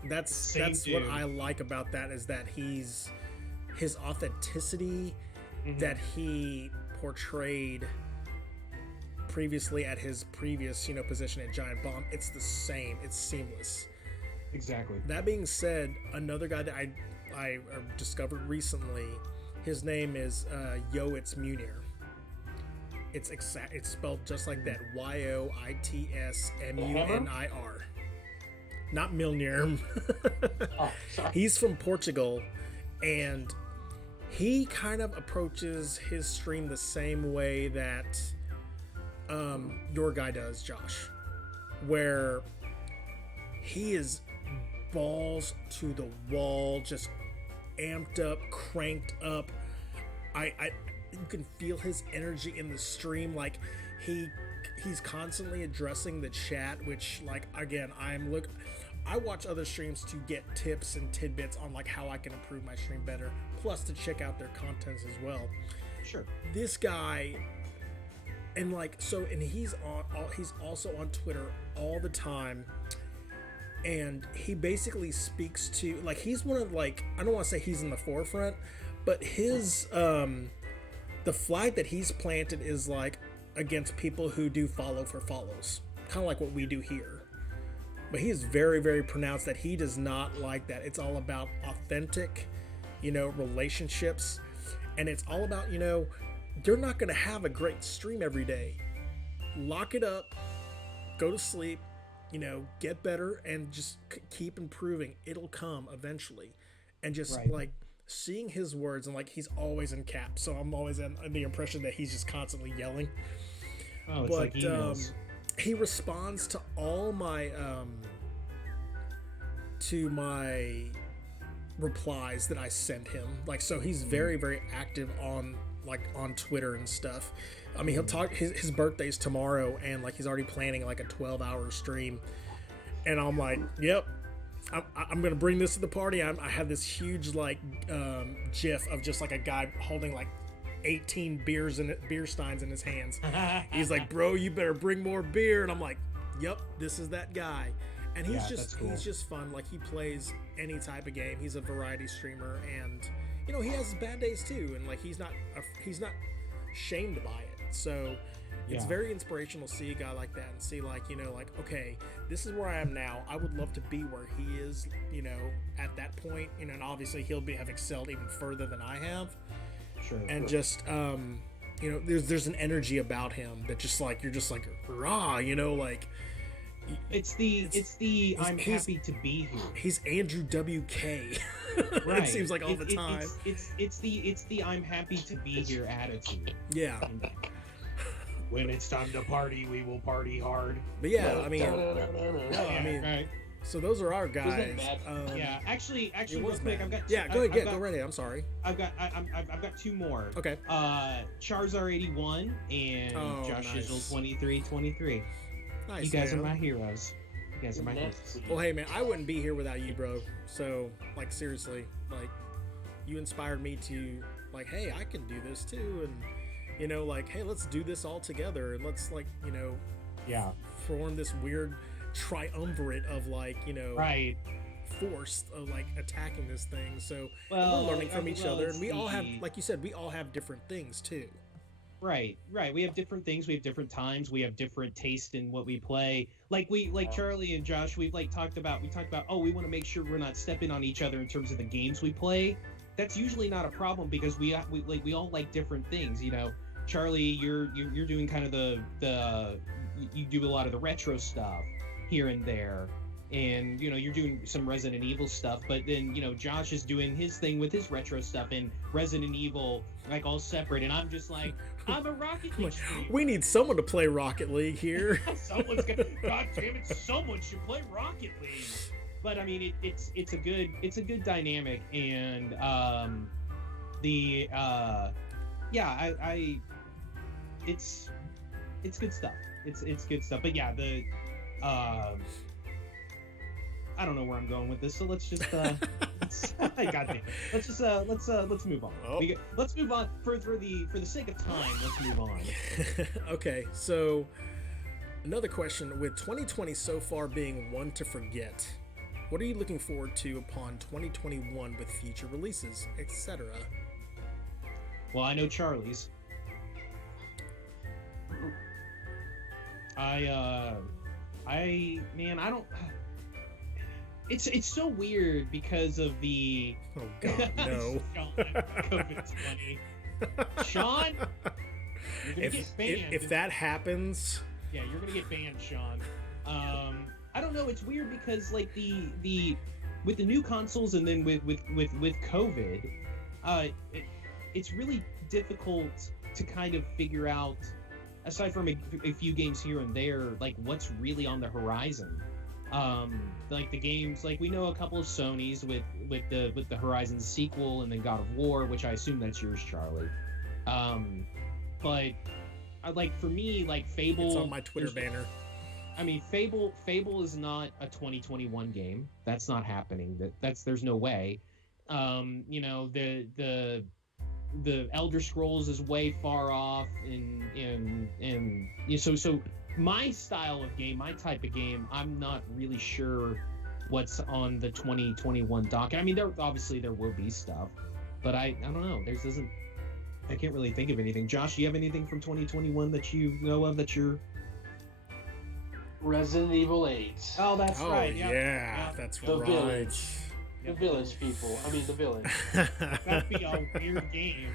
that's what I like about that is that his authenticity that he portrayed previously at his previous, position at Giant Bomb, it's the same. It's seamless. Exactly. That being said, another guy that I discovered recently, his name is Yoitz Munir. It's spelled just like that, Yoitsmunir. Not Milner. Oh, sorry. He's from Portugal, and he kind of approaches his stream the same way that your guy does, Josh, where he is balls to the wall, just amped up, cranked up. You can feel his energy in the stream. Like he's constantly addressing the chat, which, like, again, I watch other streams to get tips and tidbits on like how I can improve my stream better, plus to check out their contents as well. Sure. This guy, and he's also on Twitter all the time, and he basically speaks to, like, he's one of, like, I don't want to say he's in the forefront, but his the flag that he's planted is like against people who do follow for follows, kind of like what we do here. But he is very, very pronounced that he does not like that. It's all about authentic, relationships. And it's all about, you're not going to have a great stream every day. Lock it up, go to sleep, get better, and just keep improving. It'll come eventually. And just like seeing his words, and like he's always in caps. So I'm always in the impression that he's just constantly yelling. Oh, it's like emails. He responds to all my replies that I send him. Like, so he's very, very active on Twitter and stuff. I mean, he'll talk, his birthday's tomorrow, and like he's already planning like a 12-hour stream. And I'm like, yep, I'm gonna bring this to the party. I have this huge GIF of just like a guy holding like 18 beer steins in his hands. He's like, bro, you better bring more beer. And I'm like, yep, this is that guy. And he's he's just fun. Like, he plays any type of game. He's a variety streamer, and he has bad days too. And like he's not shamed by it. So it's very inspirational to see a guy like that and see okay, this is where I am now. I would love to be where he is, at that point. And obviously he'll have excelled even further than I have. Sure. And just there's an energy about him that just like you're just like rah, like it's the I'm happy to be here. He's Andrew WK. Right. It seems like all the time. It's the I'm happy to be here attitude. Yeah. When it's time to party, we will party hard. But yeah, I mean, right. So those are our guys. Actually, real quick, I've got. Go ahead. Go right ahead. I'm sorry. I've got two more. Okay. Charizard 81 and Josh Shizzle 2323. Nice. You guys are my heroes. Well, hey man, I wouldn't be here without you, bro. So like seriously, like you inspired me to like, hey, I can do this too, and You know, like, hey, let's do this all together, and let's, like, you know, Yeah. form this weird triumvirate of, like, you know, Right. force of, like, attacking this thing. So Well, we're learning from each other, it's and we all have, the- like you said, we all have different things too. Right. We have different things. We have different times. We have different taste in what we play. Like Charlie and Josh, we've talked about. Oh, we want to make sure we're not stepping on each other in terms of the games we play. That's usually not a problem because we all like different things. You know, Charlie, you're doing kind of you do a lot of the retro stuff here and there. And, you know, you're doing some Resident Evil stuff, but then, you know, Josh is doing his thing with his retro stuff and Resident Evil, like, all separate. And I'm just like, I'm a Rocket League streamer. We need someone to play Rocket League here. Someone's gonna, God damn it, someone should play Rocket League. But I mean, it's a good dynamic, and it's good stuff. It's good stuff. But yeah, I don't know where I'm going with this, so let's just goddamn. Let's move on. Oh. Let's move on for the sake of time. Let's move on. Okay, so another question: with 2020 so far being one to forget, what are you looking forward to upon 2021 with future releases, etc.? Well, I know Charlie's. I don't. It's so weird because of the. Oh God, no. COVID-20. Sean, you're gonna get banned. If that happens, yeah, you're gonna get banned, Sean. I don't know. It's weird because like the with the new consoles and then with COVID, it's really difficult to kind of figure out, aside from a few games here and there, like what's really on the horizon. Like the games, like we know a couple of Sony's with the Horizon sequel and then God of War, which I assume that's yours, Charlie. But like for me, like Fable, it's on my Twitter banner. I mean, Fable is not a 2021 game. That's not happening. There's no way. You know, the Elder Scrolls is way far off, and so my style of game, my type of game, I'm not really sure what's on the 2021 docket. I mean, there will be stuff, but I don't know. I can't really think of anything. Josh, do you have anything from 2021 that you know of that you're? Resident Evil 8. Oh, that's right. Yeah, that's the right. Village. The Village people. I mean, the Village. That'd be a weird game.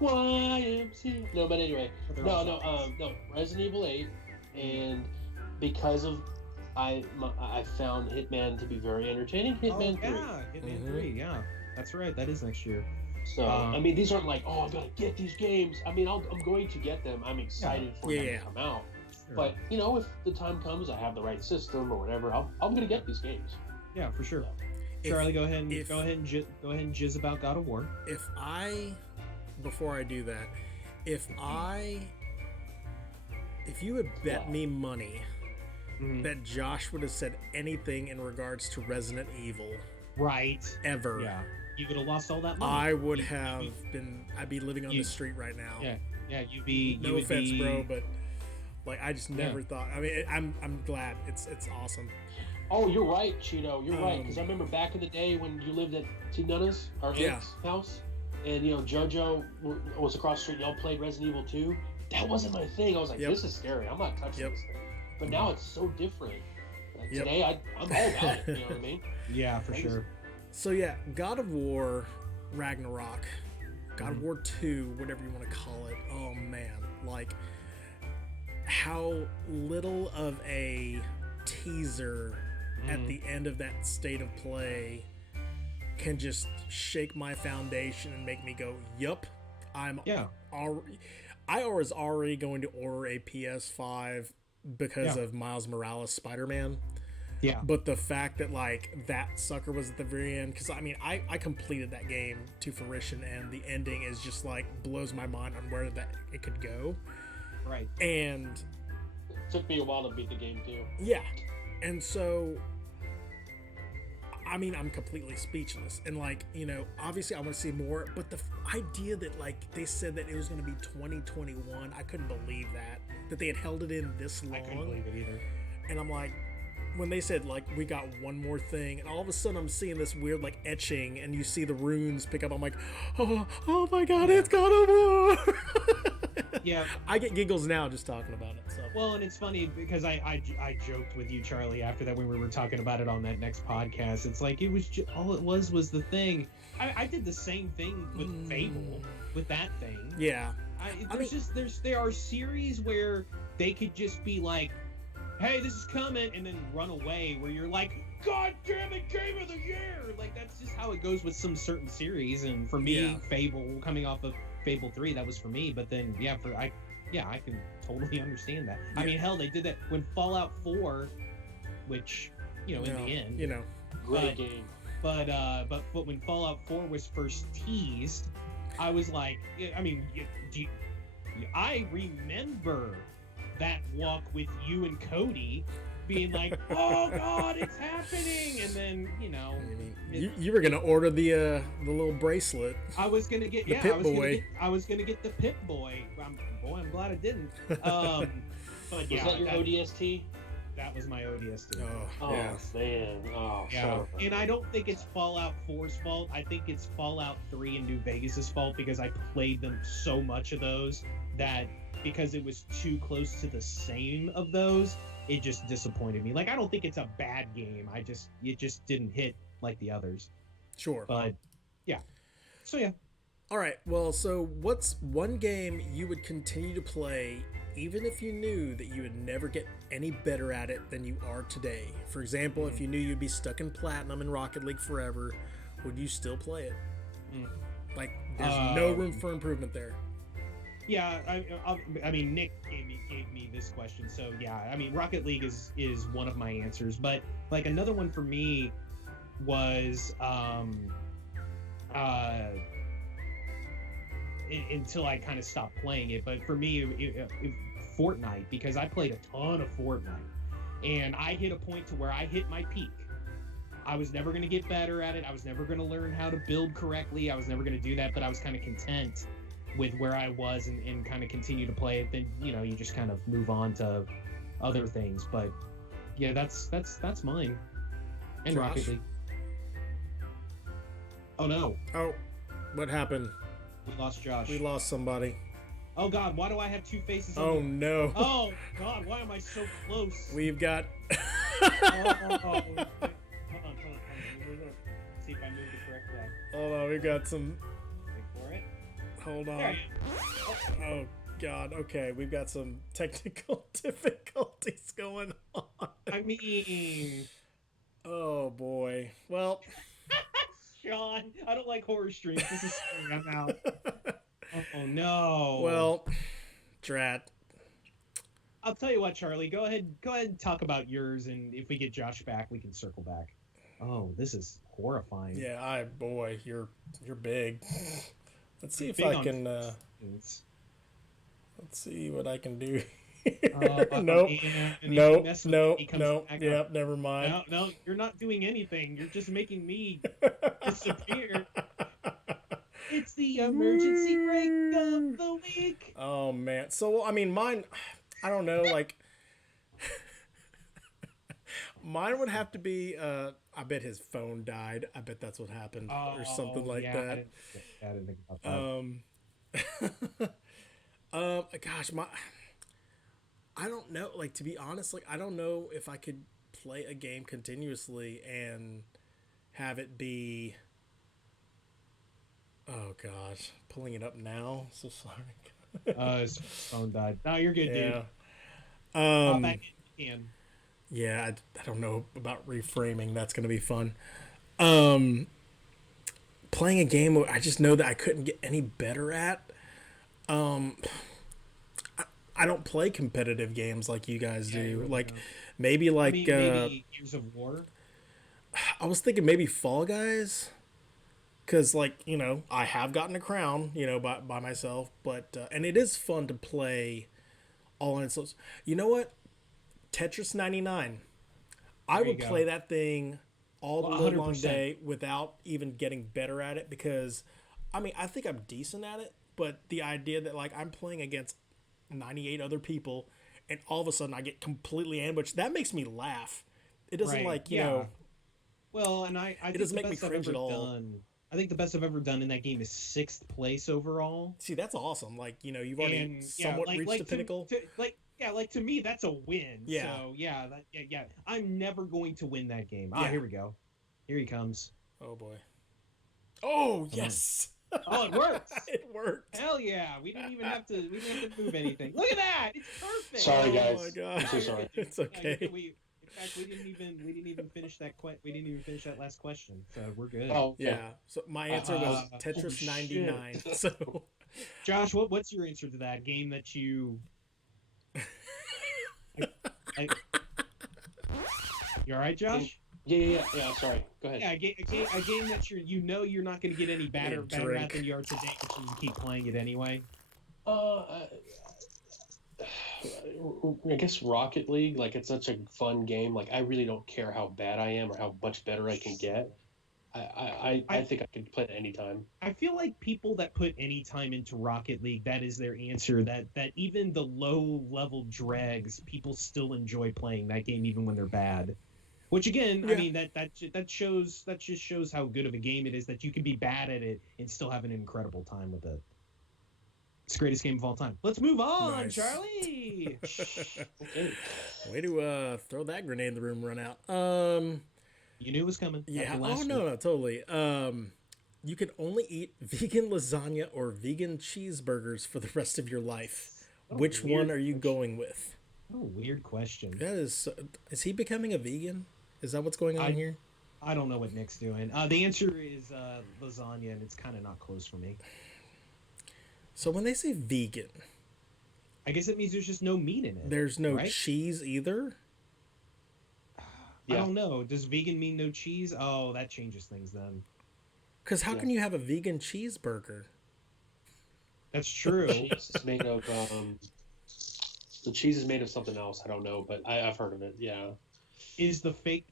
YMC. No, but anyway. No. Resident Evil 8, and because of I found Hitman to be very entertaining. Hitman 3. Yeah, Hitman 3. Yeah, that's right. That is next year. So I mean, these aren't like, oh, I gotta get these games. I mean, I'm going to get them. I'm excited for them to come out. Sure. But you know, if the time comes, I have the right system or whatever, I'm gonna get these games. Yeah, for sure. Charlie, go ahead and jizz about God of War. Before I do that, if you had bet me money that Josh would have said anything in regards to Resident Evil, right, ever, yeah, you would have lost all that money. I would I'd be living on the street right now. Yeah, you'd be. No offense, bro, but like I just never thought. I mean, I'm glad. It's awesome. Oh, you're right, Cheeto. You're right, because I remember back in the day when you lived at T Nunna's, our aunt's house, and you know JoJo was across the street. Y'all played Resident Evil 2. That wasn't my thing. I was like, this is scary. I'm not touching this thing. But now it's so different. Like, today, I'm all about it. You know what I mean? Yeah, for sure. So yeah, God of War, Ragnarok, God of War 2, whatever you want to call it. Oh man, like how little of a teaser at the end of that state of play can just shake my foundation and make me go, yup, I was already going to order a PS5 because of Miles Morales Spider-Man. Yeah. But the fact that like that sucker was at the very end, because I mean I completed that game to fruition, and the ending is just like blows my mind on where that it could go. Right. it And took me a while to beat the game too. Yeah. And so I mean, I'm completely speechless. And, like, you know, obviously I want to see more, but the idea that, like, they said that it was going to be 2021, I couldn't believe that they had held it in this long. I couldn't believe it either. And I'm like, when they said, like, we got one more thing, and all of a sudden I'm seeing this weird, like, etching, and you see the runes pick up, I'm like, oh my god, it's God of War! Yeah. I get giggles now just talking about it. So. Well, and it's funny because I joked with you, Charlie, after that when we were talking about it on that next podcast. It's like it was all it was the thing. I did the same thing with Fable, with that thing. Yeah. There are series where they could just be like, hey, this is coming, and then run away, where you're like, God damn it, Game of the Year! Like, that's just how it goes with some certain series, and for me, Fable, coming off of Fable 3, that was for me, but then, I can totally understand that. Yeah. I mean, hell, they did that when Fallout 4, which, in the end... Great game. But when Fallout 4 was first teased, I was like, I remember that walk with you and Cody being like, oh god, it's happening, and then you were gonna order the little bracelet. I was gonna get I was gonna get the Pip Boy. I'm glad I didn't. But was that your ODST? That was my ODST. Oh yeah. Man. Oh yeah. So and I don't think it's Fallout 4's fault. I think it's Fallout 3 and New Vegas' fault, because I played them so much of those that because it was too close to the same of those, it just disappointed me. Like, I don't think it's a bad game. It just didn't hit like the others. Sure. But yeah. So yeah. All right. Well, so what's one game you would continue to play even if you knew that you would never get any better at it than you are today? For example, if you knew you'd be stuck in Platinum in Rocket League forever, would you still play it? Like, there's no room for improvement there. Yeah, I mean, Nick gave me this question, so yeah, I mean, Rocket League is one of my answers, but like another one for me was until I kind of stopped playing it, but for me, Fortnite, because I played a ton of Fortnite, and I hit a point to where I hit my peak. I was never going to get better at it. I was never going to learn how to build correctly. I was never going to do that, but I was kind of content with where I was and kind of continue to play it. Then you just kind of move on to other things. But yeah, that's mine. And Josh? Rocket League. Oh no! Oh, what happened? We lost Josh. We lost somebody. Oh god, why do I have two faces? Oh no! Oh god, why am I so close? We've got. Hold on. See if I moved it correctly. Hold on, we've got some. Wait for it. Hold on. Oh god. Okay, we've got some technical difficulties going on. I mean. Oh boy. Well. Sean, I don't like horror streams. This is scary. I'm out. Oh no. Well, drat. I'll tell you what, Charlie. Go ahead and talk about yours, and if we get Josh back, we can circle back. Oh, this is horrifying. Yeah, boy, you're big. Let's see if I can. Let's see what I can do. Nope. Yep, never mind. No, you're not doing anything. You're just making me disappear. It's the emergency break of the week. Oh man. So I mean, mine. I don't know. Like, mine would have to be. I bet his phone died. I bet that's what happened, or something like that. I didn't think about that. Gosh, I don't know. Like, to be honest, like, I don't know if I could play a game continuously and have it be. Oh gosh, pulling it up now. So sorry. His phone died. No, you're good, dude. Yeah. In. Yeah, I don't know about reframing. That's gonna be fun. Playing a game where I just know that I couldn't get any better at. I don't play competitive games like you guys do. Like, maybe like maybe Gears of War. I was thinking maybe Fall Guys, because like I have gotten a crown by myself, but and it is fun to play all in its. You know what? Tetris 99. I would play that thing all the Well, live long 100%. day without even getting better at it because, I mean, I think I'm decent at it, but the idea that like I'm playing against 98 other people and all of a sudden I get completely ambushed, that makes me laugh. It doesn't Right, like, yeah. Well, and I think doesn't the make me best I've cringe ever at all. done. I think the best I've ever done in that game is 6th place overall. see, that's awesome. Like, you've already And yeah, somewhat reached the pinnacle. Like to me, that's a win. Yeah. So yeah. I'm never going to win that game. Yeah. Here we go. Here he comes. Oh boy. Oh, yes. Oh, it works. It worked. Hell yeah. We didn't even have to move anything. Look at that. It's perfect. Sorry, guys. Oh my god. I'm so sorry. It's Yeah, okay. in fact, we didn't even finish that we didn't even finish that last question. So we're good. Oh, okay. Yeah. So my answer was Tetris shit. 99. So Josh, what's your answer to that game that you You all right, Josh? Yeah. Sorry. Go ahead. Yeah, a game that you're not going to get any better at than you are today, but you keep playing it anyway. I guess Rocket League, like it's such a fun game. Like I really don't care how bad I am or how much better I can get. I think I could play it anytime. I feel like people that put any time into Rocket League, that is their answer. That even the low level dregs, people still enjoy playing that game even when they're bad. Which again, Yeah. I mean that just shows how good of a game it is that you can be bad at it and still have an incredible time with it. It's the greatest game of all time. Let's move on, Nice. Charlie. Okay. way to throw that grenade in the room, run out. You knew it was coming. Yeah. after Oh last no, week. no, totally. You can only eat vegan lasagna or vegan cheeseburgers for the rest of your life. Which weird one are you going with? Oh, weird question. That is he becoming a vegan? Is that what's going on here? I don't know what Nick's doing. The answer is lasagna, and it's kind of not close for me. So when they say vegan, I guess it means there's just no meat in it. there's no right? cheese either. I Yeah. don't know. Does vegan mean no cheese? Oh, that changes things then. Because how Yeah. can you have a vegan cheeseburger? That's true. Cheese is made of the cheese is made of something else. I don't know, but I've heard of it. Yeah. Is the fake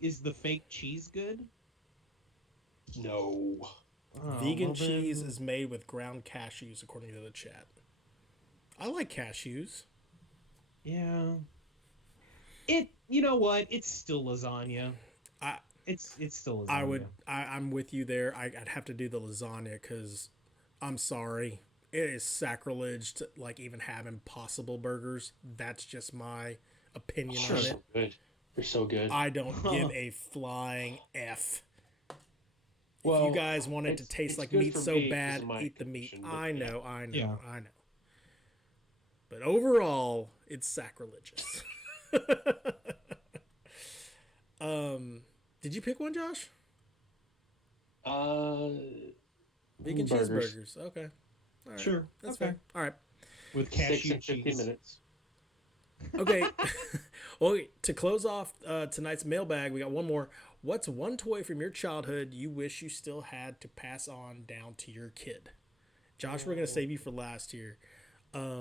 cheese good? No. Oh, Vegan well then- cheese is made with ground cashews, according to the chat. I like cashews. Yeah. You know what? It's still lasagna. It's still lasagna. I'm with you there. I'd have to do the lasagna because I'm sorry. It is sacrilege to like even have Impossible burgers. That's just my opinion They're on so it. good. They're so good. I don't give a flying F. Well, if you guys want it to it's- taste it's like good meat for so me 'cause bad, of my eat the meat. condition, but I yeah. know. Yeah. I know. But overall, it's sacrilegious. Did you pick one, Josh? Vegan burgers. cheeseburgers. Okay. All right. Sure. That's Okay. fair. All right. With 6 cashew and 50 cheese. minutes. Okay. Well, to close off tonight's mailbag, we got one more. What's one toy from your childhood you wish you still had to pass on down to your kid? Josh, we're going to save you for last here.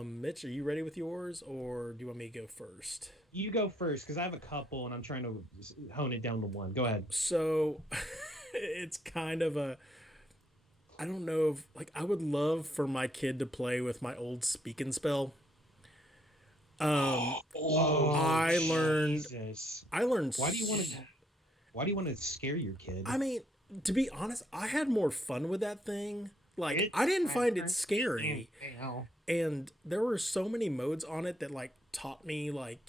Mitch, are you ready with yours, or do you want me to go first? You go first, because I have a couple, and I'm trying to hone it down to one. Go ahead. So, it's kind of I don't know if, like, I would love for my kid to play with my old Speak and Spell. I learned Jesus. Why Why do you want to scare your kid? I mean, to be honest, I had more fun with that thing. Like, It's I didn't find it scary. Ow. And there were so many modes on it that, like, taught me, like,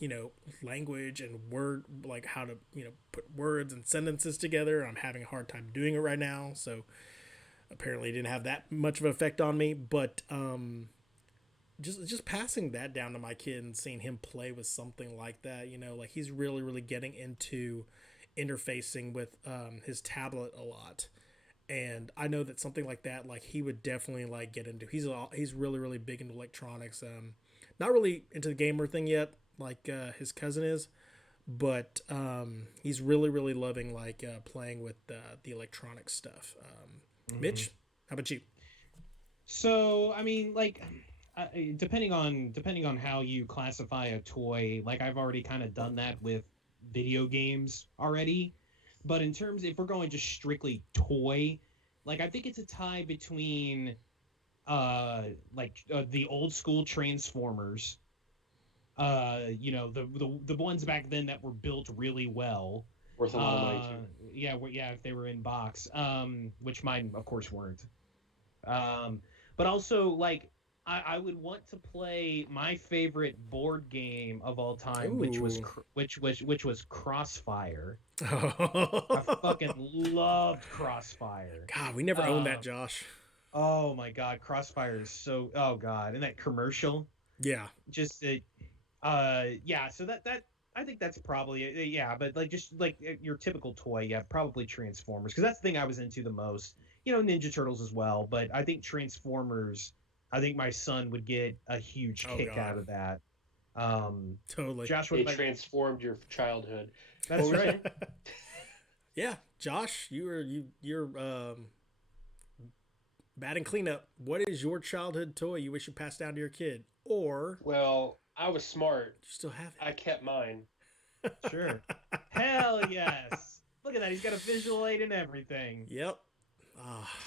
language and word, like, how to, put words and sentences together. I'm having a hard time doing it right now. So, apparently it didn't have that much of an effect on me. But, just passing that down to my kid and seeing him play with something like that, like, he's really, really getting into interfacing with his tablet a lot, and I know that something like that, like, he would definitely like get into. He's really, really big into electronics. Not really into the gamer thing yet, like his cousin is, but he's really, really loving like playing with the electronic stuff. Mitch, how about you? So, I mean, like, depending on how you classify a toy, like, I've already kind of done that with video games already. But in terms, if we're going just strictly toy, like I think it's a tie between the old school Transformers, the ones back then that were built really well. Worth a lot of money too. Yeah, if they were in box, which mine of course weren't. But also like I would want to play my favorite board game of all time, which was Crossfire. I fucking loved Crossfire. God, we never owned that, Josh. Oh my God, Crossfire is so. Oh God, and that commercial. Yeah. Just yeah. So that I think that's probably yeah. But like just like your typical toy, yeah, probably Transformers, because that's the thing I was into the most. Ninja Turtles as well, but I think Transformers. I think my son would get a huge kick out of that. Totally. Josh, They transformed your childhood. That's right. Yeah, Josh, you're batting cleanup. What is your childhood toy you wish you passed down to your kid? Or Well, I was smart. you still have it? I kept mine. Sure. Hell yes. Look at that. He's got a visual aid and everything. Yep.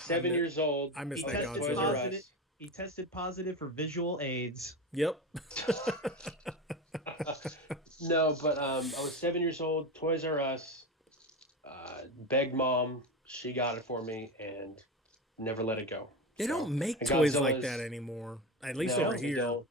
7 years old. I miss He that tested Godzilla. positive. He tested positive for visual aids. Yep. No, but I was 7 years old. Toys R Us. Begged mom. She got it for me and never let it go. They So, don't make and toys like Godzilla's- that anymore. At least No, over they here. don't.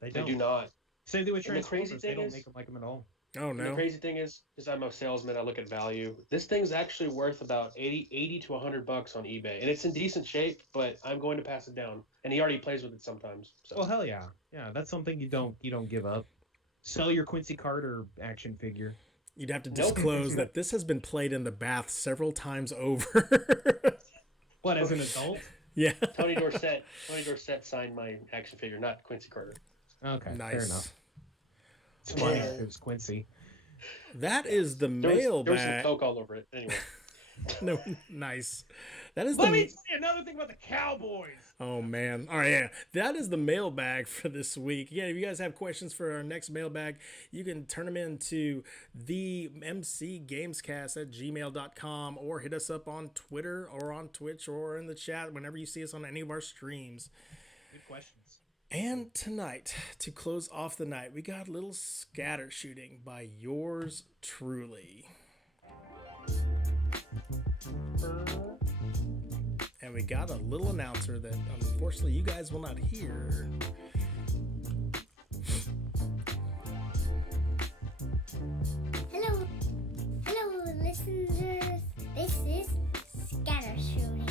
They They don't. do not. Same thing with And the crazy Transformers. They thing don't is- make them like them at all. Oh And the no. crazy thing is, I'm a salesman, I look at value. This thing's actually worth about 80 to $100 on eBay, and it's in decent shape. But I'm going to pass it down. And he already plays with it sometimes. So. Well, hell yeah, yeah. That's something you don't give up. Sell your Quincy Carter action figure. You'd have to Nope. disclose that this has been played in the bath several times over. What, as an adult? Yeah. Tony Dorsett signed my action figure, not Quincy Carter. Okay, Nice. fair enough. It's funny if it was Quincy. That is the There was some mailbag. coke all over it. Anyway, No, nice. That is Let me the. tell you another thing about the Cowboys. Oh man! All right, yeah, that is the mailbag for this week. Yeah, if you guys have questions for our next mailbag, you can turn them into the mcgamescast@gmail.com or hit us up on Twitter or on Twitch or in the chat whenever you see us on any of our streams. Good questions. And tonight, to close off the night, we got a little scatter shooting by yours truly. And we got a little announcer that unfortunately you guys will not hear. Hello, listeners. This is Scatter Shooting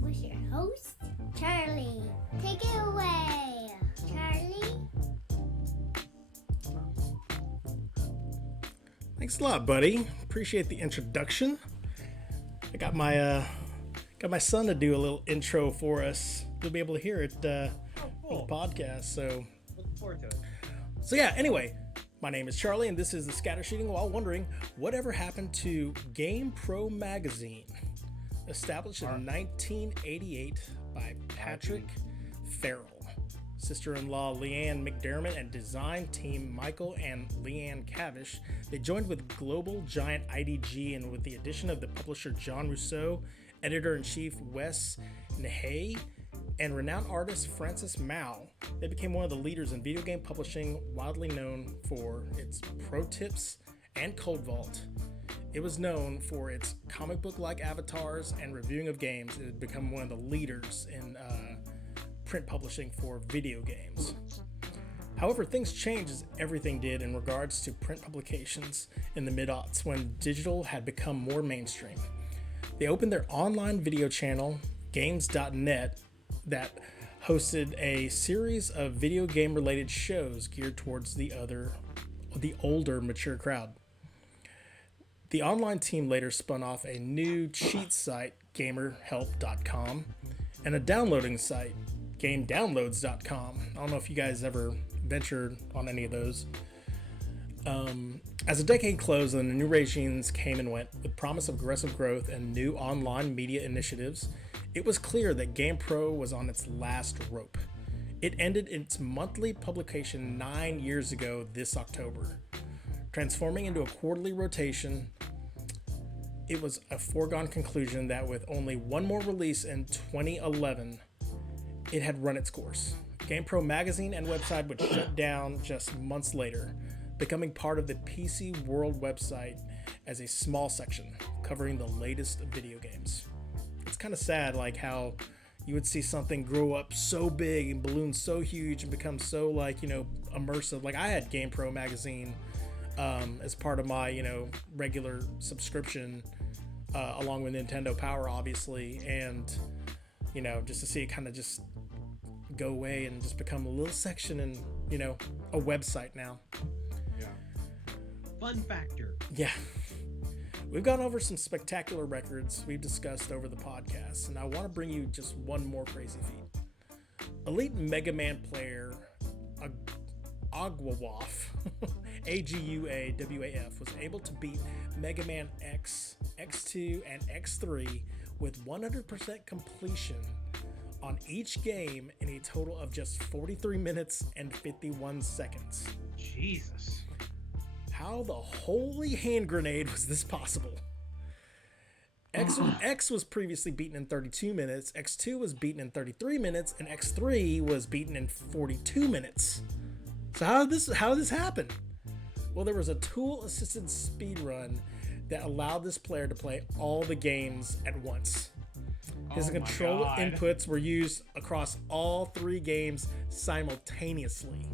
with your host, Charlie. Take it away, Charlie. Thanks a lot, buddy. Appreciate the introduction. I got my son to do a little intro for us. You'll be able to hear it for the podcast. So Looking forward to it. So yeah, anyway, my name is Charlie, and this is the Scatter Shooting while wondering whatever happened to Game Pro Magazine, established in 1988 by Patrick Farrell, sister-in-law Leanne McDermott, and design team Michael and Leanne Cavish. They joined with global giant IDG, and with the addition of the publisher John Rousseau, editor-in-chief Wes Nehey, and renowned artist Francis Mao, they became one of the leaders in video game publishing, widely known for its pro tips and code vault. It was known for its comic book-like avatars and reviewing of games. It had become one of the leaders in print publishing for video games. However, things changed as everything did in regards to print publications in the mid-aughts when digital had become more mainstream. They opened their online video channel, Games.net, that hosted a series of video game related shows geared towards the older mature crowd. The online team later spun off a new cheat site, gamerhelp.com, and a downloading site, gamedownloads.com. I don't know if you guys ever ventured on any of those. As the decade closed and the new regimes came and went with promise of aggressive growth and new online media initiatives, it was clear that GamePro was on its last rope. It ended its monthly publication 9 years ago this October, transforming into a quarterly rotation it was a foregone conclusion that with only one more release in 2011, it had run its course. GamePro magazine and website would shut down just months later, becoming part of the PC World website as a small section covering the latest video games. It's kind of sad, like how you would see something grow up so big and balloon so huge and become so, like, you know, immersive. Like I had GamePro magazine as part of my, you know, regular subscription, along with Nintendo Power, obviously, and, you know, just to see it kind of just go away and just become a little section in, you know, a website now. Yeah. Fun factor. Yeah. We've gone over some spectacular records we've discussed over the podcast, and I want to bring you just one more crazy feat. Elite Mega Man player Aguawaf, Aguawaf, was able to beat Mega Man X, X2, and X3 with 100% completion on each game in a total of just 43 minutes and 51 seconds. Jesus. How the holy hand grenade was this possible? X was previously beaten in 32 minutes, X2 was beaten in 33 minutes, and X3 was beaten in 42 minutes. So how did this happen? Well, there was a tool-assisted speedrun that allowed this player to play all the games at once. His control inputs were used across all 3 games simultaneously.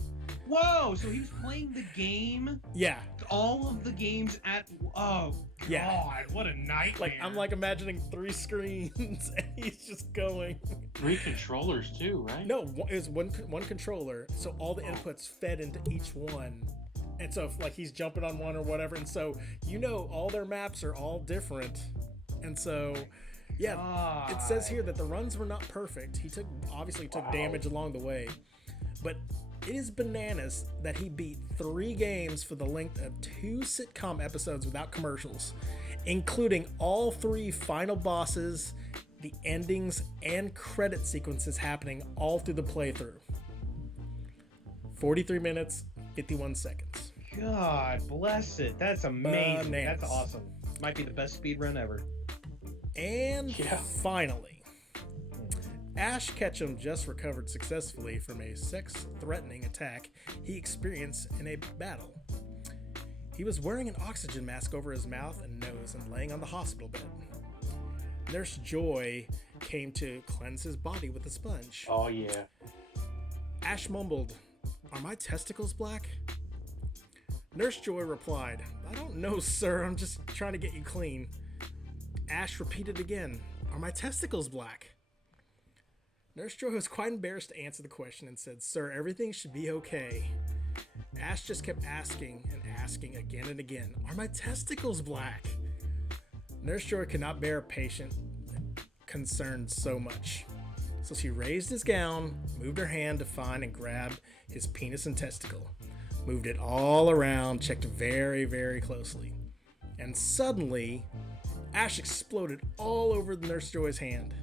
Whoa, so he was playing the game? Yeah. All of the games at... Oh, God, yeah. What a nightmare. Like, I'm like imagining 3 screens and he's just going. 3 controllers too, right? No, it was one controller, so all the inputs fed into each one. And so, if, like, he's jumping on one or whatever, and so, you know, all their maps are all different. And so... Yeah, God. It says here that the runs were not perfect. He obviously took damage along the way. But it is bananas that he beat 3 games for the length of 2 sitcom episodes without commercials, including all 3 final bosses, the endings, and credit sequences happening all through the playthrough. 43 minutes, 51 seconds. God bless it. That's amazing. Bananas. That's awesome. Might be the best speedrun ever. And finally, Ash Ketchum just recovered successfully from a sex-threatening attack he experienced in a battle. He was wearing an oxygen mask over his mouth and nose and laying on the hospital bed. Nurse Joy came to cleanse his body with a sponge. Oh, yeah. Ash mumbled, "Are my testicles black?" Nurse Joy replied, "I don't know, sir. I'm just trying to get you clean." Ash repeated again, "Are my testicles black?" Nurse Joy was quite embarrassed to answer the question and said, "Sir, everything should be okay." Ash just kept asking and asking again and again, "Are my testicles black?" Nurse Joy could not bear a patient concerned so much. So she raised his gown, moved her hand to find and grabbed his penis and testicle, moved it all around, checked very, very closely. And suddenly, Ash exploded all over Nurse Joy's hand.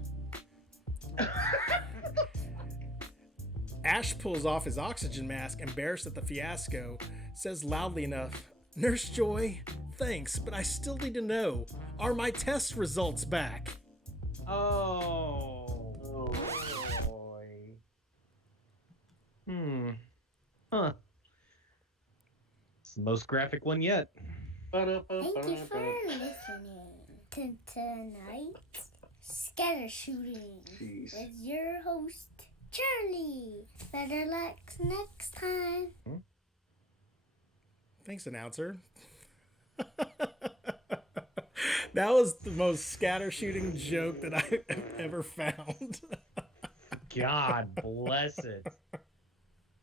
Ash pulls off his oxygen mask, embarrassed at the fiasco, says loudly enough, "Nurse Joy, thanks, but I still need to know, are my test results back?" Oh. Boy. Huh. It's the most graphic one yet. Thank you for listening to tonight's scatter shooting with your host, Charlie. Better luck next time. Thanks, announcer. That was the most scatter shooting joke that I've ever found. God bless it.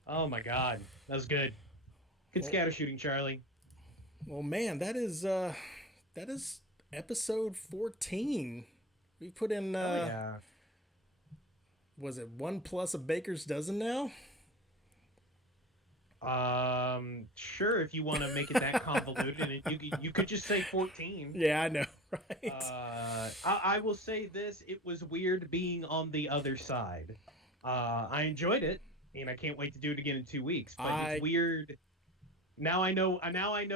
Oh my God. That was good. Good scatter shooting, Charlie. Well, man, that is episode 14. We put in Yeah. Was it 1 plus a baker's dozen now? Sure, if you want to make it that convoluted, and you could just say 14. Yeah, I know, right? I will say this: it was weird being on the other side. I enjoyed it, and I can't wait to do it again in 2 weeks. But it's weird. Now I know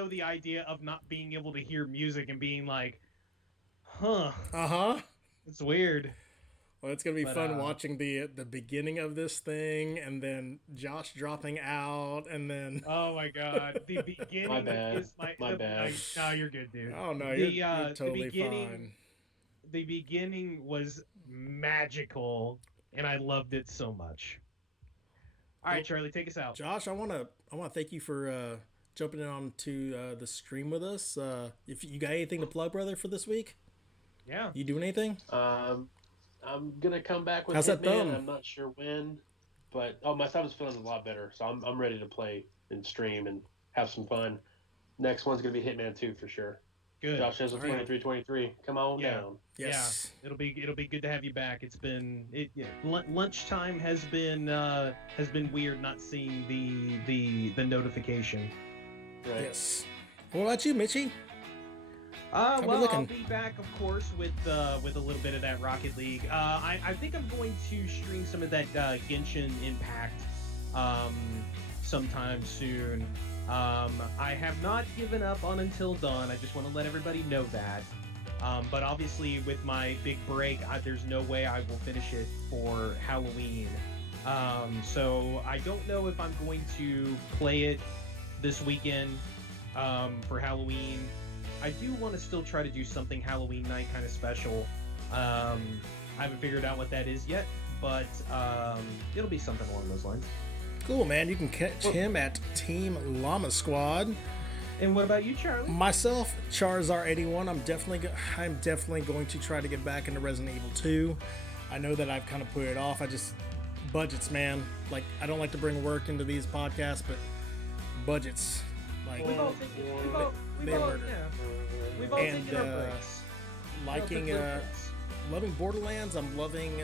the idea of not being able to hear music and being like, huh, Uh-huh. it's weird. Well, it's gonna be But, fun watching the beginning of this thing, and then Josh dropping out, and then Oh my god, the beginning My bad. is My bad. No, you're good, dude. oh no, The, you're totally the beginning, fine. The beginning was magical, and I loved it so much. All right, Charlie, take us out. Josh, I wanna thank you for jumping in on to the stream with us. If you got anything to plug, brother, for this week, Yeah. you doing anything? I'm gonna come back with How's that Hitman. thumb? I'm not sure when, but my thumb's feeling a lot better, so I'm ready to play and stream and have some fun. Next one's gonna be Hitman 2 for sure. Good. Josh Henderson All right. 2323. Come on Yeah. down. Yes. Yeah, it'll be good to have you back. It's been lunchtime has been weird not seeing the notification. Right. Yes. What about you, Mitchie? we Well, looking? I'll be back, of course, with a little bit of that Rocket League. I think I'm going to stream some of that Genshin Impact sometime soon. I have not given up on Until Dawn. I just want to let everybody know that. But obviously, with my big break, there's no way I will finish it for Halloween. So I don't know if I'm going to play it this weekend for Halloween. I do want to still try to do something Halloween night kind of special. I haven't figured out what that is yet, but it'll be something along those lines. Cool, man. You can catch him at Team Llama Squad. And what about you, Charlie? Myself, Charizard81. I'm definitely going to try to get back into Resident Evil 2. I know that I've kind of put it off. Budgets, man. Like, I don't like to bring work into these podcasts, but budgets. Like, We've all they murder. We've all And, taken our breaks. liking, loving Borderlands. I'm loving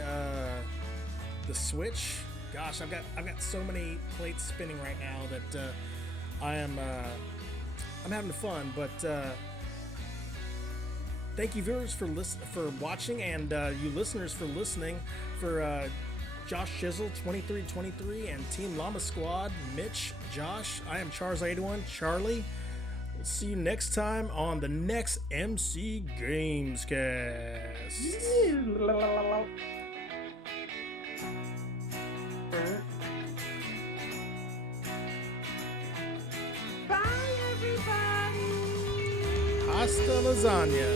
the Switch. Gosh, I've got so many plates spinning right now that I'm having fun. But thank you, viewers, for watching, and you listeners for listening. For Josh Chisel 2323 and Team Llama Squad, Mitch, Josh, I am Charles81, Charlie. We'll see you next time on the next MC Gamescast. Hasta lasagna.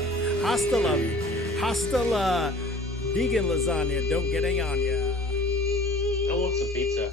Hasta la vegan lasagna. Don't get any on ya. I want some pizza.